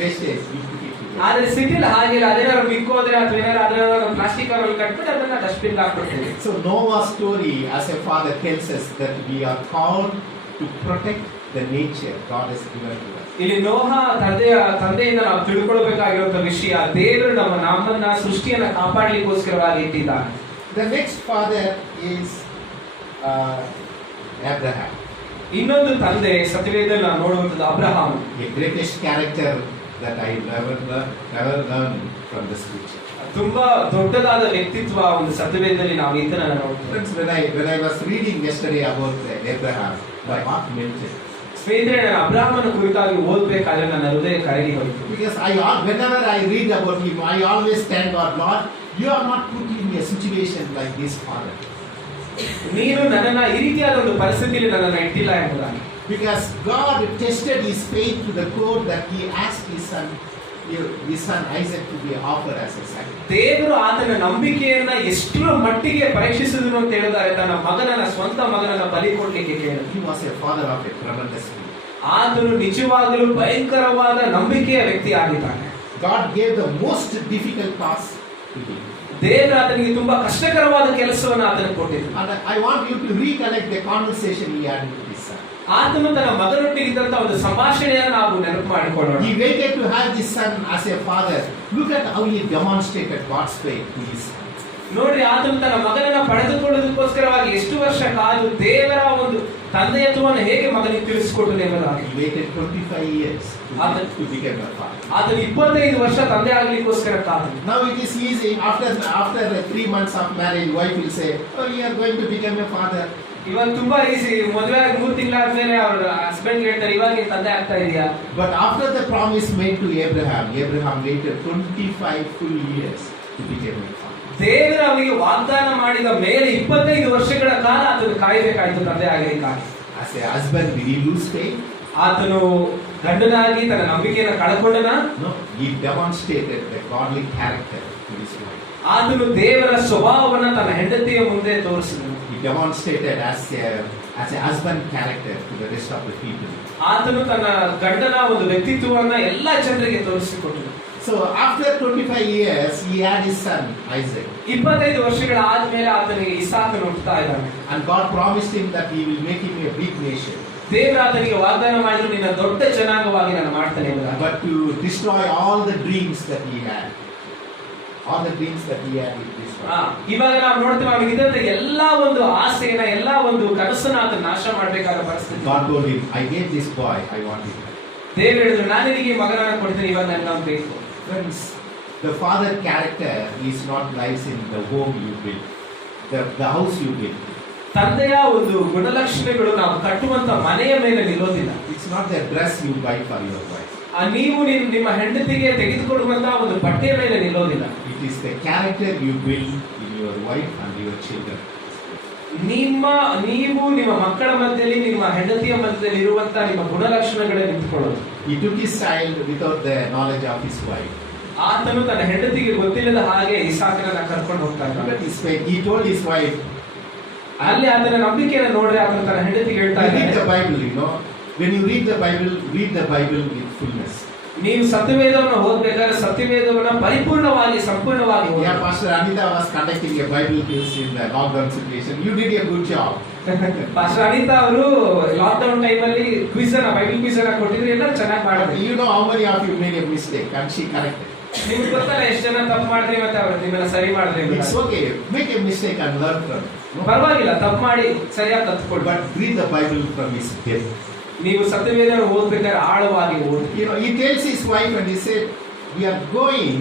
wastage. We put it together. ಆದ್ರೆ ಸಿಟಿಲಿ ಹಾಗಿಲ್ಲ, ಅದೇನಾದ್ರು ಮಿಕ್ಕೋದ್ರೆ ಅಥವಾ ಏನಾದ್ರು ಅದನ್ನ ಪ್ಲಾಸ್ಟಿಕ್ ಕವರ್ ಕಟ್ಬಿಟ್ಟು ಅದನ್ನ dustbin ಹಾಕ್ಬಿಡ್ತೀವಿ. So Noah's story as a father tells us that we are called to protect the nature God has given to us. ಇಲ್ಲಿ ನೋಹ ತಂದೆಯಿಂದ ನಾವು ತಿಳ್ಕೊಳ್ಬೇಕಾಗಿರುವಂತ ವಿಷಯ, ದೇವರು ನಮ್ಮನ್ನ ಸೃಷ್ಟಿಯನ್ನ ಕಾಪಾಡಲಿಕ್ಕೋಸ್ಕರವಾಗಿ ಇಟ್ಟಿದ್ದಾನೆ. The next father is Abraham, ಇನ್ನೊಂದು ತಂದೆ ಸತ್ಯವೇದದಲ್ಲಿ ನಾವು ನೋಡುವಂತದ್ದು Abraham. a greatest character that I never learned from the scripture. ತುಂಬಾ ದೊಡ್ಡದಾದ ವ್ಯಕ್ತಿತ್ವ ಒಂದು ಸತ್ಯವೇದದಲ್ಲಿ ನಾವು ಈತನನ್ನ ನೋಡ್ತೇವೆ. Friends, when I was reading yesterday about Abraham, my heart melted. ಸ್ನೇಹಿತರೆ, ನಾನು ಅಬ್ರಹಾಮನ ಕುರಿತಾಗಿ ಓದಬೇಕಾದ್ರೆ ನನ್ನ ಹೃದಯ ಕರಗಿ ಹೋಯಿತು. Because whenever I read about him, I always thank God, Lord, you are not put in a situation like this father. ನೀನು ನನ್ನನ್ನ ಈ ರೀತಿಯಾದ ಒಂದು ಪರಿಸ್ಥಿತಿಯಲ್ಲಿ ನನ್ನನ್ನ ಇಟ್ಟಿಲ್ಲ ಎಂಬುದಾಗಿ. Because God tested his faith to the core that he asked his son Isaac to be offered as a sacrifice. ದೇವರು ಆತನ ನಂಬಿಕೆಯನ್ನ ಎಷ್ಟರ ಮಟ್ಟಿಗೆ ಪರೀಕ್ಷಿಸಿದನು ಅಂತ ಹೇಳಿದರೆ ತನ್ನ ಸ್ವಂತ ಮಗನನ್ನ ಬಲಿ ಕೊಡ್ಲಿಕ್ಕೆ ಕೇಳಿದ. He was a father of a tremendous faith. ಆತನು ನಿಜವಾಗಲೂ ಭಯಂಕರವಾದ ನಂಬಿಕೆಯ ವ್ಯಕ್ತಿ ಆಗಿದ್ದಾನೆ. God gave the most difficult task to him. ದೇವರು ಆತನಿಗೆ ತುಂಬಾ ಕಷ್ಟಕರವಾದ ಕೆಲಸವನ್ನು ಆತನಿಗೆ ಕೊಟ್ಟಿದ್ದ. And I want you to recollect the conversation he had with his son. ಆತನು ತನ್ನ ಮಗನೊಟ್ಟಿಗಿದ್ದಂತ ಒಂದು ಸಂಭಾಷಣೆಯನ್ನು ನಾವು ನೆನಪು ಮಾಡಿಕೊಳ್ಳೋಣ. He waited to have his son as a father. Look at how he demonstrated God's faith to his son. ನೋಡ್ರಿ, ಆತನು ತನ್ನ ಮಗನನ್ನ ಪಡೆದುಕೊಳ್ಳೋದಕ್ಕೋಸ್ಕರವಾಗಿ ಎಷ್ಟು ವರ್ಷ ಕಾದು ದೇವರ ಒಂದು ತಂದೆಯತ್ವವನ್ನು ಹೇಗೆ ಮಗನಿಗೆ ತಿಳಿಸಿಕೊಟ್ಟನು ಎಂಬುದಾಗಿ. He waited 25 years to become a father. ಆತನು 25 ವರ್ಷ ತಂದೆ ಆಗ್ಲಿಕ್ಕೋಸ್ಕರ ಕಾದನು. Now it is easy. After 3 months of marriage, wife will say, "Oh, you are going to become a father." ಇವಾಗ ತುಂಬಾ ಈಸಿ. ಮದುವೆ ಆಗಿ 3 ತಿಂಗಳಾದ್ಮೇಲೆ ಅವ್ರ ಹಸ್ಬೆಂಡ್ ಹೇಳ್ತಾರೆ, ಇವಾಗ ತಂದೆ ಆಗ್ತಾ ಇದೆಯಾ. But after the promise made to Abraham waited 25 full years to become a father. ದೇವರು ಅವರಿಗೆ ವಾಗ್ದಾನ ಮಾಡಿದ ಮೇಲೆ 25 ವರ್ಷಗಳ ಕಾಲ ಆತನು ಕಾಯಬೇಕಾಯಿತು ತಂದೆ ಆಗಲಿಕ್ಕಾಗಿ. As a husband, did he lose faith? ಆತನು ಗಂಡನಾಗಿ ತನ್ನ ನಂಬಿಕೆಯನ್ನು ಕಳಕೊಂಡನ? No. He demonstrated the godly character to his wife. ಆತನು ದೇವರ ಸ್ವಭಾವವನ್ನು ತನ್ನ ಹೆಂಡತಿಯ ಮುಂದೆ ತೋರಿಸಿದನು. He demonstrated as a husband character to the rest of the people. ಆತನು ತನ್ನ ಗಂಡನ ಒಂದು ವ್ಯಕ್ತಿತ್ವವನ್ನ ಎಲ್ಲ ಜನರಿಗೆ ತೋರಿಸಿಕೊಟ್ಟನು. So after 25 years, he had his son Isaac. 25 ವರ್ಷಗಳ ಆದ್ಮೇಲೆ ಆತನಿಗೆ ಇಸಾಕನು ಹುಟ್ಟುತ್ತಾ ಇದ್ದಾನೆ. And God promised him that he will make him a big nation. ದೇವರು ಆತನಿಗೆ ವಾಗ್ದಾನ ಮಾಡಿದ್ರು, ನಿನ್ನ ದೊಡ್ಡ ಜನಾಂಗವಾಗಿ ನಾನು ಮಾಡ್ತೇನೆ ಎಂಬುದಾಗಿ. But to destroy all the dreams that he had. All the dreams that he had with this one. ಇವಾಗ ನಾವು ನೋಡ್ತೇವೆ, ಅವನಿಗೆ ಇದ್ದಂತ ಎಲ್ಲಾ ಒಂದು ಆಸೆಯನ್ನ, ಎಲ್ಲಾ ಒಂದು ಕನಸನ್ನ ಆತ ನಾಶ ಮಾಡಬೇಕಾದ ಪರಿಸ್ಥಿತಿ. God told him, "I gave this boy, I want him." ದೇವರು ಹೇಳಿದ್ರು, ನಾನು ನಿನಗೆ ಈ ಮಗನನ್ನ ಕೊಡ್ತೀನಿ, ಇವಾಗ ನನ್ನ ಬೇಕು. Friends, the father character is not lies in the home you build, the house you build. ತಂದೆಯ ಒಂದು ಗುಣಲಕ್ಷಣಗಳು ನಾವು ಕಟ್ಟುವಂತ ಮನೆಯ ಮೇಲೆ ನಿಲ್ಲೋದಿಲ್ಲ. It's not the dress you buy for your wife. ನೀವು ನಿಮ್ಮ ಹೆಂಡತಿಗೆ ತೆಗೆದುಕೊಡುವಂತಹ ಒಂದು ಬಟ್ಟೆಯ ಮೇಲೆ ನಿಲ್ಲೋದಿಲ್ಲ. It is the character you build in your wife and your children. ನೀವು ನಿಮ್ಮ ಮಕ್ಕಳ ಮಧ್ಯದಲ್ಲಿ, ನಿಮ್ಮ ಹೆಂಡತಿಯ ಮಧ್ಯದಲ್ಲಿ ಇರುವಂತಹ ನಿಮ್ಮ ಗುಣಲಕ್ಷಣಗಳೇ ನಿಂತುಕೊಳ್ಳೋದು. He took his child without the knowledge of his wife. ಆತನು ತನ್ನ ಹೆಂಡತಿಗೆ ಗೊತ್ತಿಲ್ಲದ ಹಾಗೆ ಇಸಾಕನನ್ನ ಕರ್ಕೊಂಡು ಹೋಗ್ತಾ ಇದ್ದ. He told his wife. ಅಲ್ಲಿ ಆತನ ನಂಬಿಕೆಯನ್ನು ನೋಡ್ರೆ ಆತನು ತನ್ನ ಹೆಂಡತಿಗೆ ಹೇಳ್ತಾ Read the ಇದ್ದಾನೆ, Bible, when you read the Bible with fullness. ನೀವು ಸತ್ಯವೇದವನ್ನು ಓದಬೇಕಾದ್ರೆ ಸತ್ಯವೇದವನ್ನ ಪರಿಪೂರ್ಣವಾಗಿ ಸಂಪೂರ್ಣವಾಗಿ ಓದಿ. Yeah, Pastor Anita was conducting a Bible quiz in the lockdown situation. You did a good job. Pastor Anita ಅವರು ಲಾಕ್ಡೌನ್ ಟೈಮ್ ಅಲ್ಲಿ ಬೈಬಲ್ ಕ್ವಿಜ್ ಅನ್ನ ಕೊಟ್ಟಿದ್ರು, ಎಲ್ಲ ಚೆನ್ನಾಗಿ ಮಾಡಿದ್ರು. You know how many of you made a mistake and she corrected. ನಿಮ್ಗೆ ಗೊತ್ತಲ್ಲ ಎಷ್ಟು ಜನ ತಪ್ಪು ಮಾಡಿದ್ರಿ, ಮತ್ತೆ ಅವರು ನಿಮ್ಮನ್ನ ಸರಿ ಮಾಡಿದ್ರಿ. It's okay. Make a mistake and learn from it. ಪರವಾಗಿಲ್ಲ, ತಪ್ಪು ಮಾಡಿ ಸರಿಯಾಗಿ ಕಲ್ತ್ಕೊಡಿ. But read the Bible from his depth. ನೀವು ಸತ್ಯವೇದವನ್ನು ಓದ್ಬೇಕಾದ್ರೆ ಆಳವಾಗಿ ಓದಿ. He tells his wife and he said, "We are going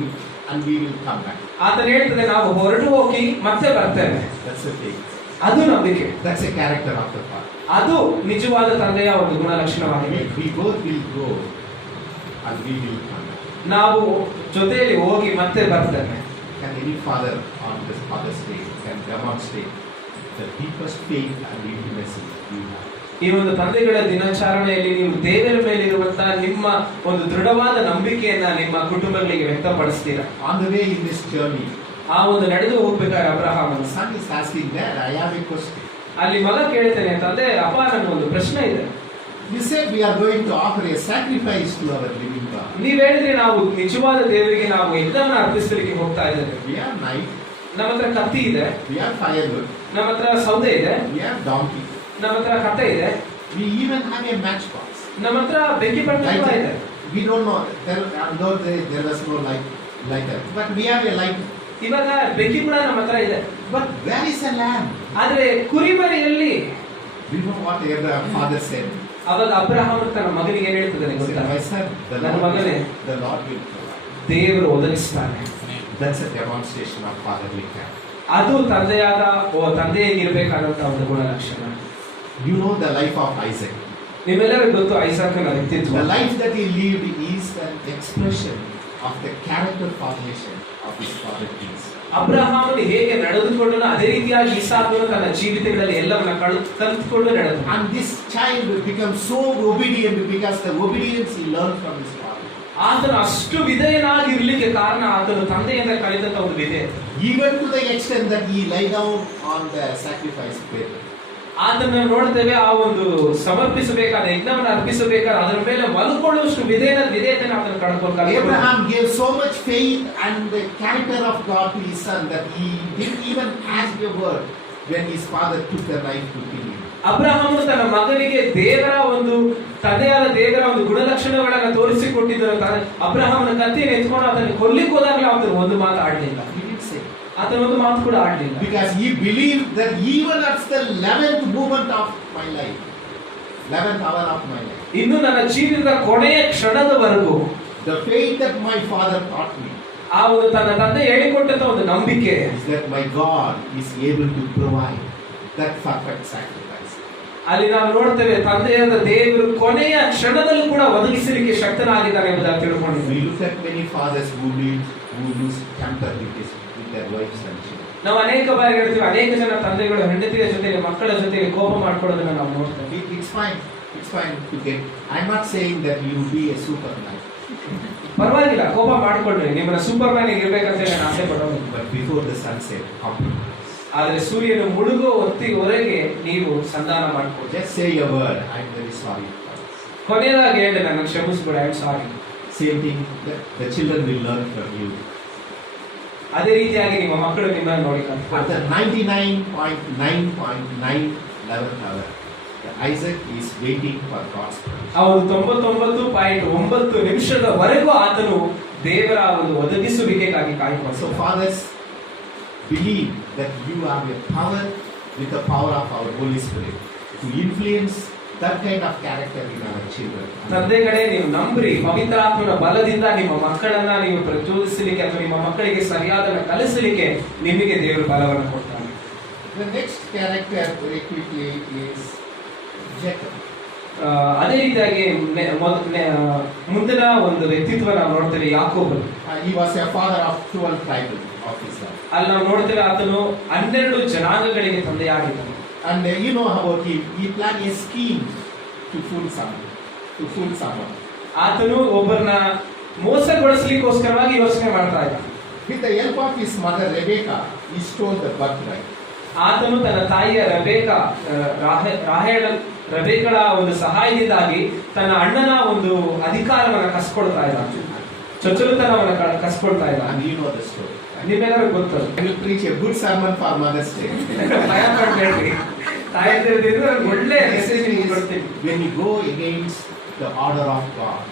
and we will come back." ಆತನ ಹೇಳ್ತದೆ, ನಾವು ಹೊರಟು ಹೋಗಿ ಮತ್ತೆ ಬರ್ತೇವೆ. That's the thing. ಅದು ನಂಬಿಕೆ. That's a character of the father. ಅದು ನಿಜವಾದ ತಂದೆಯ ಒಂದು ಗುಣಲಕ್ಷಣವಾಗಿದೆ. We both will go and we will come back. ನಾವು ಜೊತೆಯಲ್ಲಿ ಹೋಗಿ ಮತ್ತೆ ಬರ್ತೇವೆ. Can any father on this Father's Day can demonstrate the deepest faith and intimacy you have? ಈ ಒಂದು ತಂದೆಗಳ ದಿನಾಚರಣೆಯಲ್ಲಿ ನೀವು ದೇವರ ಮೇಲಿರುವಂತಹ ನಿಮ್ಮ ಒಂದು ದೃಢವಾದ ನಂಬಿಕೆಯನ್ನ ನಿಮ್ಮ ಕುಟುಂಬಗಳಿಗೆ ವ್ಯಕ್ತಪಡಿಸ್ತೀರಾ. On the way in this journey, ಆ ಒಂದು ನಡೆದು ಹೋಗ್ಬೇಕಾದ್ರೆ ಅಬ್ರಹಾಮನು The son is asking, Dad, I have a question. ಅಲ್ಲಿ ಮಗ ಕೇಳ್ತಾನೆ, ತಂದೆ ಅಪ್ಪ ನನ್ನ ಒಂದು ಪ್ರಶ್ನೆ ಇದೆ. You said we are going to offer a sacrifice to our living God. ನೀವ್ ಹೇಳಿದ್ರೆ ನಾವು ನಿಜವಾದ ದೇವರಿಗೆ ನಾವು ಯಜ್ಞವನ್ನ ಅರ್ಪಿಸಲಿಕ್ಕೆ ಹೋಗ್ತಾ ಇದ್ದೇವೆ. We have knife, ನಮ್ಮ ಹತ್ರ ಕತ್ತಿ ಇದೆ, we have firewood, ನಮ್ಮ ಹತ್ರ ಸೌದೆ ಇದೆ, we have donkey, ನಮ್ಮ ಹತ್ರ ಕತ್ತೆ ಇದೆ, we even have a matchbox. ನಮ್ಮ ಹತ್ರ ಬೆಂಕಿ ಪಟ್ಟ ಕೂಡ ಇದೆ. We don't know, there was no lighter, but we have a light. ಇವಾಗ ಬೆಂಕಿ ಕೂಡ ನಮ್ಮ ಹತ್ರ ಇದೆ. But where is a lamb? ಆದ್ರೆ ಕುರಿಮರಿಯಲ್ಲಿ We know what Abraham father said. ಅವಾಗ ಅಬ್ರಹಾಮ ತನ್ನ ಮಗನಿಗೆ ಏನ್ ಹೇಳ್ತಿದ್ದಾನೆ He said, ಗೊತ್ತಾ? my son, ನನ್ನ ಮಗನೇ, the Lord will provide. ದೇವರು ಒದಗಿಸ್ತಾನೆ. That's a demonstration of fatherly care. ಅದು ತಂದೆಯಾಗಿರ್ಬೇಕಾದಂತ ಒಂದು ಗುಣಲಕ್ಷಣ. You know the life of Isaac. ನಿಮ್ಮೆಲ್ಲರಿಗೂ ಗೊತ್ತು ಐಸಾಕನ ವ್ಯಕ್ತಿತ್ವ. The life that he lived is an expression of the character formation of his father Isaac. ಅಬ್ರಹಾಮನು ಹೇಗೆ ನಡೆದುಕೊಂಡನು ಅದೇ ರೀತಿಯಾಗಿ ಇಸಾಕನು ತನ್ನ ಜೀವಿತಗಳಲ್ಲಿ ಎಲ್ಲವನ್ನ ಕಲಿತುಕೊಂಡು ನಡೆದ. And this child becomes so obedient because the obedience he learned from his father. ಆತನು ಅಷ್ಟು ವಿಧೇಯನಾಗಿ ಇರ್ಲಿಕ್ಕೆ ಕಾರಣ ಆತನು ತಂದೆಯಿಂದ ಕಲಿತಂತ ಒಂದು ವಿಧೇಯ. Even to the extent that he lay down on the sacrifice bed. ಆತನ ನೋಡ್ತೇವೆ, ಆ ಒಂದು ಸಮರ್ಪಿಸಬೇಕಾದ ಯಜ್ಞವನ್ನು ಅರ್ಪಿಸಬೇಕಾದ ಅದರ ಮೇಲೆ ಮಲ್ಕೊಳ್ಳುವಷ್ಟು ವಿಧೇಯತೆಯನ್ನು ಆತನು ಕಳ್ಕೊಂಡು. Abraham gave so much faith and the character of God to his son that he didn't even ask a word when his father took the knife to kill him. ಅಬ್ರಹಾಮನು ತನ್ನ ಮಗನಿಗೆ ತಂದೆಯಾದ ದೇವರ ಒಂದು ಗುಣಲಕ್ಷಣಗಳನ್ನು ತೋರಿಸಿಕೊಟ್ಟಿದ್ದರು. ಅಬ್ರಹಾಮನ ಕತ್ತಿಯನ್ನು ಎತ್ಕೊಂಡು ಅದನ್ನು ಕೊಲ್ಲಿಕ್ಕೆ ಹೋದಾಗಲೇ ಆತನು ಒಂದು ಮಾತು ಆಡಲಿಲ್ಲ. He didn't say. ಆತನ ಒಂದು ಮಾತು ಕೂಡ ಆಡಲಿಲ್ಲ. Because he believed that even at the 11th moment of my life, 11th hour of my life, ಇನ್ನು ನನ್ನ ಜೀವಿತದ ಕೊನೆಯ ಕ್ಷಣದವರೆಗೂ the faith that my father taught me ಆ ಒಂದು ತನ್ನ ತಂದೆ ಹೇಳಿಕೊಟ್ಟಂತ ಒಂದು ನಂಬಿಕೆ is that my God is able to provide that perfect sacrifice. ಅಲ್ಲಿ ನಾವು ನೋಡ್ತೇವೆ, ತಂದೆಯಾದ ದೇವರು ಕೊನೆಯ ಕ್ಷಣದಲ್ಲೂ ಕೂಡ ಒದಗಿಸಲಿಕ್ಕೆ ಶಕ್ತನಾಗಿದ್ದಾನೆ ಎಂಬುದಾಗಿ ತಿಳ್ಕೊಂಡಿದ್ವಿ. We look at many fathers who lose temper with their wives and children. ನಾವು ಅನೇಕ ಬಾರಿ ಹೇಳ್ತೀವಿ, ಅನೇಕ ಜನ ತಂದೆಗಳು ಹೆಂಡತಿಯ ಜೊತೆಗೆ ಮಕ್ಕಳ ಜೊತೆಗೆ ಕೋಪ ಮಾಡ್ಕೊಳ್ಳೋದನ್ನ ನಾವು ನೋಡ್ತೇವೆ. It's fine to get. I'm not saying that you be a superman. ಪರವಾಗಿಲ್ಲ, ಕೋಪ ಮಾಡ್ಕೊಳ್ರಿ, ನಿಮ್ಮನ್ನ ಸೂಪರ್ ಮ್ಯಾನ್ ಇರ್ಬೇಕಂತ ನಾನು ಆಸೆ ಪಡೋದು. But before the sunset, compromise. ಆದ್ರೆ ಸೂರ್ಯನು ಮುಳುಗೋ ಹೊತ್ತಿವರೆಗೆ ನೀವು ಸಂಧಾನ ಮಾಡ್ಕೊಳ್ಳಿ. Just say a word. I'm very sorry. ಕೊನೆಯದಾಗಿ ಹೇಳಿ, ನನ್ನ ಕ್ಷಮಿಸ್ಬಿಡಿ, I am sorry. Same thing. The children will learn from you. ಅದೇ ರೀತಿಯಾಗಿ ನಿಮ್ಮ ಮಕ್ಕಳು ನಿಮ್ಮನ್ನು ನೋಡಿ ಕಲಿತಾರೆ. At the 99.9.911th hour, Isaac is waiting for God's promise. ಅವರು 99.9 ನಿಮಿಷದವರೆಗೂ ಆತನು ದೇವರ ಒಂದು ಒದಗಿಸುವಿಕೆಗಾಗಿ ಕಾಯ್ಕೊಂಡು. So fathers, believe that you have a power with the power of our Holy Spirit to influence that kind of character in our children. ತಂದೆಗಳೇ, ನೀವು ನಂಬ್ರಿ, ಪವಿತ್ರಾತ್ಮನ ಬಲದಿಂದ ನಿಮ್ಮ ಮಕ್ಕಳನ್ನ ನೀವು ಪ್ರಚೋದಿಸಲಿಕ್ಕೆ ಅಥವಾ ನಿಮ್ಮ ಮಕ್ಕಳಿಗೆ ಸರಿಯಾದನ್ನ ಕಲಿಸಲಿಕ್ಕೆ ನಿಮಗೆ ದೇವರು ಬಲವನ್ನು ಕೊಡ್ತಾನೆ. The next character very quickly is Jacob. ಅದೇ ರೀತಿಯಾಗಿ ಮುಂದಿನ ಒಂದು ವ್ಯಕ್ತಿತ್ವ ನಾವು ನೋಡ್ತೇವೆ, ಯಾಕೋಬ. He was a father of 12 tribes of Israel. ಅಲ್ಲಿ ನಾವು ನೋಡ್ತೇವೆ, ಆತನು 12 ಜನಾಂಗಗಳಿಗೆ ತಂದೆಯಾಗಿದ್ದಾನೆ. And you know about him, he planned a scheme to fool someone. ಆತನು ಒಬ್ಬರನ್ನ ಮೋಸಗೊಳಿಸಲಿಕ್ಕೋಸ್ಕರವಾಗಿ ಯೋಚನೆ ಮಾಡ್ತಾ ಇದ್ದ. With the help of his mother Rebecca, he stole the birthright. ಆತನು ತನ್ನ ತಾಯಿಯ ರೆಬೆಕಳ ಒಂದು ಸಹಾಯದಿಂದಾಗಿ ತನ್ನ ಅಣ್ಣನ ಒಂದು ಅಧಿಕಾರವನ್ನ ಕಸ್ಕೊಳ್ತಾ ಇದ್ದ, ಚೊಚ್ಚಲುತನವನ್ನ ಕಸ್ಕೊಳ್ತಾ ಇದ್ದ. And you know the story. ನಿಮ್ಮೆಲ್ಲರಿಗೂ ಗೊತ್ತದು. I will preach a good sermon for Mother's Day. ಭಯ ಪಡ್ಬೇಡ್ರಿ, ತಾಯಂದಿರದಿದ್ರೆ ಒಳ್ಳೆ ಮೆಸೇಜ್ ಕೊಡ್ತೀನಿ. When you go against the order of God,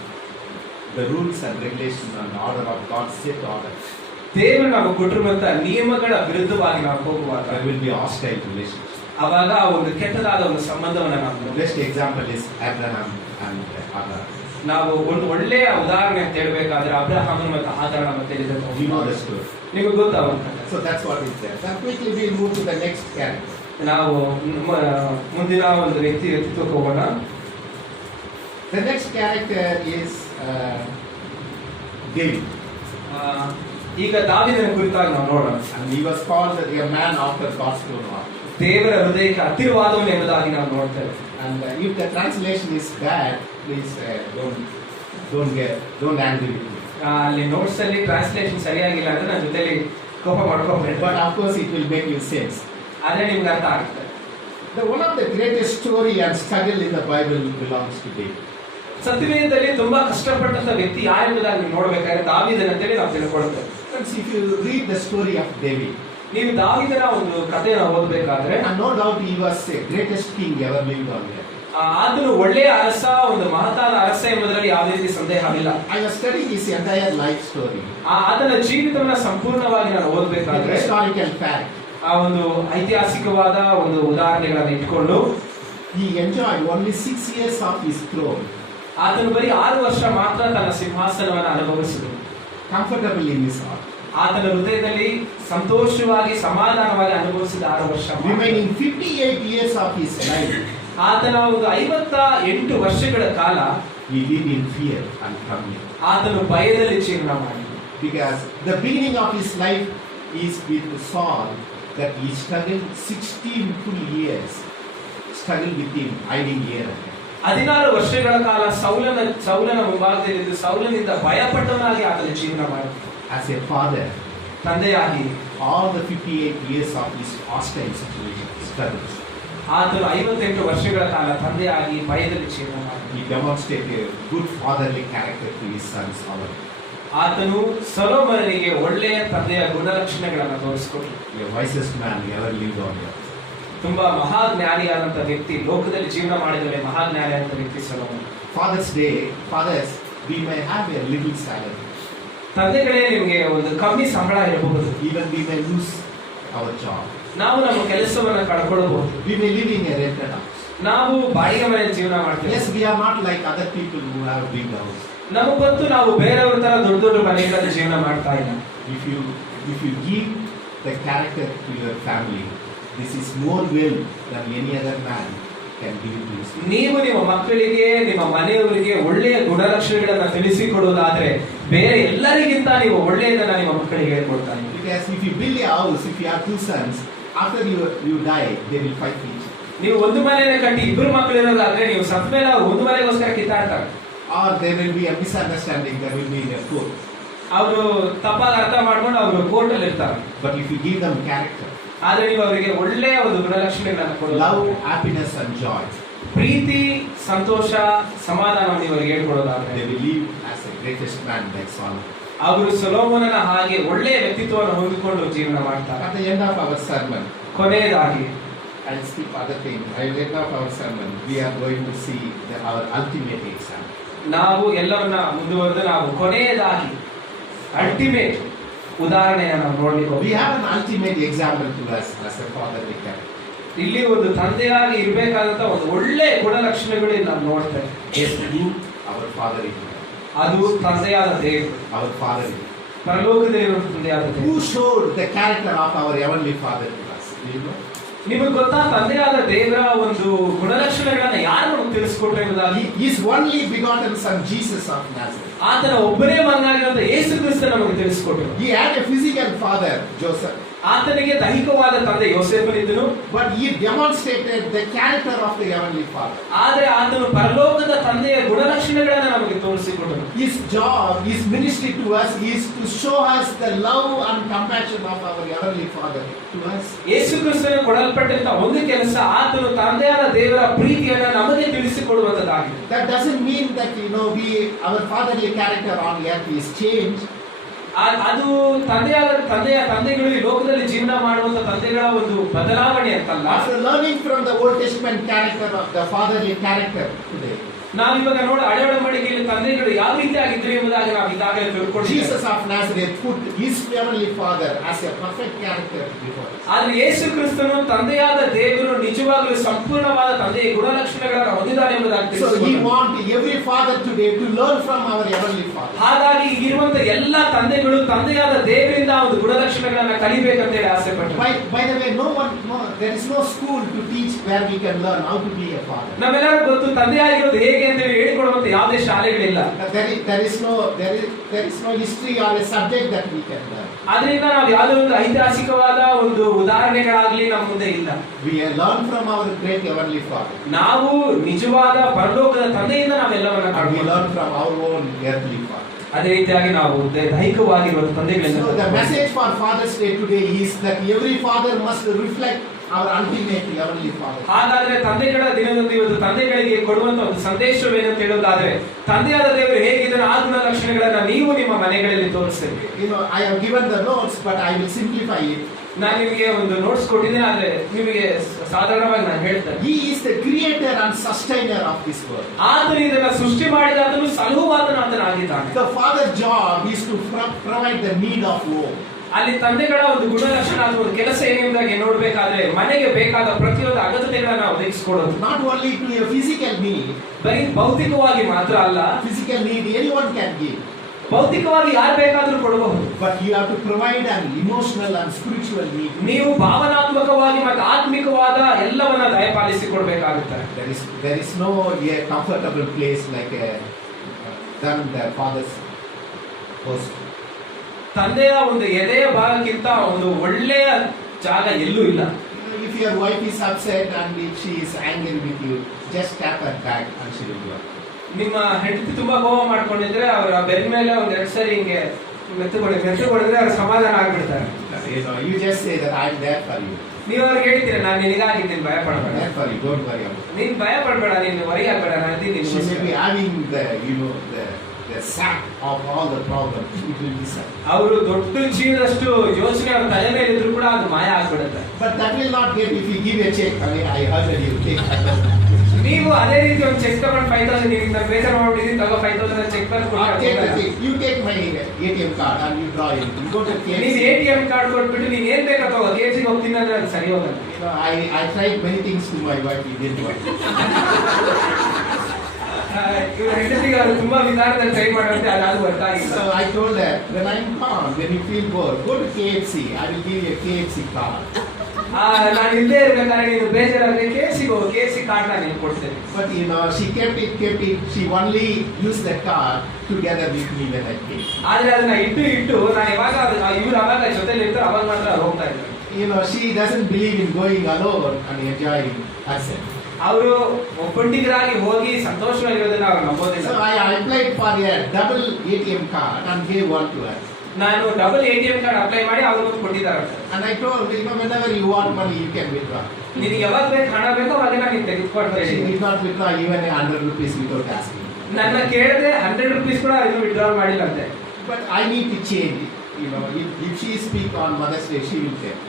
the rules and regulations and the order of God set order, ದೇವರು ನಾವು ಕೊಟ್ಟಿರುವಂತ ನಿಯಮಗಳ ವಿರುದ್ಧವಾಗಿ ನಾವು ಹೋಗುವಾಗ there will be a hostile relationship. ಅವಾಗ ಆ ಒಂದು ಕೆಟ್ಟದಾದ ಒಂದು ಸಂಬಂಧವನ್ನ The best example is Abraham and Hagar. ನಾವು ಒಂದು ಒಳ್ಳೆಯ ಉದಾಹರಣೆ ಅಂತ ಹೇಳ್ಬೇಕಾದ್ರೆ ಅಬ್ರಹಾಮನ ಮತ್ತು ಆದಾರನ ಮತ್ತೆ You know the story. ನಿಮಗೆ ಗೊತ್ತಾಗುತ್ತೆ. So that's what is there. Then quickly we'll move to the next character. ನಾವು ಮುಂದಿನ ಒಂದು ವ್ಯಕ್ತಿತ್ವಕ್ಕೆ ಹೋಗೋಣ. The next character is David. ಈಗ ದಾವೀದನ ಕುರಿತಾಗಿ ನಾವು ನೋಡೋಣ. And he was called a man after God's own heart. ದೇವರ ಹೃದಯಕ್ಕೆ ಹತ್ತಿರವಾದವನು ಎಂಬುದಾಗಿ ನಾವು ನೋಡ್ತೇವೆ. And if the translation is bad, please don't angry with me. ಅಲ್ಲಿ ನೋಟ್ಸ್ ಅಲ್ಲಿ ಟ್ರಾನ್ಸ್ಲೇಷನ್ ಸರಿಯಾಗಿಲ್ಲ ಅಂದ್ರೆ ನನ್ನ ಜೊತೆಲಿ ಕೋಪ ಮಾಡ್ಕೋಬೇಡಿ, but of course it will make you sense. ಆದ್ರೆ ನಿಮ್ಗೆ ಅರ್ಥ ಆಗುತ್ತೆ. One of the greatest story and struggle in the Bible belongs to David. ಸತ್ಯವೇದದಲ್ಲಿ ತುಂಬಾ ಕಷ್ಟಪಟ್ಟಂತ ವ್ಯಕ್ತಿ ಯಾರೆಂಬುದಾಗಿ ನೀವು ನೋಡ್ಬೇಕಾದ್ರೆ ದಾವೀದನ ಅಂತೇಳಿ ನಾವು ತಿಳ್ಕೊಳ್ತೇವೆ. Friends, if you read the story of David, ನೀವು ದಾವೀದನ ಒಂದು ಕಥೆಯನ್ನು ಓದಬೇಕಾದ್ರೆ and no doubt he was the greatest king ever lived on earth. ಆತನು ಒಳ್ಳೆಯ ಅರಸ, ಒಂದು ಮಹತ್ತಾದ ಅರಸ ಎಂಬುದರಲ್ಲಿ ಯಾವುದೇ ರೀತಿ ಸಂದೇಹವಿಲ್ಲ. I was studying his entire life story. ಆತನ ಜೀವಿತವನ್ನ ಸಂಪೂರ್ಣವಾಗಿ ನಾನು The ಓದಬೇಕಾದ್ರೆ historical fact. ಆ ಒಂದು ಐತಿಹಾಸಿಕವಾದ ಒಂದು ಉದಾಹರಣೆಗಳನ್ನು ಇಟ್ಕೊಂಡು He enjoyed only 6 years of his throne, ಆತನು ಬರೀ 6 ವರ್ಷ ಮಾತ್ರ ತನ್ನ ಸಿಂಹಾಸನವನ್ನು ಅನುಭವಿಸಿದನು. comfortable in his heart. ಆತನ ಹೃದಯದಲ್ಲಿ ಸಂತೋಷವಾಗಿ ಸಮಾಧಾನವಾಗಿ ಅನುಭವಿಸಿದ 6 ವರ್ಷ ಮಾತ್ರ. Remaining 58 years of his life, ಆತನ ಒಂದು 58 ವರ್ಷಗಳ ಕಾಲ he lived in fear and trembling. ಆತನು ಭಯದಲ್ಲಿ ಜೀವನ ಮಾಡಿದನು. Because the beginning of his life is with Saul, that he struggled 16 full years, struggled with him, hiding here and there. 16 ವರ್ಷಗಳ ಕಾಲ ಸೌಲನ ಮುಂಭಾಗದಲ್ಲಿದ್ದು ಸೌಲನಿಂದ ಭಯಪಟ್ಟವನಾಗಿ ಆತನ ಜೀವನ ಮಾಡಿದನು. As a father, ತಂದೆಯಾಗಿ all the 58 years of his hostile situation, struggles, ಆತನು 58 ವರ್ಷಗಳ ಕಾಲ ತಂದೆಯಾಗಿ ಭಯದಲ್ಲಿ ಜೀವನ ಮಾಡಿದನು. he demonstrated a good fatherly character to his son Solomon. ಆತನು ಸೊಲೊಮೋನನಿಗೆ ಒಳ್ಳೆಯ ತಂದೆಯ ಗುಣಲಕ್ಷಣಗಳನ್ನು ತೋರಿಸಿಕೊಟ್ಟನು. The wisest man ever lived on earth. ತುಂಬಾ ಮಹಾಜ್ಞಾನಿಯಾದಂತ ವ್ಯಕ್ತಿ, ಲೋಕದಲ್ಲಿ ಜೀವನ ಮಾಡಿದರೆ ಮಹಾಜ್ಞಾನಿಯಾದಂತ ವ್ಯಕ್ತಿ ಸೊಲೊಮೋನ. Father's Day, fathers, we may have a little salary. ತಂದೆಗಳೇ, ನಿಮಗೆ ಒಂದು ಕಮ್ಮಿ ಸಂಬಳ ಇರಬಹುದು, Even we may lose our job. ನಾವು ನಮ್ಮ ಕೆಲಸವನ್ನು ಕಳ್ಕೊಳ್ಳಬಹುದು, We may live in a rented house. ನಾವು ಬಾಡಿಗೆ ಮನೆಯಲ್ಲಿ ಜೀವನ ಮಾಡ್ತೇವೆ. Yes, we are not like other people who have big house. ನಮಗೆ ಗೊತ್ತು ನಾವು ಬೇರೆಯವ್ರ ತರ ದೊಡ್ಡ ದೊಡ್ಡ ಮನೆಗಳಲ್ಲಿ ಜೀವನ ಮಾಡ್ತಾ ಇಲ್ಲ. If you give the character to your family, this is more well than any other man can give to his family. ನೀವು ನಿಮ್ಮ ಮಕ್ಕಳಿಗೆ, ನಿಮ್ಮ ಮನೆಯವರಿಗೆ ಒಳ್ಳೆಯ ಗುಣಲಕ್ಷಣಗಳನ್ನ ತಿಳಿಸಿಕೊಡುವುದಾದ್ರೆ ಬೇರೆ ಎಲ್ಲರಿಗಿಂತ ನೀವು ಒಳ್ಳೆಯದನ್ನ ನಿಮ್ಮ ಮಕ್ಕಳಿಗೆ ಹೇಳ್ಕೊಡ್ತಾ ಇದ್ದೀರಿ. Because if you build a house, if you have 2 sons, after you die, they will fight each other. ನೀವು ಒಂದು ಮನೆಯನ್ನು ಕಟ್ಟಿ 2 ಮಕ್ಕಳು ಇರೋದಾದ್ರೆ ನೀವು ಸತ್ತ ಮೇಲೆ ಅವ್ರು ಒಂದು ಮನೆಗೋಸ್ಕರ ಕಿತ್ತಾಡ್ತಾರೆ. Or there will be a misunderstanding, there will be in a court. ಅವರು ತಪ್ಪಾಗಿ ಅರ್ಥ ಮಾಡ್ಕೊಂಡು ಅವರು ಕೋರ್ಟ್ ಅಲ್ಲಿ ಇರ್ತಾರೆ. But if you give them character, ಆದ್ರೆ ನೀವು ಅವರಿಗೆ ಒಳ್ಳೆಯ ಒಂದು ಗುಣಲಕ್ಷಣಗಳನ್ನು ಕೊಡೋದು, love, happiness and joy, ಪ್ರೀತಿ, ಸಂತೋಷ, ಸಮಾಧಾನವನ್ನು ನೀವು ಅವರಿಗೆ ಹೇಳ್ಕೊಡೋದಾದ್ರೆ they will live as the greatest man like Solomon. ಅವರು ಸೊಲೊಮೋನನ ಹಾಗೆ ಒಳ್ಳೆಯ ವ್ಯಕ್ತಿತ್ವವನ್ನು ಹೊಂದಿಕೊಂಡು ಜೀವನ ಮಾಡ್ತಾರೆ. At the end of our sermon, ಕೊನೆಯದಾಗಿ I'll skip other things. At the end of our sermon, we are going to see our ultimate example. ನಾವು ಎಲ್ಲವನ್ನ ಮುಂದುವರೆದು ನಾವು ಕೊನೆಯದಾಗಿ ಅಲ್ಟಿಮೇಟ್ ಉದಾಹರಣೆಯನ್ನು ನಾವು ನೋಡ್ಲಿಕ್ಕೆ We have an ultimate example to us as a fatherly character. ಇಲ್ಲಿ ಒಂದು ತಂದೆಯಾಗಿ ಇರಬೇಕಾದಂತ ಒಂದು ಒಳ್ಳೆ ಗುಣಲಕ್ಷಣಗಳು ನಾವು ನೋಡ್ತೇವೆ. Yes, you, our father in heaven. ಅದು ತಂದೆಯಾದ ದೇವರು, Our father in heaven. ಪರಲೋಕದಲ್ಲಿರುವ ತಂದೆಯಾದ ದೇವರು. Who showed the character of our heavenly father to us? Do you know? ನಿಮಗೆ ಗೊತ್ತಾ ತಂದೆಯಾದ ದೇವರ ಒಂದು ಗುಣಲಕ್ಷಣಗಳನ್ನ ಯಾರು ನಮಗೆ ತಿಳಿಸ್ಕೊಟ್ರೆ ಎಂಬುದಾಗಿ? His only begotten son Jesus of Nazareth. ಆತನ ಒಬ್ಬನೇ ಮಗನಾಗಿರುವಂತ ಯೇಸು ಕ್ರಿಸ್ತ ನಮಗೆ ತಿಳಿಸ್ಕೊಟ್ರು. He had a physical father, Joseph. ಆತನಿಗೆ ದೈಹಿಕವಾದ ತಂದೆ ಯೋಸೇಫನಿದ್ದನು. But he demonstrated the character of the heavenly father. ಆದರೆ ಆತನು ಪರಲೋಕದ ತಂದೆಯ ಗುಣಲಕ್ಷಣಗಳನ್ನು ನಮಗೆ ತೋರಿಸಿಕೊಟ್ಟನು. His job, his ministry to us is to show us the love and compassion of our heavenly father to us. ಯೇಸು ಕ್ರಿಸ್ತನ ಕೊಡಲ್ಪಟ್ಟಂತ ಒಂದು ಕೆಲಸ ಆತನು ತಂದೆಯಾದ ದೇವರ ಪ್ರೀತಿಯನ್ನು ನಮಗೆ ತಿಳಿಸಿಕೊಡುವಂತದ್ದಾಗಿದೆ. That doesn't mean that our fatherly character on earth is changed. ಅದು ತಂದೆಗಳು ಈ ಲೋಕದಲ್ಲಿ ಜೀವನ ಮಾಡುವಂತ ತಂದೆಗಳ ಒಂದು ಬದಲಾವಣೆ ಅಂತಲ್ಲ. After learning from the Old Testament character of the fatherly character today, ನಾವಿವಾಗ ನೋಡಿ ಹಳೆ ಒಡಂಬಡಿಕೆಯಲ್ಲಿ ತಂದೆಗಳು ಯಾವ ರೀತಿ ಆಗಿದ್ರು ಎಂಬುದಾಗಿ ನಾವು ಇದಾಗಲೇ ತಿಳ್ಕೊಂಡಿದ್ದೇವೆ. Jesus of Nazareth put his heavenly father as a perfect character before us. ಆದ್ರೆ ಯೇಸು ಕ್ರಿಸ್ತನು ತಂದೆಯಾದ ದೇವರು ನಿಜವಾಗಲೂ ಸಂಪೂರ್ಣವಾದ ತಂದೆಯ ಗುಣಲಕ್ಷಣಗಳನ್ನು ಹೊಂದಿದ್ದಾನೆ ಎಂಬುದಾಗಿ So he ತಿಳಿಸಿಕೊಟ್ಟನು. wants every father today to learn from our heavenly father. ಹಾಗಾಗಿ ಇರುವಂತ ಎಲ್ಲ ತಂದೆಗಳು ತಂದೆಯಾದ ದೇವರಿಂದ ಒಂದು ಗುಣಲಕ್ಷಣಗಳನ್ನ ಕಲಿಬೇಕಂತ ಹೇಳಿ ಆಸೆ ಪಟ್ಟರು. By the way, there is no school to teach where we can learn how to be a father. ನಮ್ಮೆಲ್ಲರಿಗೂ ಗೊತ್ತು ತಂದೆಯಾಗಿರೋದು ಹೇಗೆ ಅಂತ ಹೇಳಿಕೊಡುವಂತ ಯಾವುದೇ ಶಾಲೆಗಳಿಲ್ಲ. There is no history or a subject that we can learn. ಅದರಿಂದ ನಾವು ಯಾವುದೋ ಒಂದು ಐತಿಹಾಸಿಕವಾದ ಒಂದು ಉದಾಹರಣೆಗಳಾಗ್ಲಿ ನಮ್ಮ ಮುಂದೆ ಇಲ್ಲ. We learn from our great heavenly father. ನಾವು ನಿಜವಾದ ಪರಲೋಕದ ತಂದೆಯಿಂದ ನಾವೆಲ್ಲವನ್ನ And we learn from our own earthly father. ಅದೇ ರೀತಿಯಾಗಿ ನಾವು ದೈಹಿಕವಾಗಿರುವ ತಂದೆಗಳಿಂದ So the message for Father's Day today is that every father must reflect our ultimate heavenly Father. ಹಾಗಾದ್ರೆ ತಂದೆಗಳ ದಿನದಂದು ಇವತ್ತು ತಂದೆಗಳಿಗೆ ಕೊಡುವಂತ ಒಂದು ಸಂದೇಶವೇನಂತ ಹೇಳೋದಾದ್ರೆ ತಂದೆಯಾದ ದೇವರು ಹೇಗಿದ್ದಾರೆ ಆ ಗುಣ ಲಕ್ಷಣಗಳನ್ನ ನೀವು ನಿಮ್ಮ ಮನೆಗಳಲ್ಲಿ ತೋರಿಸಬೇಕು. You know, I have given the notes, but I will simplify it. ನಾನು ನಿಮಗೆ ಒಂದು ನೋಟ್ಸ್ ಕೊಟ್ಟಿದ್ದೇನೆ, ಆದ್ರೆ ನಿಮಗೆ ಸಾಧಾರಣವಾಗಿ ನಾನು ಹೇಳ್ತೇನೆ. He is the creator and sustainer of this world. ಆತನು ಇದನ್ನ ಸೃಷ್ಟಿ ಮಾಡಿದ, ಆತನು ಸಲಹುವಾತನಾಗಿದ್ದಾನೆ. The father's job is to provide the need of home. ಅಲ್ಲಿ ತಂದೆಗಳ ಒಂದು ಗುಣಲಕ್ಷಣ ಅಥವಾ ಒಂದು ಕೆಲಸ ಏನೆಂಬುದಾಗಿ ನೋಡ್ಬೇಕಾದ್ರೆ ಮನೆಗೆ ಬೇಕಾದ ಪ್ರತಿಯೊಂದು ಅಗತ್ಯತೆಗಳನ್ನ ಒದಗಿಸಿಕೊಡೋದು. Not only to a physical need. ಬರೀ ಭೌತಿಕವಾಗಿ ಮಾತ್ರ ಅಲ್ಲ, Physical need anyone can give. ಭೌತಿಕವಾಗಿ ಯಾರು ಬೇಕಾದ್ರೂ ಕೊಡಬಹುದು. But you have to provide an emotional and spiritual need. ನೀವು ಭಾವನಾತ್ಮಕವಾಗಿ ಮತ್ತು ಆತ್ಮಿಕವಾದ ಎಲ್ಲವನ್ನ ದಯಪಾಲಿಸಿ ಕೊಡಬೇಕಾಗುತ್ತೆ. There is no a comfortable place like than the father's house. ತಂದೆಯ ಒಂದು ಎದೆಯ ಭಾಗಕ್ಕಿಂತ ಒಂದು ಒಳ್ಳೆಯ ಜಾಗ ಎಲ್ಲೂ ಇಲ್ಲ. If your wife is upset and if she is angry with you, just tap her back and she will go. ನಿಮ್ಮ ಹೆಂಡತಿ ತುಂಬಾ ಕೋಪ ಮಾಡ್ಕೊಂಡಿದ್ರೆ ಅವರ ಬೆನ್ನ ಮೇಲೆ ಒಂದ್ ಎರಡು ಸರಿ ಹಿಂಗೆ ಮೆತ್ತುಕೊಡಿದ್ರೆ ಅವ್ರ ಸಮಾಧಾನ ಆಗ್ಬಿಡ್ತಾರೆ. You just say that I am there for you. ನೀವು ಅವ್ರಿಗೆ ಹೇಳ್ತೀರ, ನಾನು ನಿನಗಾಗಿದ್ದೀನಿ, ಭಯ ಪಡಬೇಡ. There for you, don't worry about it. ನೀನ್ ಭಯ ಪಡಬೇಡ, ನೀನು ವರಿ ಆಗ್ಬೇಡ, ನಾನು ಇದ್ದೀನಿ. She may be having the the sack of all the problems. It will be sad. ಅವರು ದೊಡ್ಡ ಜೀವನಷ್ಟು ಯೋಚನೆ ಅವ್ರ ತಲೆ ಮೇಲೆ ಇದ್ರು ಕೂಡ ಅದು ಮಾಯ ಆಗ್ಬಿಡುತ್ತೆ. But that will not get if you give a check. I heard that you take. ನೀವು ಅದೇ ರೀತಿ ಒಂದು ಚೆಕ್ ತಗೊಂಡು 5,000 ನಿಮ್ಗೆ ಬೇಜಾರು ಮಾಡ್ಬಿಟ್ಟಿದ್ದೀನಿ, ತಗೋ 5,000 ಚೆಕ್ ತಂದು You take my ATM card and you draw it. You go to KFC. ನೀವು ATM ಕಾರ್ಡ್ ಕೊಟ್ಬಿಟ್ಟು ನೀನ್ ಏನ್ ಬೇಕಾ ತಗೋ, KFC ಹೋಗ್ತೀನಿ ಅಂದ್ರೆ ಅದು ಸರಿ ಹೋಗಲ್ಲ. I tried many things to my wife. It didn't work. ಇವ್ರ ಹೆಂಡತಿಗೆ ಅವರು ತುಂಬಾ ವಿಧಾನದಲ್ಲಿ ಟ್ರೈ ಮಾಡುತ್ತೆ, ಅದಾದ್ರೂ ಗೊತ್ತಾಗಿಲ್ಲ. So I told her, when I'm calm, when you feel bored, go to KFC. I will give you a KFC card. ನಾನು ಇಲ್ಲೇ ಇರ್ಬೇಕಾದ್ರೆ ನೀನು ಬೇಜಾರಾದ್ರೆ KFC ಹೋಗು, KFC ಕಾರ್ಡ್ ನಾನು ನಿಮ್ಗೆ ಕೊಡ್ತೇನೆ. But she kept it. She only used that card together with me when I came. ಆದ್ರೆ ಅದನ್ನ ಇಟ್ಟು ನಾನು ಯಾವಾಗ ಇವ್ರು ಅವಾಗ ಜೊತೆಲಿ ಇರ್ತಾರೆ ಅವಾಗ ಮಾತ್ರ ಅವ್ರು ಹೋಗ್ತಾ ಇದ್ದಾರೆ. She doesn't believe in going alone and enjoying herself. ಅವರು ಒಬ್ಬೊಟ್ಟಿಗರಾಗಿ ಹೋಗಿ ಸಂತೋಷವಾಗಿರೋದನ್ನ ಅವ್ರು ನಂಬೋದಿಲ್ಲ. So I applied for a double ATM card and gave one to her. ನಾನು ಡಬಲ್ ATM ಕಾರ್ಡ್ ಅಪ್ಲೈ ಮಾಡಿ ಅವ್ರಿಗೊಂದು ಕೊಟ್ಟಿದ್ದಾರೆ. And I told her, whenever you want money, you can withdraw. ನಿನಗೆ ಯಾವಾಗ ಬೇಕು ಹಣ ಬೇಕೋ ಅವಾಗ ನಾನು ತೆಗೆದುಕೊಡ್ತಾ She ಇದ್ದೀನಿ. did not withdraw even 100 rupees without asking. ನನ್ನ ಕೇಳಿದ್ರೆ 100 ರೂಪೀಸ್ ಕೂಡ ಇನ್ನು ವಿಡ್ರಾ ಮಾಡಿಲ್ಲ ಅಂತೆ. But I need to change it. If she speak on Mother's Day, she will tell.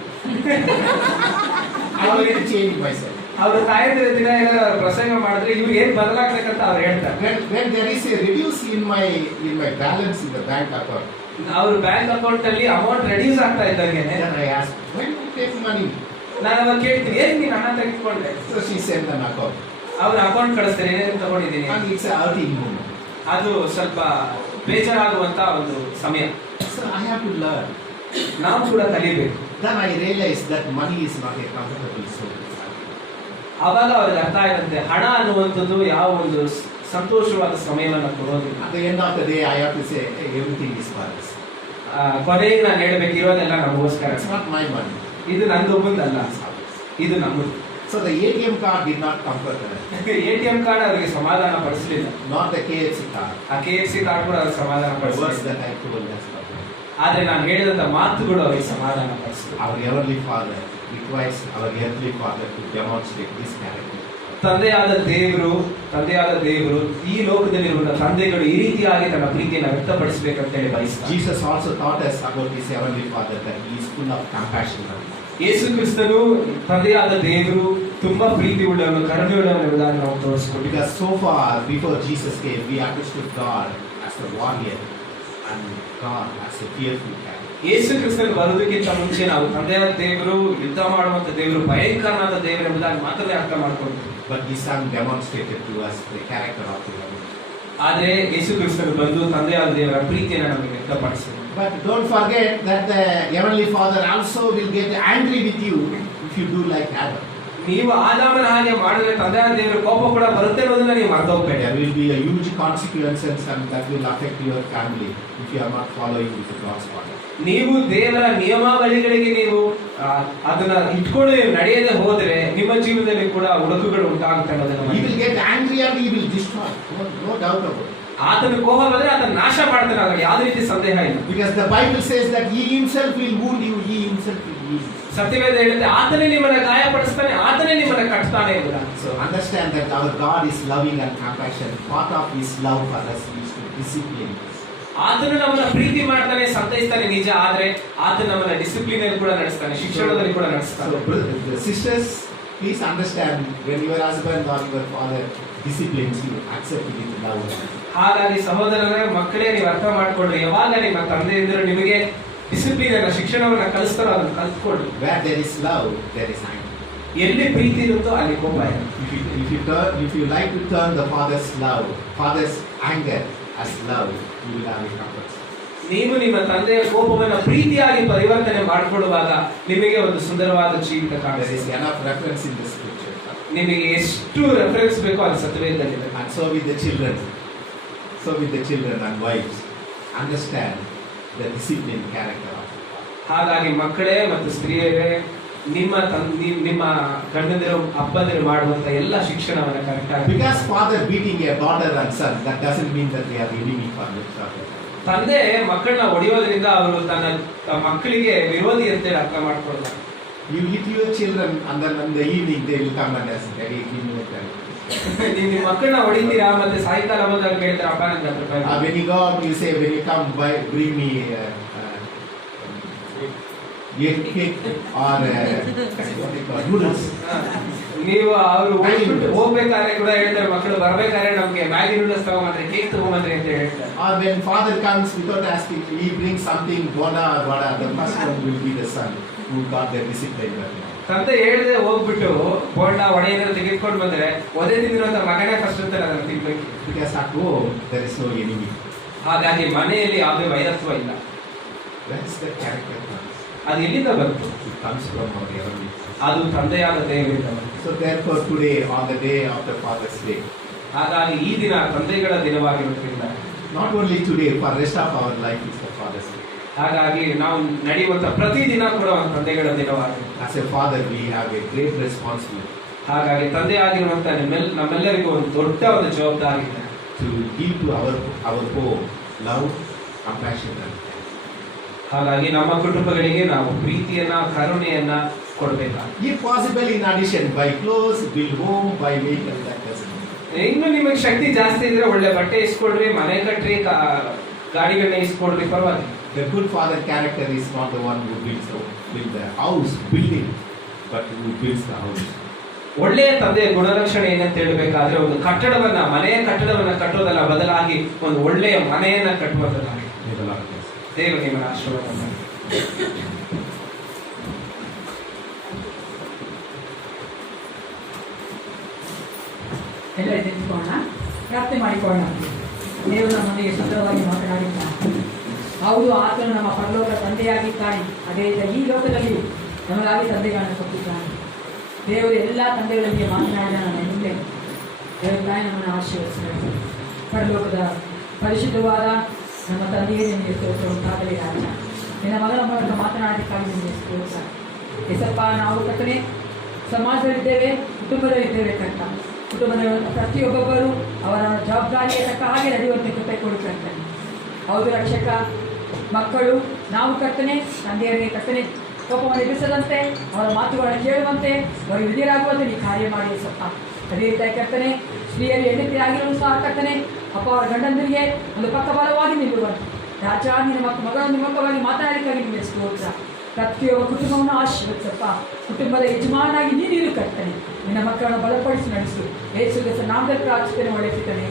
I need to change myself. ಅವ್ರ ತಾಯಿಯ ದಿನ ಏನಾದ್ರು ಪ್ರಸಂಗ ಮಾಡಿದ್ರೆ ಇವ್ರು ಏನ್ ಬದಲಾಗ್ಬೇಕಂತ ಅವ್ರು ಹೇಳ್ತಾರೆ. When there is a reduce in my balance in the bank account, ಅವ್ರ ಬ್ಯಾಂಕ್ ಅಕೌಂಟ್ ಅಲ್ಲಿ ಅಮೌಂಟ್ ರೆಡ್ಯೂಸ್ ಆಗ್ತಾ ಇದ್ದಂಗೆ then I ask, when you take money? ನಾನು ಅವಾಗ ಕೇಳ್ತೀನಿ, ಏನ್ ನೀನು ಹಣ ತೆಗೆದುಕೊಂಡೆ? So she sent an account. ಅವ್ರ ಅಕೌಂಟ್ ಕಳಿಸ್ತಾರೆ, ಏನೇನು ತಗೊಂಡಿದ್ದೀನಿ. And it's a outing moment. ಅದು ಸ್ವಲ್ಪ ಬೇಜಾರಾಗುವಂತ ಒಂದು ಸಮಯ. So I have to learn. ನಾವು ಕೂಡ ಕಲಿಬೇಕು. Then I realized that money is not a comfortable source. ಅವಾಗ ಅವ್ರಿಗೆ ಅರ್ಥ ಆಗುತ್ತೆ, ಹಣ ಅನ್ನುವಂಥದ್ದು ಯಾವ ಒಂದು ಸಂತೋಷವಾದ ಸಮಯವನ್ನು ಕೊಡೋದಿಲ್ಲ. At the end of the day, I have to say, hey, everything is for us. ಕೊನೆಗೆ ನಾನು ಹೇಳ್ಬೇಕು, ಇರೋದೆಲ್ಲ ನಮಗೋಸ್ಕರ. It's not my money. ಇದು ನಂದೊಬ್ಬಂದಲ್ಲ, ಇದು ನಮ್ಮದು. So the ATM card did not comfort her. ATM card ಅವರಿಗೆ ಸಮಾಧಾನ ಪಡಿಸಲಿಲ್ಲ. Not the KFC card. ಆ KFC ಕಾರ್ಡ್ ಕೂಡ ಅವ್ರಿಗೆ ಸಮಾಧಾನ The words ಪಡಿಸಲಿಲ್ಲ. that I told us. ಆದ್ರೆ ನಾನು ಹೇಳಿದಂತ ಮಾತುಗಳು ಅವರಿಗೆ ಸಮಾಧಾನ ಪಡಿಸಿದ್ರು. Our heavenly Father requires our earthly Father to demonstrate this character. ತಂದೆಯಾದ ದೇವರು ಈ ಲೋಕದಲ್ಲಿರುವ ತಂದೆಗಳು ಈ ರೀತಿಯಾಗಿ ತನ್ನ ಪ್ರೀತಿಯನ್ನು ವ್ಯಕ್ತಪಡಿಸಬೇಕಂತ ಹೇಳಿ ಬಯಸ್ತಾರೆ. Jesus also taught us about his heavenly Father that he is full of compassion. ಯೇಸು ಕ್ರಿಸ್ತನು ತಂದೆಯಾದ ದೇವರು ತುಂಬಾ ಪ್ರೀತಿ ಉಳ್ಳವನು, ಕರುಣೆ ಉಳ್ಳವನು ಎಂಬುದಾಗಿ ನಾವು ತೋರಿಸಿಕೊಟ್ಟು. Because so far before Jesus came, we understood God as a warrior and God as a fearful cat. ಯೇಸು ಕ್ರಿಸ್ತನು ಬರುವುದಕ್ಕಿಂತ ಮುಂಚೆ ನಾವು ತಂದೆಯಾದ ದೇವರು, ಯುದ್ಧ ಮಾಡುವಂತ ದೇವರು, ಭಯಂಕರನಾದ ದೇವರು ಎಂಬುದಾಗಿ ಮಾತ್ರವೇ ಅರ್ಥ ಮಾಡ್ಕೊಂಡ್ರು. But his son demonstrated to us the character of the Lord. ಆದ್ರೆ ಯೇಸು ಕ್ರಿಸ್ತನು ಬಂದು ತಂದೆಯಾದ ದೇವರ ಪ್ರೀತಿಯನ್ನು ನಮಗೆ ವ್ಯಕ್ತಪಡಿಸಿದರು. But don't forget that the heavenly Father also will get angry with you if you do like Adam. ನೀವು ಆದಾಮನ ಹಾಗೆ ಮಾಡಿದ್ರೆ ತಂದೆಯಾದ ದೇವರ ಕೋಪ ಕೂಡ ಬರುತ್ತೆ ಅನ್ನೋದನ್ನ ನೀವು ಮರೆತೋಗ್ಬೇಡಿ. There will be a huge consequences and that will affect your family if you are not following with God's word. ನೀವು ದೇವರ ನಿಯಮಾವಳಿಗಳಿಗೆ ನೀವು ಅದನ್ನ ಇಟ್ಕೊಂಡು ನಡೆಯದೆ ಹೋದ್ರೆ ನಿಮ್ಮ ಜೀವನದಲ್ಲಿ ಕೂಡ ಉಡುಕುಗಳು ಉಂಟಾಗುತ್ತೆ ಅನ್ನೋದನ್ನ He will get angry and he will destroy. No doubt about it. ಆತನ ಕೋಪ ಬಂದ್ರೆ ಆತನ ನಾಶ ಮಾಡ್ತಾನೆ, ಅದ್ರಲ್ಲಿ ಯಾವುದೇ ರೀತಿ ಸಂದೇಹ ಇಲ್ಲ. Because the Bible says that he himself will wound you, he himself will heal. ಸತ್ಯವೇದ ಹೇಳುತ್ತೆ ಆತನೇ ನಿಮ್ಮನ್ನ ಗಾಯಪಡಿಸ್ತಾನೆ, ಆತನೇ ನಿಮ್ಮನ್ನ ಕಟ್ತಾನೆ ಎಂಬುದ. So understand that our God is loving and compassionate. Part of his love for us is to discipline us. ಆತನು ನಮ್ಮನ್ನ ಪ್ರೀತಿ ಮಾಡ್ತಾನೆ, ಸಂತೈಸ್ತಾನೆ ನಿಜ, ಆದ್ರೆ ಆತನು ನಮ್ಮನ್ನ ಡಿಸಿಪ್ಲಿನ್ ಅಲ್ಲಿ ಕೂಡ ನಡೆಸ್ತಾನೆ, ಶಿಕ್ಷಣದಲ್ಲಿ ಕೂಡ ನಡೆಸ್ತಾನೆ. So the sisters, please understand, when your husband or your father disciplines you, accept it with love. ಹಾಗಾಗಿ ಸಹೋದರರೇ, ಮಕ್ಕಳೇ, ನೀವು ಅರ್ಥ ಮಾಡ್ಕೊಳ್ರಿ, ಯಾವಾಗ ನಿಮ್ಮ ತಂದೆಯಂದಿರು ನಿಮಗೆ ಡಿಸಿಪ್ಲಿನ್ ಅನ್ನ, ಶಿಕ್ಷಣವನ್ನ ಕಲಿಸ್ತಾರೋ ಅದನ್ನ ಕಲ್ತ್ಕೊಳ್ಳಿ. Where there is love, there is anger. ಎಲ್ಲಿ ಪ್ರೀತಿ ಇರುತ್ತೋ ಅಲ್ಲಿ ಕೋಪ ಇದೆ. If you like to turn the father's love, father's anger as love, you will have it comfort. ನೀವು ನಿಮ್ಮ ತಂದೆಯ ಕೋಪವನ್ನು ಪ್ರೀತಿಯಾಗಿ ಪರಿವರ್ತನೆ ಮಾಡಿಕೊಳ್ಳುವಾಗ ನಿಮಗೆ ಒಂದು ಸುಂದರವಾದ ಜೀವಿತ There ಕಾಣಿಸ್ತದೆ. is enough reference in the scripture. ನಿಮಗೆ ಎಷ್ಟು ರೆಫರೆನ್ಸ್ ಬೇಕೋ ಅದು ಸತ್ಯವೇದದಲ್ಲಿದೆ. And so with the children and wives, understand the disciplined character of the father. ಹಾಗಾಗಿ ಮಕ್ಕಳೇ ಮತ್ತು ಸ್ತ್ರೀಯರೇ, ನಿಮ್ಮ ಗಂಡಂದಿರು ಅಪ್ಪಂದಿರು ಮಾಡುವಂತ ಎಲ್ಲ ಶಿಕ್ಷಣವನ್ನ ಕರೆಕ್ಟ್ ಆಗಿ. Because father beating a daughter and son, that doesn't mean that they are enemy for the child. ತಂದೆ ಮಕ್ಕಳನ್ನ ಹೊಡೆಯೋದ್ರಿಂದ ಅವರು ತನ್ನ ಮಕ್ಕಳಿಗೆ ವಿರೋಧಿ ಅಂತೇಳಿ ಅರ್ಥ ಮಾಡ್ಕೊಳ್ತಾರೆ. You hit your children and then in the evening they will come and ask, "Daddy, give me a pen." ನೀವು ನಿಮ್ಮ ಮಕ್ಕಳನ್ನ ಹೊಡಿತೀರಾ, ಮತ್ತೆ ಸಾಯಂಕಾಲ ಬಂದಾಗ ಕೇಳ್ತಾರೆ, ಅಪ್ಪ ನಂಗೆ 10 ರೂಪಾಯಿ. When you go out, you say, "When you come, bring me cake or what they call noodles." ನೀವು ಅವರು ಹೋಗ್ಬೇಕಾದ್ರೆ ಕೂಡ ಹೇಳ್ತಾರೆ, ಮಕ್ಕಳು ಬರ್ಬೇಕಾದ್ರೆ ನಮ್ಗೆ ಮ್ಯಾಗಿ ನೂಡಲ್ಸ್ ತಗೊಂಬಂದ್ರೆ, ಕೇಕ್ ತಗೊಂಬಂದ್ರಿ ಅಂತ ಹೇಳ್ತಾರೆ. Or when father comes without asking, he brings something, bonda or vada, the first one will be the son who got the discipline. ತಂದೆ ಹೇಳ್ದೆ ಹೋಗ್ಬಿಟ್ಟು ಬೋಂಡ ವಡೆ ಏನಾದ್ರು ತೆಗೆದುಕೊಂಡು ಬಂದ್ರೆ ಒದೆ ತಿಂದಿರುವಂತ ಮಗನೇ ಫಸ್ಟ್ ಅಂತಾರೆ ಅದನ್ನು ತಿನ್ಬೇಕು. Because at home there is no enemy. ಹಾಗಾಗಿ ಮನೆಯಲ್ಲಿ ಯಾವುದೇ ವೈರತ್ವ ಇಲ್ಲ. That's the character comes. ಅದು ಎಲ್ಲಿಂದ ಬಂತು? It comes from our heavenly. ಅದು ತಂದೆಯಾದ ದೇವರಿಂದ ಬಂತು. So therefore today, on the day of the Father's Day, ಹಾಗಾಗಿ ಈ ದಿನ ತಂದೆಗಳ ದಿನವಾಗಿರುವುದರಿಂದ, not only today, for rest of our life is the Father's Day. ಹಾಗಾಗಿ ನಾವು ನಡೆಯುವಂತ ಪ್ರತಿ ದಿನ ಕೂಡ ಒಂದು ತಂದೆಗಳ ದಿನವಾಗಿದೆ. As a father, we have a great responsibility ಹಾಗಾಗಿ ತಂದೆ ಆಗಿರುವಂತ ನಮ್ಮೆಲ್ಲರಿಗೂ ಒಂದು ದೊಡ್ಡ ಒಂದು ಜವಾಬ್ದಾರಿ ಇದೆ. to give to our home love, compassion, and care. ಹಾಗಾಗಿ ನಮ್ಮ ಕುಟುಂಬಗಳಿಗೆ ನಾವು ಪ್ರೀತಿಯನ್ನ, ಕರುಣೆಯನ್ನ ಕೊಡಬೇಕಾಗುತ್ತೆ. If possible, in addition, buy clothes, build home, buy vehicle, that doesn't mean. ಇನ್ನು ನಿಮಗೆ ಶಕ್ತಿ ಜಾಸ್ತಿ ಇದ್ರೆ ಒಳ್ಳೆ ಬಟ್ಟೆ ಇಸ್ಕೊಡ್ರಿ, ಮನೆ ಕಟ್ರಿ, ಗಾಡಿಗಳನ್ನ ಇಸ್ಕೊಡ್ರಿ, ಪರವಾಗಿಲ್ಲ. The good father character is not the one who builds the house building, but who builds the house. ಒಳ್ಳೆಯ ತಂದೆಯ ಗುಣಲಕ್ಷಣ ಏನಂತ ಹೇಳಬೇಕಾದ್ರೆ ಒಂದು ಕಟ್ಟಡವನ್ನ, ಮನೆಯ ಕಟ್ಟಡವನ್ನ ಕಟ್ಟೋದಲ್ಲ, ಬದಲಾಗಿ ಒಂದು ಒಳ್ಳೆಯ ಮನೆಯನ್ನ ಕಟ್ಟುವುದನ್ನಾಗಿ. ದೇವರು ನಿಮ್ಮನ್ನು ಆಶೀರ್ವಾದ ಮಾಡಲಿ. ಎಲ್ಲ ನಿಂತ್ಕೊಳ್ಳೋಣ, ಪ್ರಾರ್ಥನೆ ಮಾಡಿಕೊಳ್ಳೋಣ. ದೇವರು ನಮ್ಮೊಂದಿಗೆ ಸುಂದರವಾಗಿ ಮಾತನಾಡಿದ್ದಾನೆ. ಹೌದು, ಆತನು ನಮ್ಮ ಪರಲೋಕ ತಂದೆಯಾಗಿದ್ದಾನೆ. ಅದೇ ರೀತಿ ಈ ಲೋಕದಲ್ಲಿ ನಮಗಾಗಿ ತಂದೆಗಳನ್ನು ಕೊಟ್ಟಿದ್ದಾನೆ. ದೇವರು ಎಲ್ಲ ತಂದೆಗಳಿಗೆ ಮಾತನಾಡಿದ ನನ್ನ ಹಿಂದೆ ದೇವರ ತಾಯಿ ನಮ್ಮನ್ನು ಆಶೀರ್ವದಿಸಿದರು. ಪರಲೋಕದ ಪರಿಶುದ್ಧವಾದ ನಮ್ಮ ತಂದೆಯೇ ನಿಮಗೆ ಸ್ತೋತ್ರ ಉಂಟಾಗಲಿ ರಾಜ. ನಿನ್ನ ಮಗನ ಮೂಲಕ ಮಾತನಾಡಲಿಕ್ಕಾಗಿ ನಿಮಗೆ ಸ್ತೋತ್ರ. ಎಸಪ್ಪ, ನಾವು ಕರ್ತನೇ ಸಮಾಜದಲ್ಲಿದ್ದೇವೆ, ಕುಟುಂಬದಲ್ಲಿದ್ದೇವೆ ಕರ್ತ. ಕುಟುಂಬದ ಪ್ರತಿಯೊಬ್ಬೊಬ್ಬರು ಅವರ ಜವಾಬ್ದಾರಿಯ ತಕ್ಕ ಹಾಗೆ ನಡೆಯುವಂತೆ ಕೃಪೆ ಕೊಡುತ್ತಾರೆ. ಹೌದು ರಕ್ಷಕ, ಮಕ್ಕಳು ನಾವು ಕರ್ತನೆ, ತಂದೆಯರಿಗೆ ಕರ್ತನೆ ಕೋಪವನ್ನು ಎದುರಿಸದಂತೆ, ಅವರ ಮಾತುಗಳನ್ನು ಕೇಳುವಂತೆ, ಅವರು ವಿಧಿಯರಾಗುವಂತೆ ನೀ ಕಾರ್ಯ ಮಾಡಿ ಸಪ್ಪ. ಅದೇ ರೀತಿಯಾಗಿ ಕರ್ತನೆ, ಸ್ತ್ರೀಯರು ಹೆಂಡತಿ ಆಗಿರಲು ಸಹ ಕರ್ತನೆ ಅಪ್ಪ ಅವರ ಗಂಡಂದರಿಗೆ ಒಂದು ಪಕ್ಕಬಲವಾಗಿ ನಿಲ್ಲುವಂತೆ ರಾಜ, ನಿನ್ನ ಮಗಳ ನಿಮ್ಮಕ್ಕವಾಗಿ ಮಾತನಾಡಲಿಕ್ಕಾಗಿ ನಿಮಗೆ ಸ್ತೋತ್ರ. ಪ್ರತಿಯೊಬ್ಬ ಕುಟುಂಬವನ್ನು ಆಶೀರ್ವದಿಸಪ್ಪ. ಕುಟುಂಬದ ಯಜಮಾನಾಗಿ ನೀನು ಕರ್ತನೆ, ನಿನ್ನ ಮಕ್ಕಳನ್ನು ಬಲಪಡಿಸಿ ನಡೆಸು. ಯೇಸುವಿನ ನಾಮದಲ್ಲಿ ಪ್ರಾರ್ಥನೆ ಒಳ್ಳೆಸಿದ್ದಾನೆ.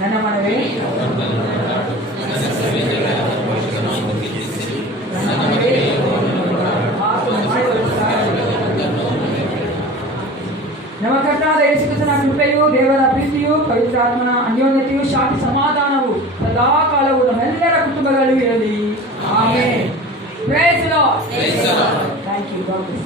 ನನ್ನ ಮನವೇ ನಮ್ಮ ಕರ್ತಾದ ಯೇಸು ಕ್ರಿಸ್ತನ ಕೃಪೆಯು, ದೇವರ ಪ್ರೀತಿಯು, ಪವಿತ್ರಾತ್ಮನ ಅನ್ಯೋನ್ಯತೆಯು, ಶಾಂತಿ ಸಮಾಧಾನವು ಸದಾ ಕಾಲವು ನಮ್ಮೆಲ್ಲರ ಕುಟುಂಬಗಳು ಇರಲಿ. Amen. Praise the Lord. Thank you. God bless.